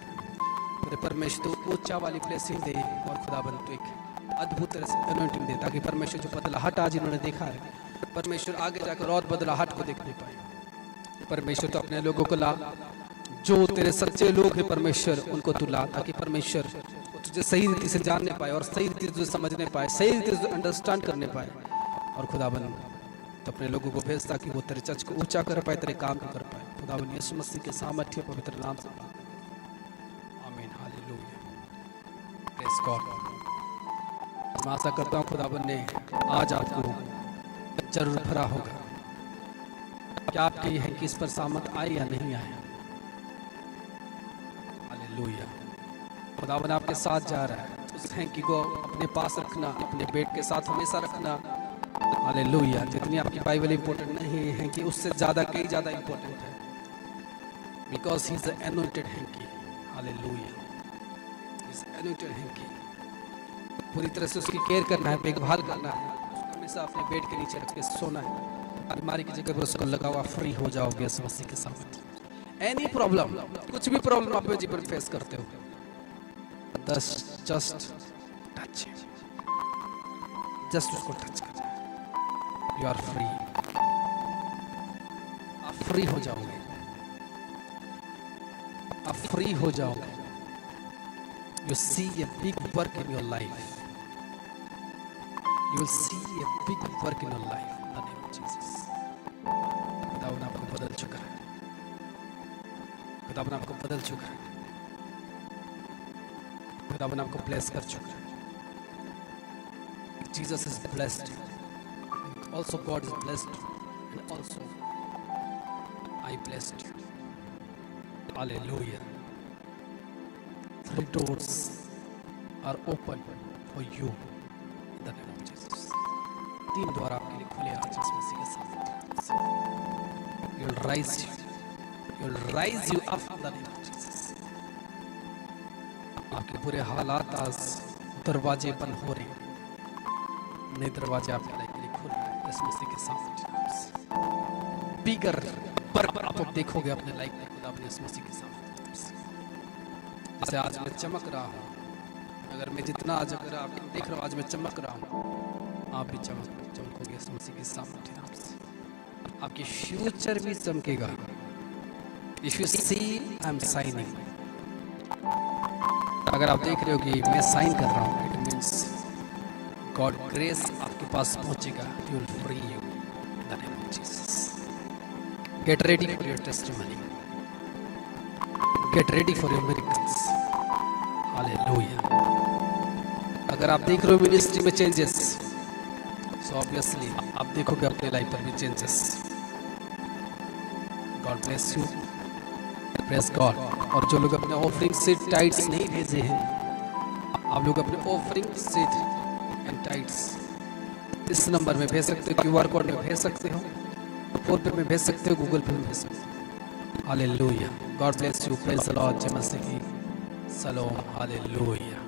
मेरे परमेश्वर तो ऊंचा वाली ब्लेसिंग दे और खुदाबंद तो एक अद्भुत तरह से अनॉइंटिंग दे, ताकि परमेश्वर जो बदलाहट आज इन्होंने देखा है परमेश्वर आगे जाकर और बदलाहट को देखने पाए। परमेश्वर तो अपने लोगों को ला, जो तेरे सच्चे लोग हैं परमेश्वर उनको तू ला, ताकि परमेश्वर तुझे सही रीति से जानने पाए और सही रीति से तुझे समझने पाए, सही रीति से अंडरस्टैंड करने पाए। और खुदाबंद तो अपने लोगों को भेज, ताकि वो तेरे चर्च को ऊंचा कर पाए, तेरे काम को कर पाए। खुदाबंद यीशु मसीह के सामर्थ्य पवित्र नाम से आमीन, हालेलुया, प्रेज़ गॉड। मैं आशा करता हूँ खुदाबंद ने आज आपको जरूर भरा होगा। क्या आपके ये है कि इस पर सामत आए या नहीं आए? हालेलुया, खुदाबंद आपके साथ जा रहा है। उस हैंकी को अपने पास रखना, अपने बेट के साथ हमेशा रखना। हालेलुया, जितनी आपकी बाइबल इंपॉर्टेंट नहीं है कि उससे ज़्यादा कई ज़्यादा इंपॉर्टेंट है, because he is the anointed hanky. हालेलुया, ही इज एनोइंटेड हैंकी। पूरी तरह से उसकी केयर करना है, देखभाल करना है, हमेशा अपने बेड के नीचे रख के सोना है। बीमारी की जगह पर उसको लगा हुआ फ्री हो जाओगे इस मसीह के सामने। एनी प्रॉब्लम, कुछ भी प्रॉब्लम आप जीवन फेस करते हो, जस्ट टच, जस्ट उसको टच कर, यू आर फ्री, आप फ्री हो जाओगे, आप फ्री हो जाओगे। You see a big work in your life, you will see a big work in your life in the name of Jesus। खुदावन आपको बदल चुका है, खुदावन आपको बदल चुका है, खुदावन आपको ब्लेस कर चुका है। Jesus is blessed, also God is blessed, and also I blessed you। Hallelujah, 3 doors are open for you in the name of Jesus। 3 द्वार आपके लिए खुले आज इस मसीह के साथ। You'll rise you up in the name of Jesus। आपके पूरे हालात आज दरवाजे बंद हो रहे हैं, नए दरवाजे आपके लाइफ के लिए खुल रहे हैं इस मसीह के साथ। बिगर पर आप देखोगे अपने लाइफ में खुदा अपने इस मसीह के साथ। जैसे आज मैं चमक रहा हूँ, अगर मैं जितना आज अगर आप देख रहा हूँ आज मैं चमक रहा हूँ, आप भी चमकोगे इस मसीह के सामर्थ्य नाम से। आपकी फ्यूचर भी चमकेगा। If you see I am shining, अगर आप देख रहे हो कि मैं साइन कर रहा हूँ, इट मीन्स गॉड ग्रेस आपके पास पहुंचेगा। He will free you in the name of Jesus. Get ready for your testimony, get ready for your miracles. Hallelujah. अगर आप देख रहे हो मिनिस्ट्री में चेंजेस, सो ऑब्वियसली आप देखोगे अपने लाइफ पर भी changes. God bless you, praise God. और जो लोग अपने ऑफरिंग सीड टाइट्स नहीं भेजे हैं, आप लोग अपने ऑफरिंग सीड एंड टाइट्स इस नंबर में भेज सकते हो, QR कोड में भेज सकते हो, फोन पे में भेज सकते हो, गूगल पे में भेज सकते हो। Hallelujah, God bless you, praise the Lord, जय मसीह की सलाम। हालेलुया।